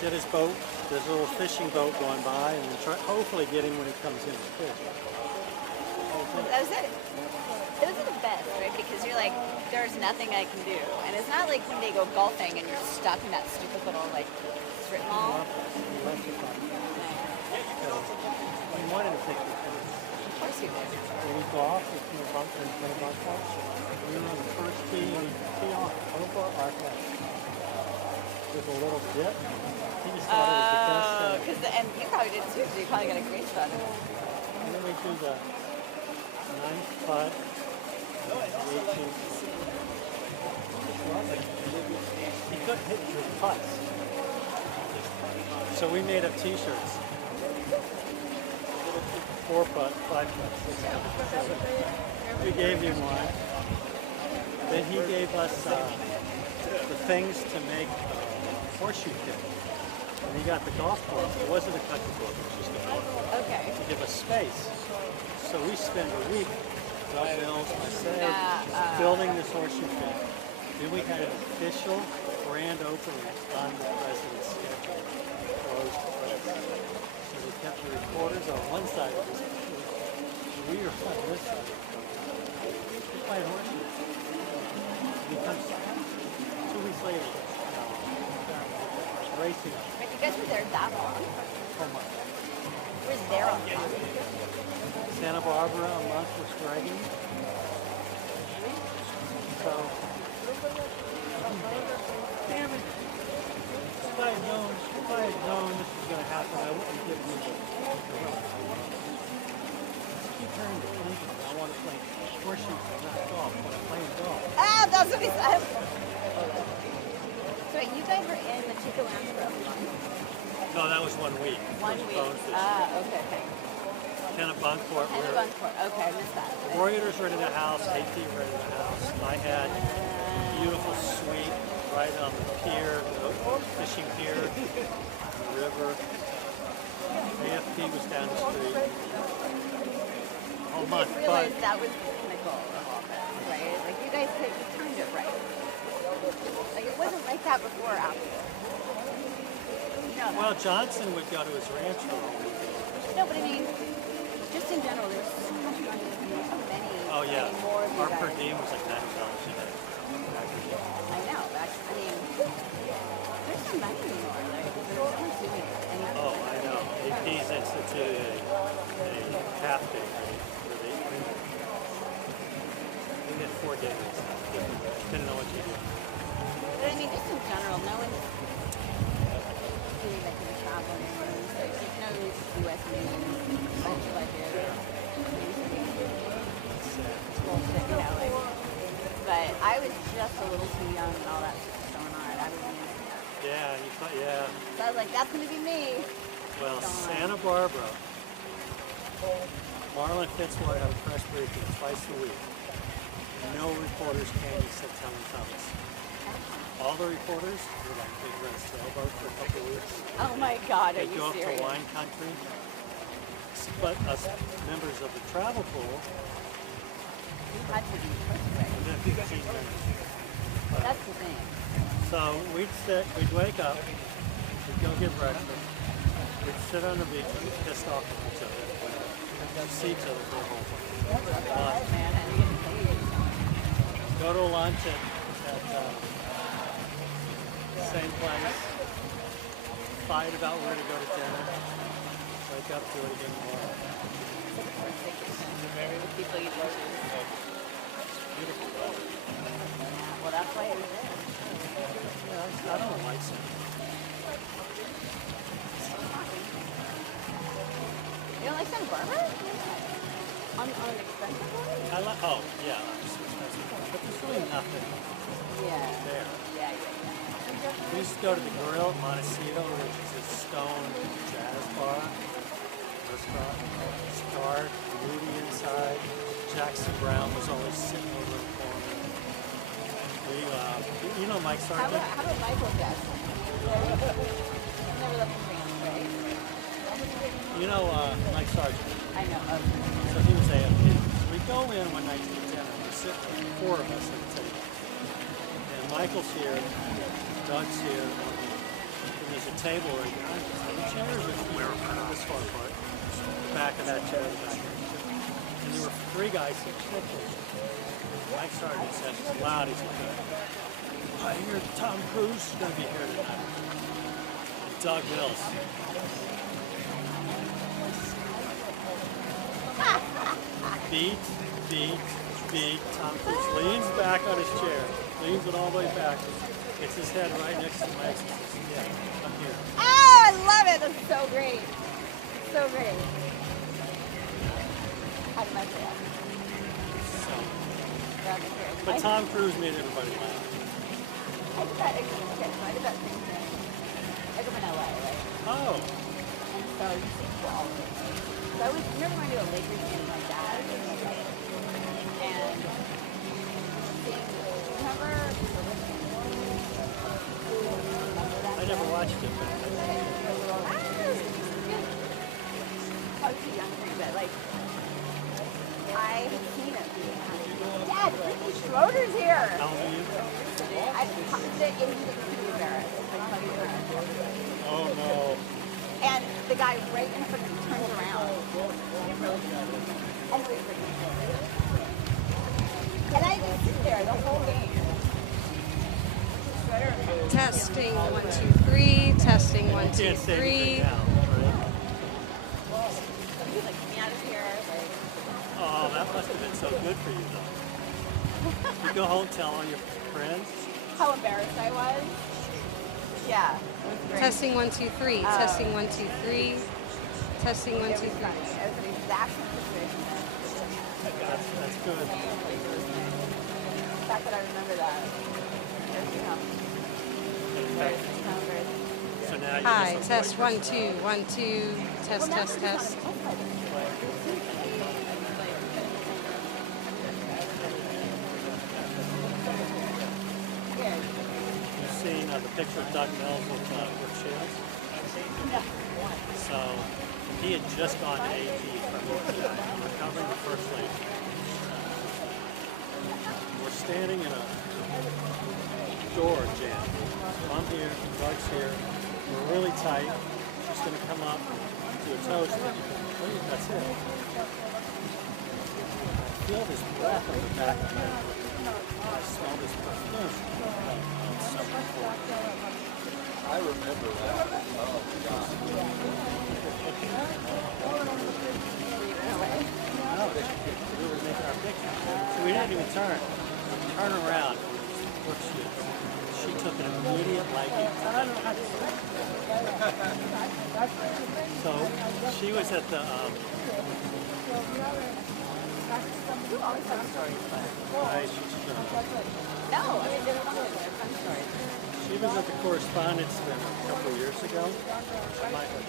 get his boat. There's a little fishing boat going by, and then hopefully get him when he comes in to fish. That was it. Those are the best, right? Because you're like, there's nothing I can do. And it's not like when they go golfing and you're stuck in that stupid little, like, strip mall. He wanted to take the thing. Of course you did. When we go off, it's in the bunker and play golf course. We were on the first tee and we tee off over our flag. With a little dip. He just thought it was the best thing. And you probably did too, so you probably got a great spot. And then we do the 9th putt, the 18th. He couldn't hit his putts. So we made up t-shirts. 4 putt, 5 putt, 6 putt, 7. We gave him one. Then he gave us the things to make horseshoe kit. And he got the golf club. It wasn't a country club, it was just a golf club. Okay. To give us space. So we spent a week, Bill Mills, myself, building this horseshoe kit. Then we had an official grand opening on the president's schedule. Closed the president. So we kept the reporters on one side of this field. We were on this side. We played horseshoe. We come 2 weeks later. Racing. But you guys were there that long? Oh my. You were there a month? Santa Barbara, a month was dragging. So, damn it. If I had known this was going to happen, I wouldn't have given you the keep hearing the clinking. I want to play horseshoes, not golf, but I'm playing golf. Ah, that's what he said. So wait, you guys were in the Chico Lounge for a month? No, that was 1 week. 1 week. Okay. Kennebunkport. Kennebunkport. Okay, I missed that. Warriors rented a house, AT rented a house. I had a beautiful suite right on the pier, the fishing pier, the river. AFP was down the street. A whole month. You realized that was the pinnacle of all that, right? Like you guys timed it right. Like it wasn't like that before or after. Well, Johnson would go to his ranch for a week. No, but I mean, just in general, there's so much money. There's so many. Oh yeah. More of you Our per guys. diem was like $90 a day. I know. I mean, there's no money anymore. Like, there's no one's doing anything. Oh, I know. AP's instituted a half day rate where they get 4 days. Didn't know what you do. But I mean, just in general, no one's doing like the traveling. Like, there's no U.S. news. Much like it. It's bullshit, you know. Like, but I was just a little too young and all that shit was going on. I was in it. Yeah, you thought, yeah. So I was like, that's gonna be me. Well, Santa Barbara, Marlon Fitzwater had a press briefing twice a week. No reporters came except Helen Thomas. All the reporters were like, they'd rent a sailboat for a couple of weeks. Oh my God, are They'd you go up serious? to wine country. But us members of the travel pool, You had to be perfect. within 15 minutes. That's the thing. So we'd wake up, we'd go get breakfast, we'd sit on the beach, we'd be pissed off at each other. We'd see each other for a whole lunch. Go to lunch at same place, fight about where to go to dinner, wake up, do it again tomorrow. The people you go to. Beautiful. Well, that's why it was there. Yeah, I don't like it. You don't like Santa Barbara? On an expensive one? Oh, yeah, it's expensive. But there's really nothing there. Yeah. We used to go to the Grill at Montecito, which is a stone jazz bar, restaurant. Star, Rudy inside. Jackson Brown was always sitting over in the corner. You know Mike Sargent? How about Michael Jackson? Never left the band, right? He You know Mike Sargent? I know. So he was AFP. So we go in one night to the dinner. We sit there, 4 of us at the table. And Michael's here, Doug's here, and there's a table where the chairs are this far apart. The back of that chair is back here. And there were 3 guys sitting next to each other. Mike Sargent said, it's loud, he said, I hear Tom Cruise is going to be here tonight. And Doug Mills. Beat. Tom Cruise leans back on his chair, leans it all the way back, gets his head right next to Mike's and says, yeah, I'm here. Oh, I love it. That's so great. So great. How did I say that? But Tom Cruise made everybody laugh. I did that same thing. I grew up in LA, right? Oh. And so you see people all over. So I was never going to a Lakers game like that. And remember I never watched it, but I was too young for me, but like I had seen it. Dad, Ricky Schroeder's here. How old are you? I pumped it into the computer. Oh no. And the guy right in front of me turns around. And I just sit there the whole game. Testing 1, 2, 3. Testing 1, 2, 3. Oh, that must have been so good for you, though. You go home, tell all your friends. How embarrassed I was. Yeah, it was great. Testing 1, 2, 3. Testing 1, 2, 3. Testing 1, 2, 3. It was an exact situation. That's good. The fact that I remember that. So now you Hi, test 1, 2, 1, 2. Test. You've seen the picture of Doug Mills with Shields? So he had just gone to AD from recovering the First Lady. We're standing in a door jam. I'm here, Doug's here. We're really tight. She's going to come up and do a toast. That's it. I feel this breath on the back of my head. I smell this perfume. I remember that. Oh, God. No, we were making our picture. So we didn't even turn. Turn around. She took an immediate liking. So she was at the She was at the Correspondence Dinner a couple of years ago. She might have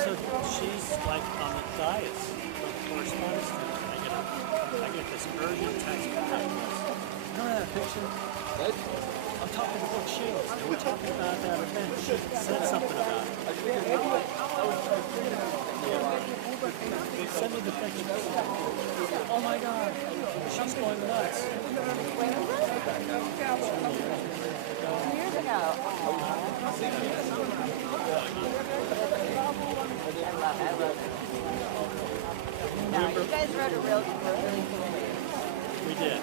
So she's like on the dais of the Correspondence Dinner. I get this urgent text from her. Remember that picture? I'm talking to Brooke Shields, and we're talking about that event. She said something about it. Send me the picture. Oh my God, she's going nuts. When was it? 2 years ago. I love it. No, you guys wrote a really cool video. We did.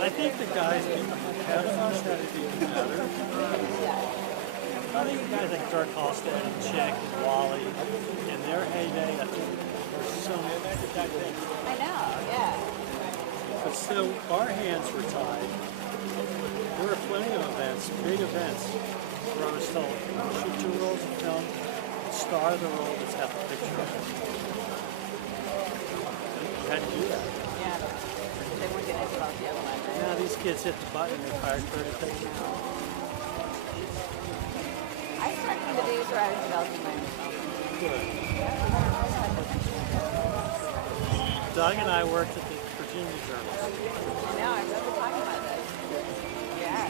I think the guys have us how to do better. I think the guys like Dirk Halstead and Chick and Wally, in their heyday, I think there's so many people. I know, yeah. But still, our hands were tied. There were plenty of events, big events, where I was told, shoot 2 rolls of film, star the roll that's got the picture of it. You had to do that. Yeah. They weren't getting it about the other one, right? Now these kids hit the button and they're fired for everything. I remember the days where I was developing myself. Good. Doug and I worked at the Virginia Journal. I know, I remember talking about this. Yeah.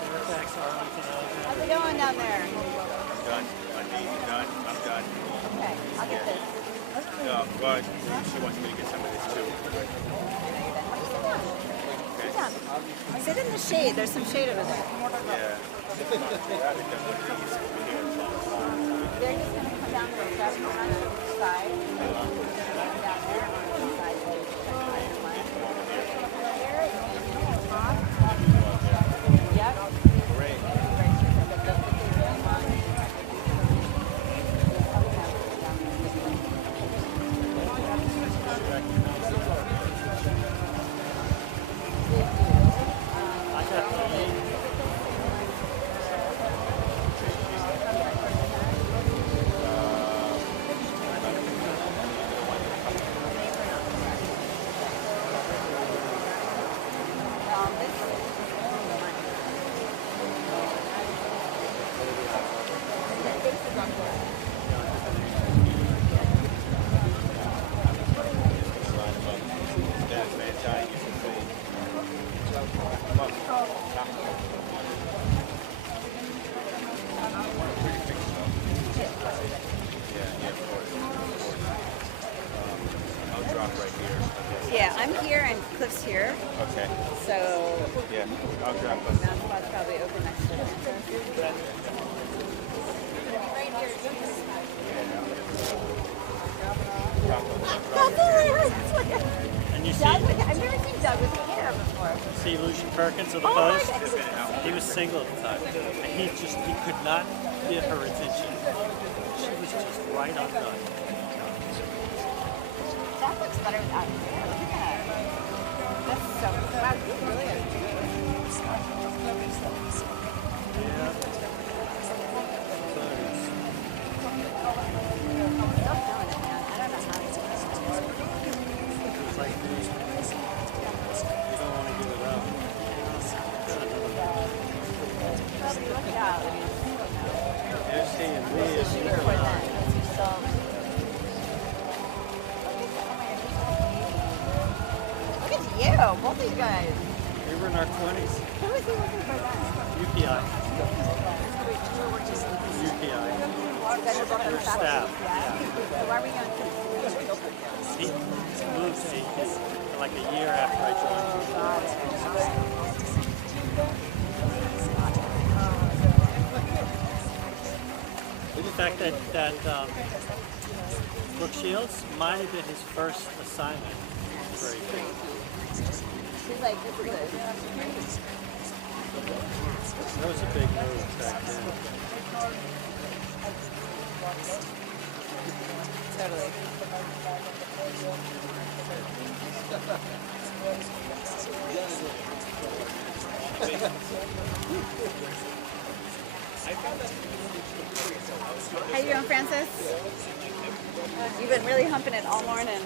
Fairfax, Arlington, Alexander. How's it going down there? Done. Done. I'm done. Okay, I'll get this. But she wants me to get some of this too. Sit down. Sit in the shade. There's some shade over there. Yeah. They're just going to come down to the reception on the side. Down there on the side. Yep. Great. Yeah, I'm here and Cliff's here. Okay. So yeah, I'll drop us. Now spot's probably open next to it. And you see, Doug, I've never seen Doug with hair before. see Lucian Perkins of the Post? He was single at the time. And he could not get her attention. She was just right on done. That looks better without hair. Look at that. That's so wow, you really are doing it. Yeah. It's like you don't want to give it up. Look out. They're seeing me as you come on. Look at you, both these guys. We were in our 20s. Who is he looking for then? UPI. UPI. Their staff. So why are we going to? He moved like a year after I joined. In fact, that Brooke Shields might have been his first assignment. For He's like, this is it. that was a big move back then. Totally. How you doing, Francis? You've been really humping it all morning.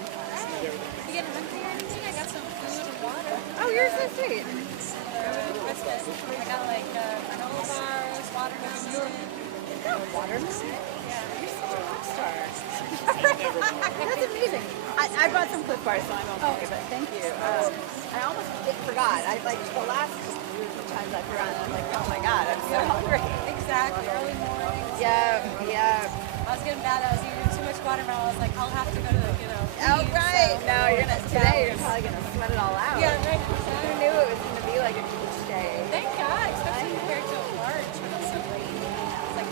You getting hungry or anything? I got some food and water. Oh, you're so sweet. Christmas. I got like granola bars, watermelon. Watermelon? Yeah. You're such a rock star. That's amazing. I brought some Cliff bars, so I'm okay, but thank you. I almost forgot. I like the last times I forgot, and I'm like, oh my god, I'm so hungry. Exactly. Early morning. Yeah. I was getting bad. I was eating too much watermelon. I was like, I'll have to go to the, Oh, right. So, No, today you're probably gonna sweat it all out. Yeah, right. Who knew it was gonna be like a beach day? Thank God, especially compared to March when it's so late. It's like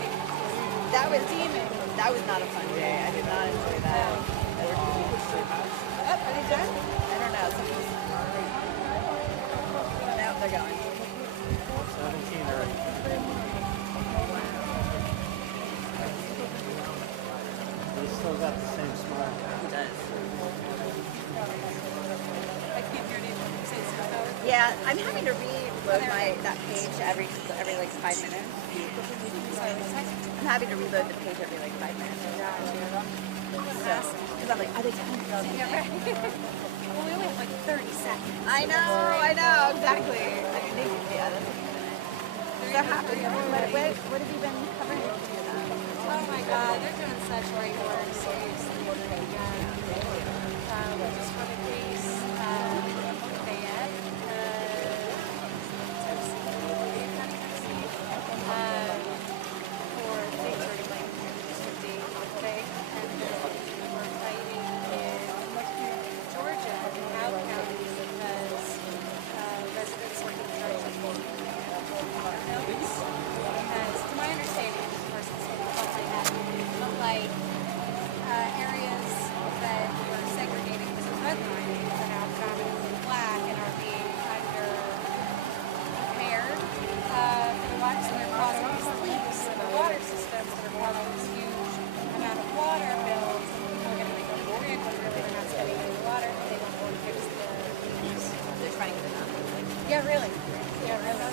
That was steaming. That was not a fun day. I did not enjoy that at all. Oh, are they done? I don't know. Now they're going. 17 or 18. They still got the same smile. He does. I can't hear anything you say. Yeah, I'm having to reload that page every like 5 minutes. I'm having to reload the page every like 5 minutes. So, because I'm like, are they telling me? Well, we only have like 30 seconds. I know, exactly. I mean, yeah, that's so happy. What have you been covering? such great work, seriously. We just won a case, Fayette, Tennessee, for things are like District 8 Bank, and then we're fighting in Georgia, in Cobb County, because residents are being charged with water bills. Because, to my understanding, of course, this is what I have, but like areas that were segregated because of redlining are now predominantly black and are being under repaired for the water, so they're causing these leaks in the water systems that are causing this huge amount of water bills, and people are going to make people in when really they're not spending any water and they don't want to fix the leaks. They're trying to get it out. Yeah, really. Yeah, really.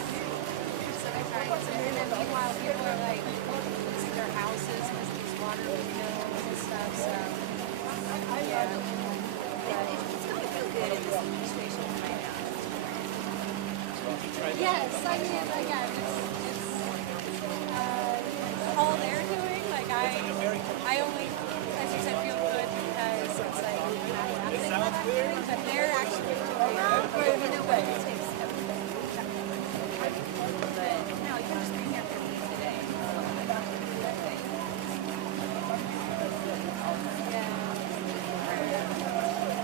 So they're trying to, and then meanwhile people are like losing their houses because of these water bills and stuff, so yeah. It's going to feel good in this administration right now. Yes, I mean, again, it's all they're doing. Like I only, as you said, feel good because it's like not happening what I'm doing, but they're actually doing it. You know what? It takes everything. But no, you're just being here for me today.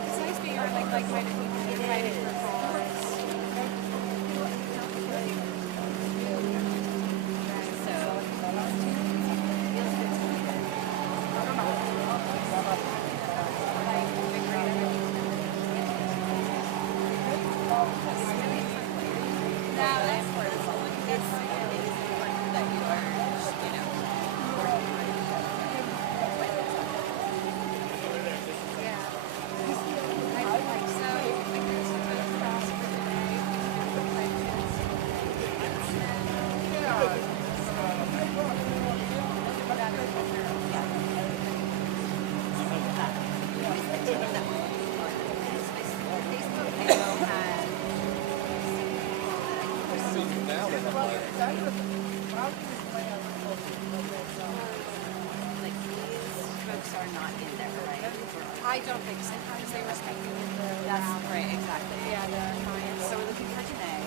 It's nice being around like-minded people who are fighting for cause. I don't think so, because they respect you. That's right, exactly. Yeah, the clients. So we're looking for Janae.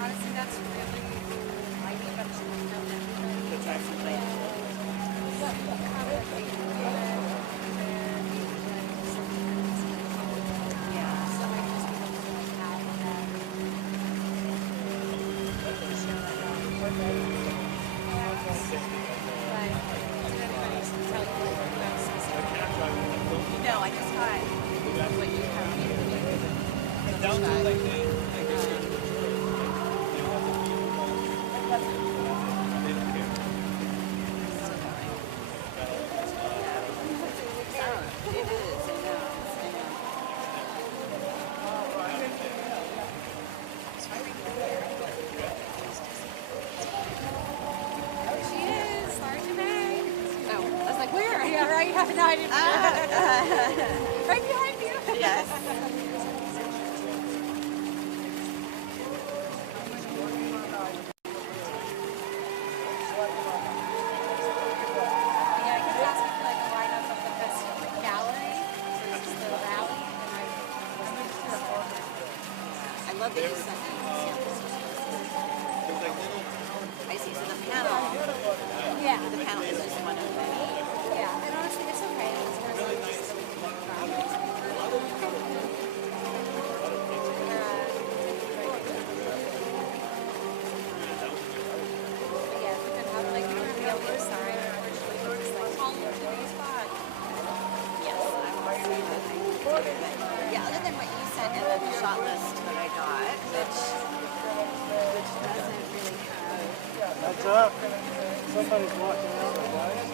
Honestly, that's really who I need, but it's really not everybody. That's right. No, I just got what you have. Down to like Right behind you. Yes. Love that you sent I see. So the panel, the panel is just one of many. Yeah, and honestly, it's okay. It's really nice. Yeah, but then how like you're the other side, unfortunately, it's like call into these spot. Yes, I will see that. Yeah, other than what you said in the shot list that I got, which doesn't really have. What's up? Somebody's walking out, guys.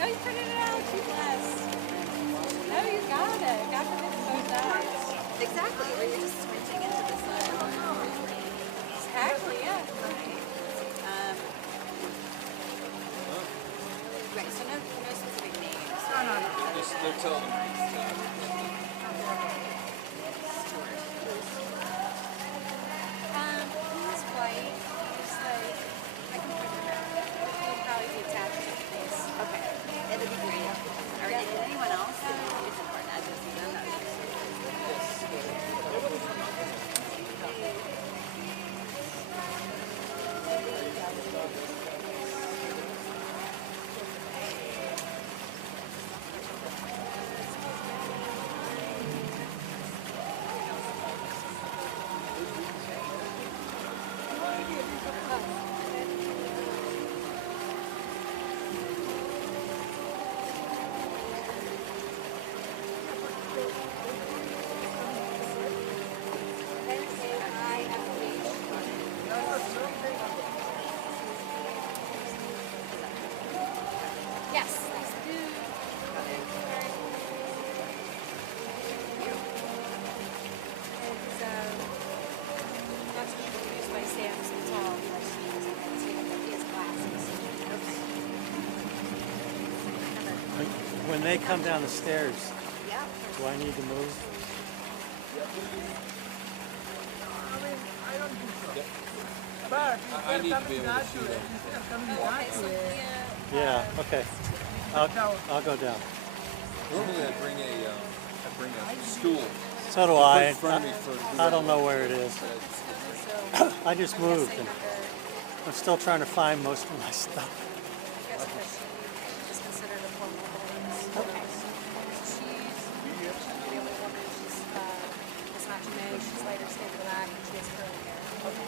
No, you printed it out. She's blessed. No, you got it. God forbid it so does. Exactly. Or you're just squinting into the sun. Exactly, yeah. Right, so no specific names. No. Just they're telling them. He's white. He's like, I can point him out. He'll probably be attached to the face. Okay. when they come down the stairs, do I need to move? I need to be able to shoot them. Yeah, okay. I'll go down. Normally I bring a stool. So do I. In front of me for I don't know where it is. I just moved and I'm still trying to find most of my stuff. She's considered a formal holiness. Okay. She's the only woman. It's not too many. She's lighter skinned than I, and she has curly hair. Okay.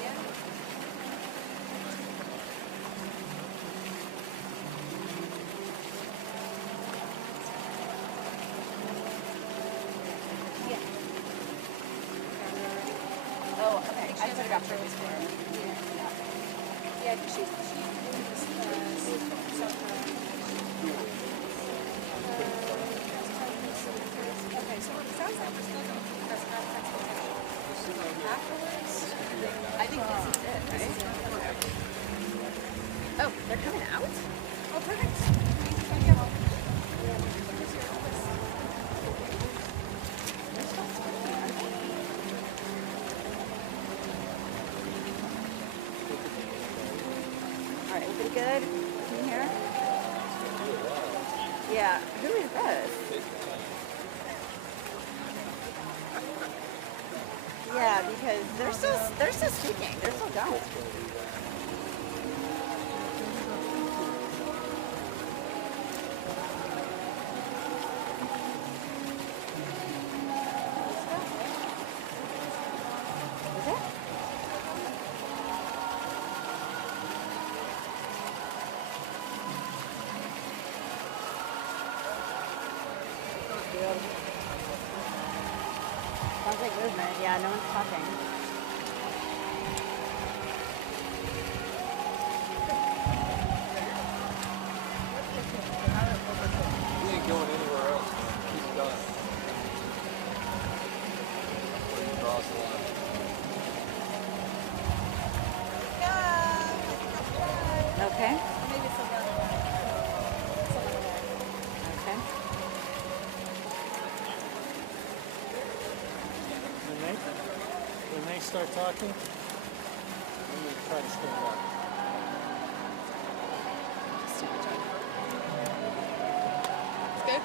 Yeah. Oh, okay. I put it up for this one. Yeah, because she's okay, so it sounds like we're still going to keep press afterwards. I think this is it, right? Oh, they're coming out? Oh, perfect. All right, pretty good. Can you hear? Yeah. Who is this? Yeah, because they're still speaking. They're still going. Is it? Sounds like movement. Yeah, no one's talking. He ain't going anywhere else. He's done. Where you cross the line. Okay. Maybe it's okay. When they start talking, I'm going to try to stand up. It's good?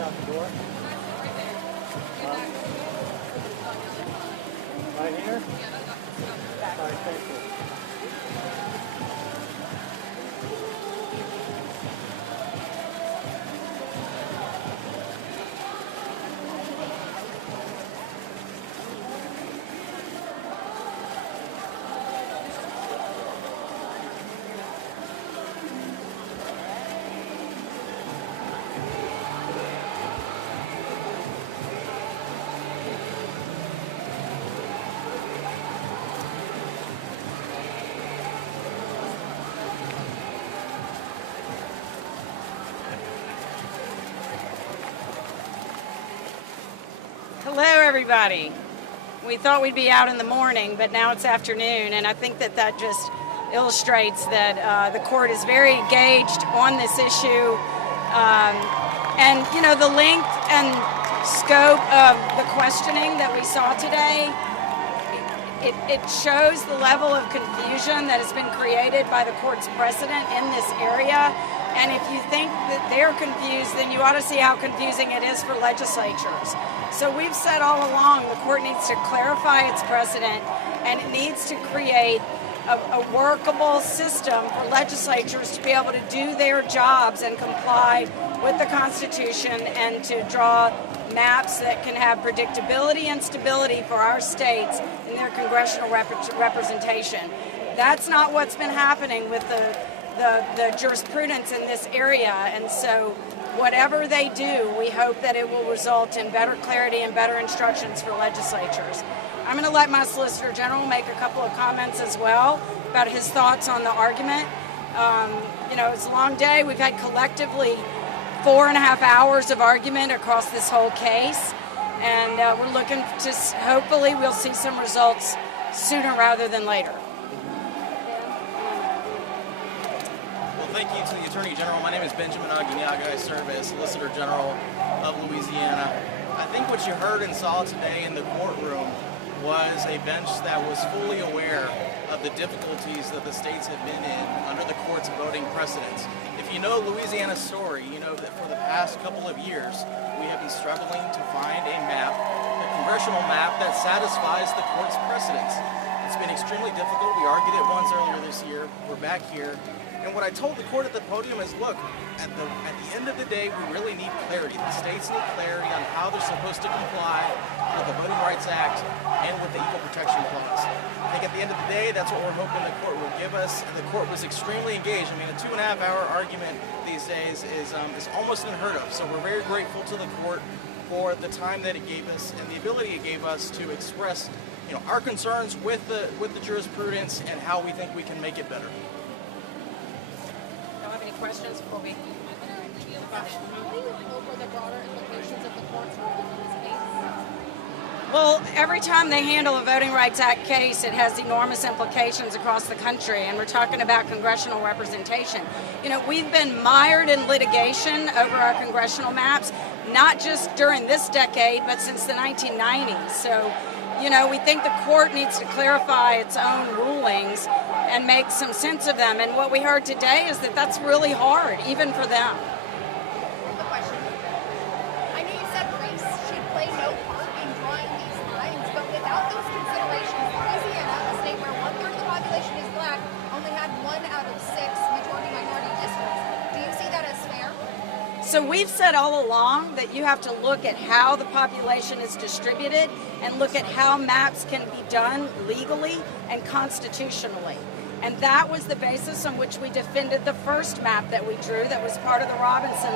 out the door? Right here? All right, thank you. Hello, everybody. We thought we'd be out in the morning, but now it's afternoon, and I think that just illustrates that the court is very engaged on this issue. And, you know, the length and scope of the questioning that we saw today, it shows the level of confusion that has been created by the court's precedent in this area. And if you think that they're confused, then you ought to see how confusing it is for legislatures. So we've said all along the court needs to clarify its precedent, and it needs to create a workable system for legislatures to be able to do their jobs and comply with the Constitution, and to draw maps that can have predictability and stability for our states in their congressional representation. That's not what's been happening with the jurisprudence in this area, and so whatever they do, we hope that it will result in better clarity and better instructions for legislatures. I'm going to let my Solicitor General make a couple of comments as well about his thoughts on the argument. You know, it's a long day. We've had collectively 4.5 hours of argument across this whole case, and we're looking to, hopefully we'll see some results sooner rather than later. Thank you to the Attorney General. My name is Benjamin Aguinaga. I serve as Solicitor General of Louisiana. I think what you heard and saw today in the courtroom was a bench that was fully aware of the difficulties that the states have been in under the court's voting precedents. If you know Louisiana's story, you know that for the past couple of years, we have been struggling to find a map, a congressional map that satisfies the court's precedents. It's been extremely difficult. We argued it once earlier this year. We're back here. And what I told the court at the podium is, look, at the end of the day, we really need clarity. The states need clarity on how they're supposed to comply with the Voting Rights Act and with the Equal Protection Clause. I think at the end of the day, that's what we're hoping the court will give us. And the court was extremely engaged. I mean, a 2.5-hour argument these days is almost unheard of. So we're very grateful to the court for the time that it gave us and the ability it gave us to express, you know, our concerns with the jurisprudence and how we think we can make it better. Any questions before we? What do you hope are the broader implications of the court's ruling in this case? Well, every time they handle a Voting Rights Act case, it has enormous implications across the country, and we're talking about congressional representation. You know, we've been mired in litigation over our congressional maps, not just during this decade, but since the 1990s. So, you know, we think the court needs to clarify its own rulings and make some sense of them. And what we heard today is that that's really hard, even for them. The question. I know you said race should play no part in drawing these lines, but without those considerations, Louisiana, a state where 1/3 of the population is black, only had 1 out of 6 majority-minority districts. Do you see that as fair? So we've said all along that you have to look at how the population is distributed and look at how maps can be done legally and constitutionally. And that was the basis on which we defended the first map that we drew that was part of the Robinson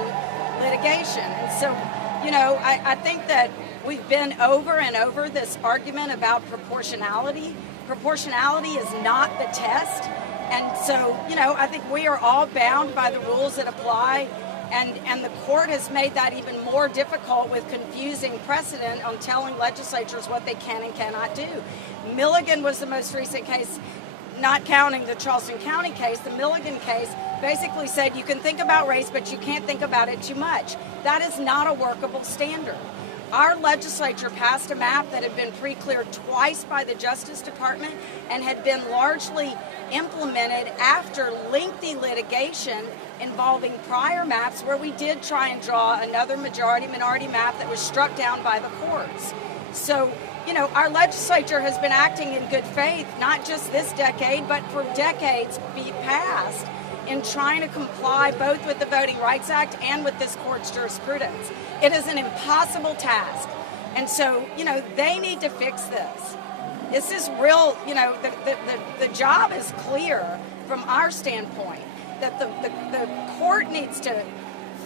litigation. And so, you know, I think that we've been over and over this argument about proportionality. Proportionality is not the test. And so, you know, I think we are all bound by the rules that apply. And the court has made that even more difficult with confusing precedent on telling legislatures what they can and cannot do. Milligan was the most recent case, not counting the Charleston County case. The Milligan case basically said you can think about race, but you can't think about it too much. That is not a workable standard. Our legislature passed a map that had been pre-cleared twice by the Justice Department and had been largely implemented after lengthy litigation involving prior maps where we did try and draw another majority-minority map that was struck down by the courts. So, you know, our legislature has been acting in good faith, not just this decade, but for decades past, in trying to comply both with the Voting Rights Act and with this court's jurisprudence. It is an impossible task. And so, you know, they need to fix this. This is real, you know, the job is clear from our standpoint that the court needs to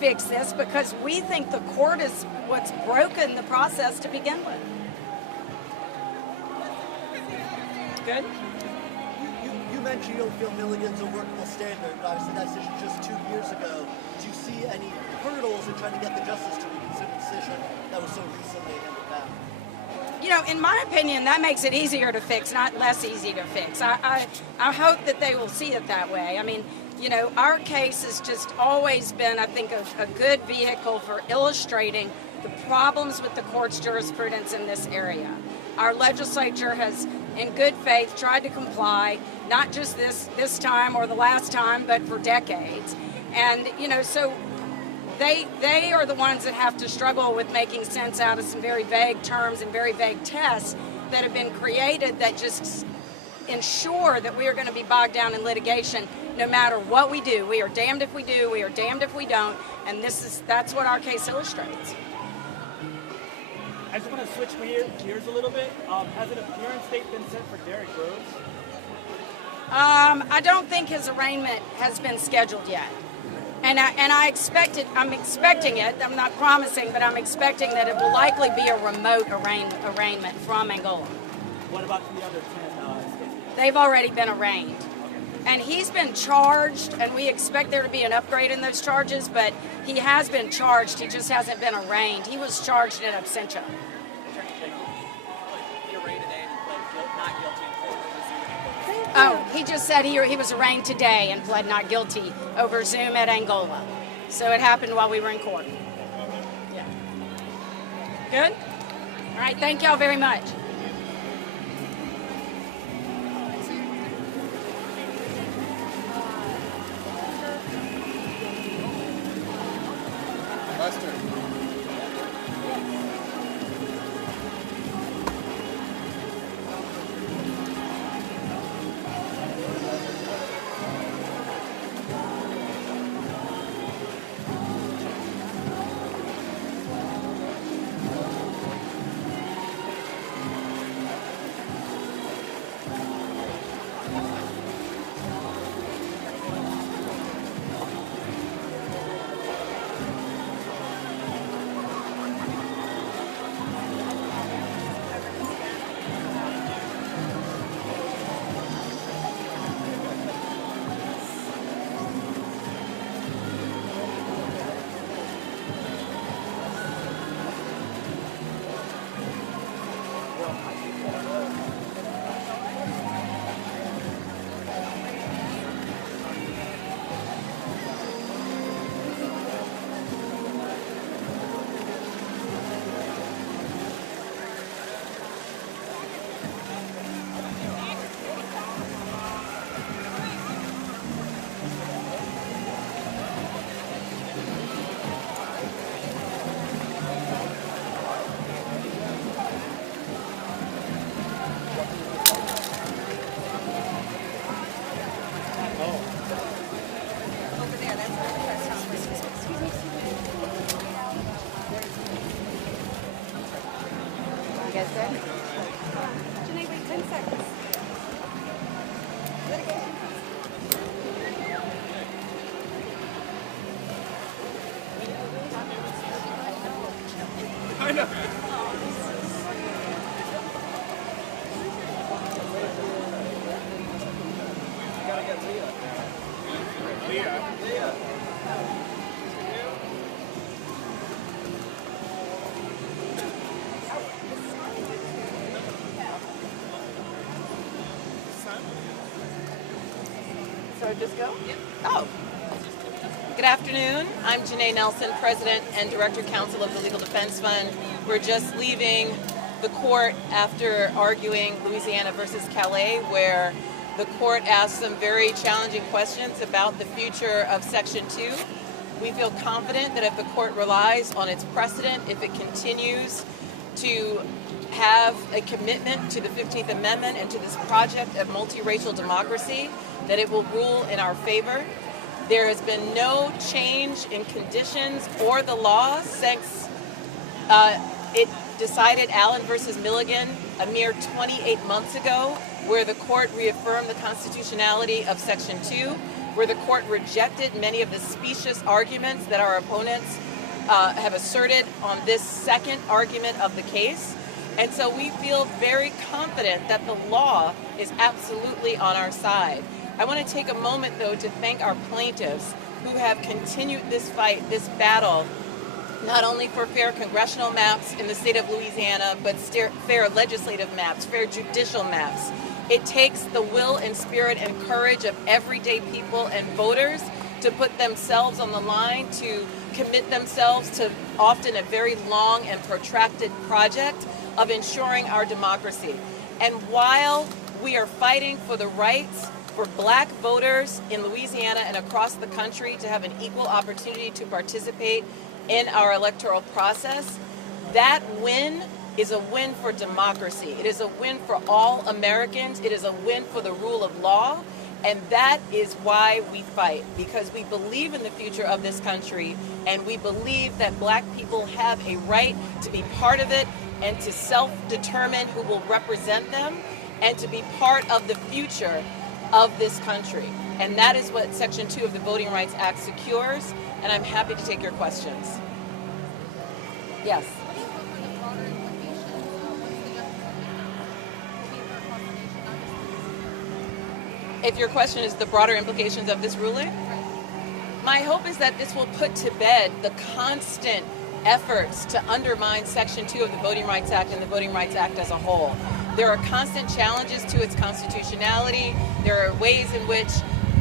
fix this because we think the court is what's broken the process to begin with. Good? You mentioned you don't feel Milligan's a workable standard, but obviously that decision just 2 years ago. Do you see any hurdles in trying to get the justice to reconsider a decision that was so recently handed down? You know, in my opinion, that makes it easier to fix, not less easy to fix. I hope that they will see it that way. I mean, you know, our case has just always been, I think, a good vehicle for illustrating the problems with the court's jurisprudence in this area. Our legislature has, in good faith, tried to comply, not just this time or the last time, but for decades. And, you know, so they are the ones that have to struggle with making sense out of some very vague terms and very vague tests that have been created that just ensure that we are going to be bogged down in litigation no matter what we do. We are damned if we do, we are damned if we don't, and that's what our case illustrates. I just want to switch gears a little bit. Has an appearance date been set for Derrick Rose? I don't think his arraignment has been scheduled yet. And I'm expecting it, I'm not promising, but I'm expecting that it will likely be a remote arraignment from Angola. What about the other 10 states? They've already been arraigned. And he's been charged, and we expect there to be an upgrade in those charges, but he has been charged, he just hasn't been arraigned. He was charged in absentia. Oh, he just said he was arraigned today and pled not guilty over Zoom at Angola. So it happened while we were in court. Yeah. Good? All right, thank y'all very much. Lester. I know. Gotta get Leah. Leah. So just go? Yep. Oh. Good afternoon. I'm Janae Nelson, President and Director Counsel of the Legal Defense Fund. We're just leaving the court after arguing Louisiana versus Calais, where the court asked some very challenging questions about the future of Section 2. We feel confident that if the court relies on its precedent, if it continues to have a commitment to the 15th Amendment and to this project of multiracial democracy, that it will rule in our favor. There has been no change in conditions or the law since it decided Allen versus Milligan a mere 28 months ago, where the court reaffirmed the constitutionality of Section 2, where the court rejected many of the specious arguments that our opponents have asserted on this second argument of the case. And so we feel very confident that the law is absolutely on our side. I want to take a moment, though, to thank our plaintiffs who have continued this fight, this battle, not only for fair congressional maps in the state of Louisiana, but fair legislative maps, fair judicial maps. It takes the will and spirit and courage of everyday people and voters to put themselves on the line, to commit themselves to often a very long and protracted project of ensuring our democracy. And while we are fighting for the rights for Black voters in Louisiana and across the country to have an equal opportunity to participate in our electoral process, that win is a win for democracy. It is a win for all Americans. It is a win for the rule of law. And that is why we fight, because we believe in the future of this country, and we believe that Black people have a right to be part of it and to self-determine who will represent them and to be part of the future of this country. And that is what Section 2 of the Voting Rights Act secures, and I'm happy to take your questions. Yes. If your question is the broader implications of this ruling, my hope is that this will put to bed the constant efforts to undermine Section 2 of the Voting Rights Act and the Voting Rights Act as a whole. There are constant challenges to its constitutionality. There are ways in which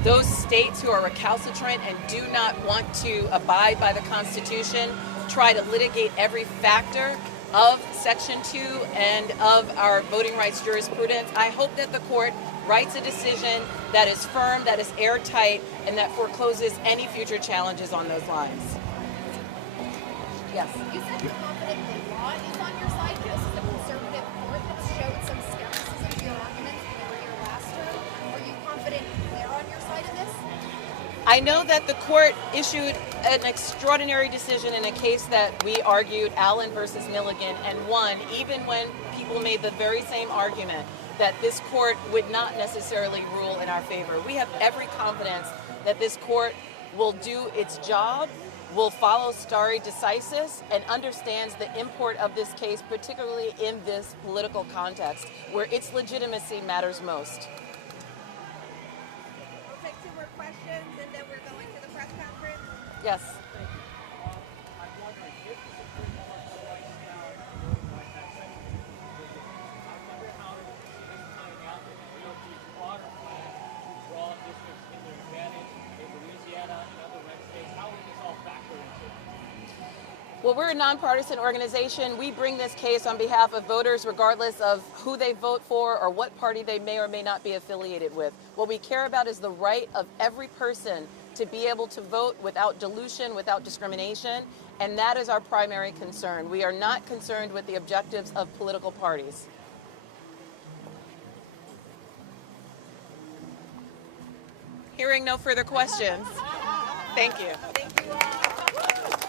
those states who are recalcitrant and do not want to abide by the Constitution try to litigate every factor of Section 2 and of our voting rights jurisprudence. I hope that the court writes a decision that is firm, that is airtight, and that forecloses any future challenges on those lines. Yes? You said you're confident the law is on your side, just as the conservative court has showed some skepticism to your arguments in your last term. Are you confident they're on your side of this? I know that the court issued an extraordinary decision in a case that we argued, Allen versus Milligan, and won, even when people made the very same argument that this court would not necessarily rule in our favor. We have every confidence that this court will do its job, will follow stare decisis, and understands the import of this case, particularly in this political context, where its legitimacy matters most. We'll take two more questions, and then we're going to the press conference. Yes. Well, we're a nonpartisan organization. We bring this case on behalf of voters regardless of who they vote for or what party they may or may not be affiliated with. What we care about is the right of every person to be able to vote without dilution, without discrimination, and that is our primary concern. We are not concerned with the objectives of political parties. Hearing no further questions, thank you. Thank you all.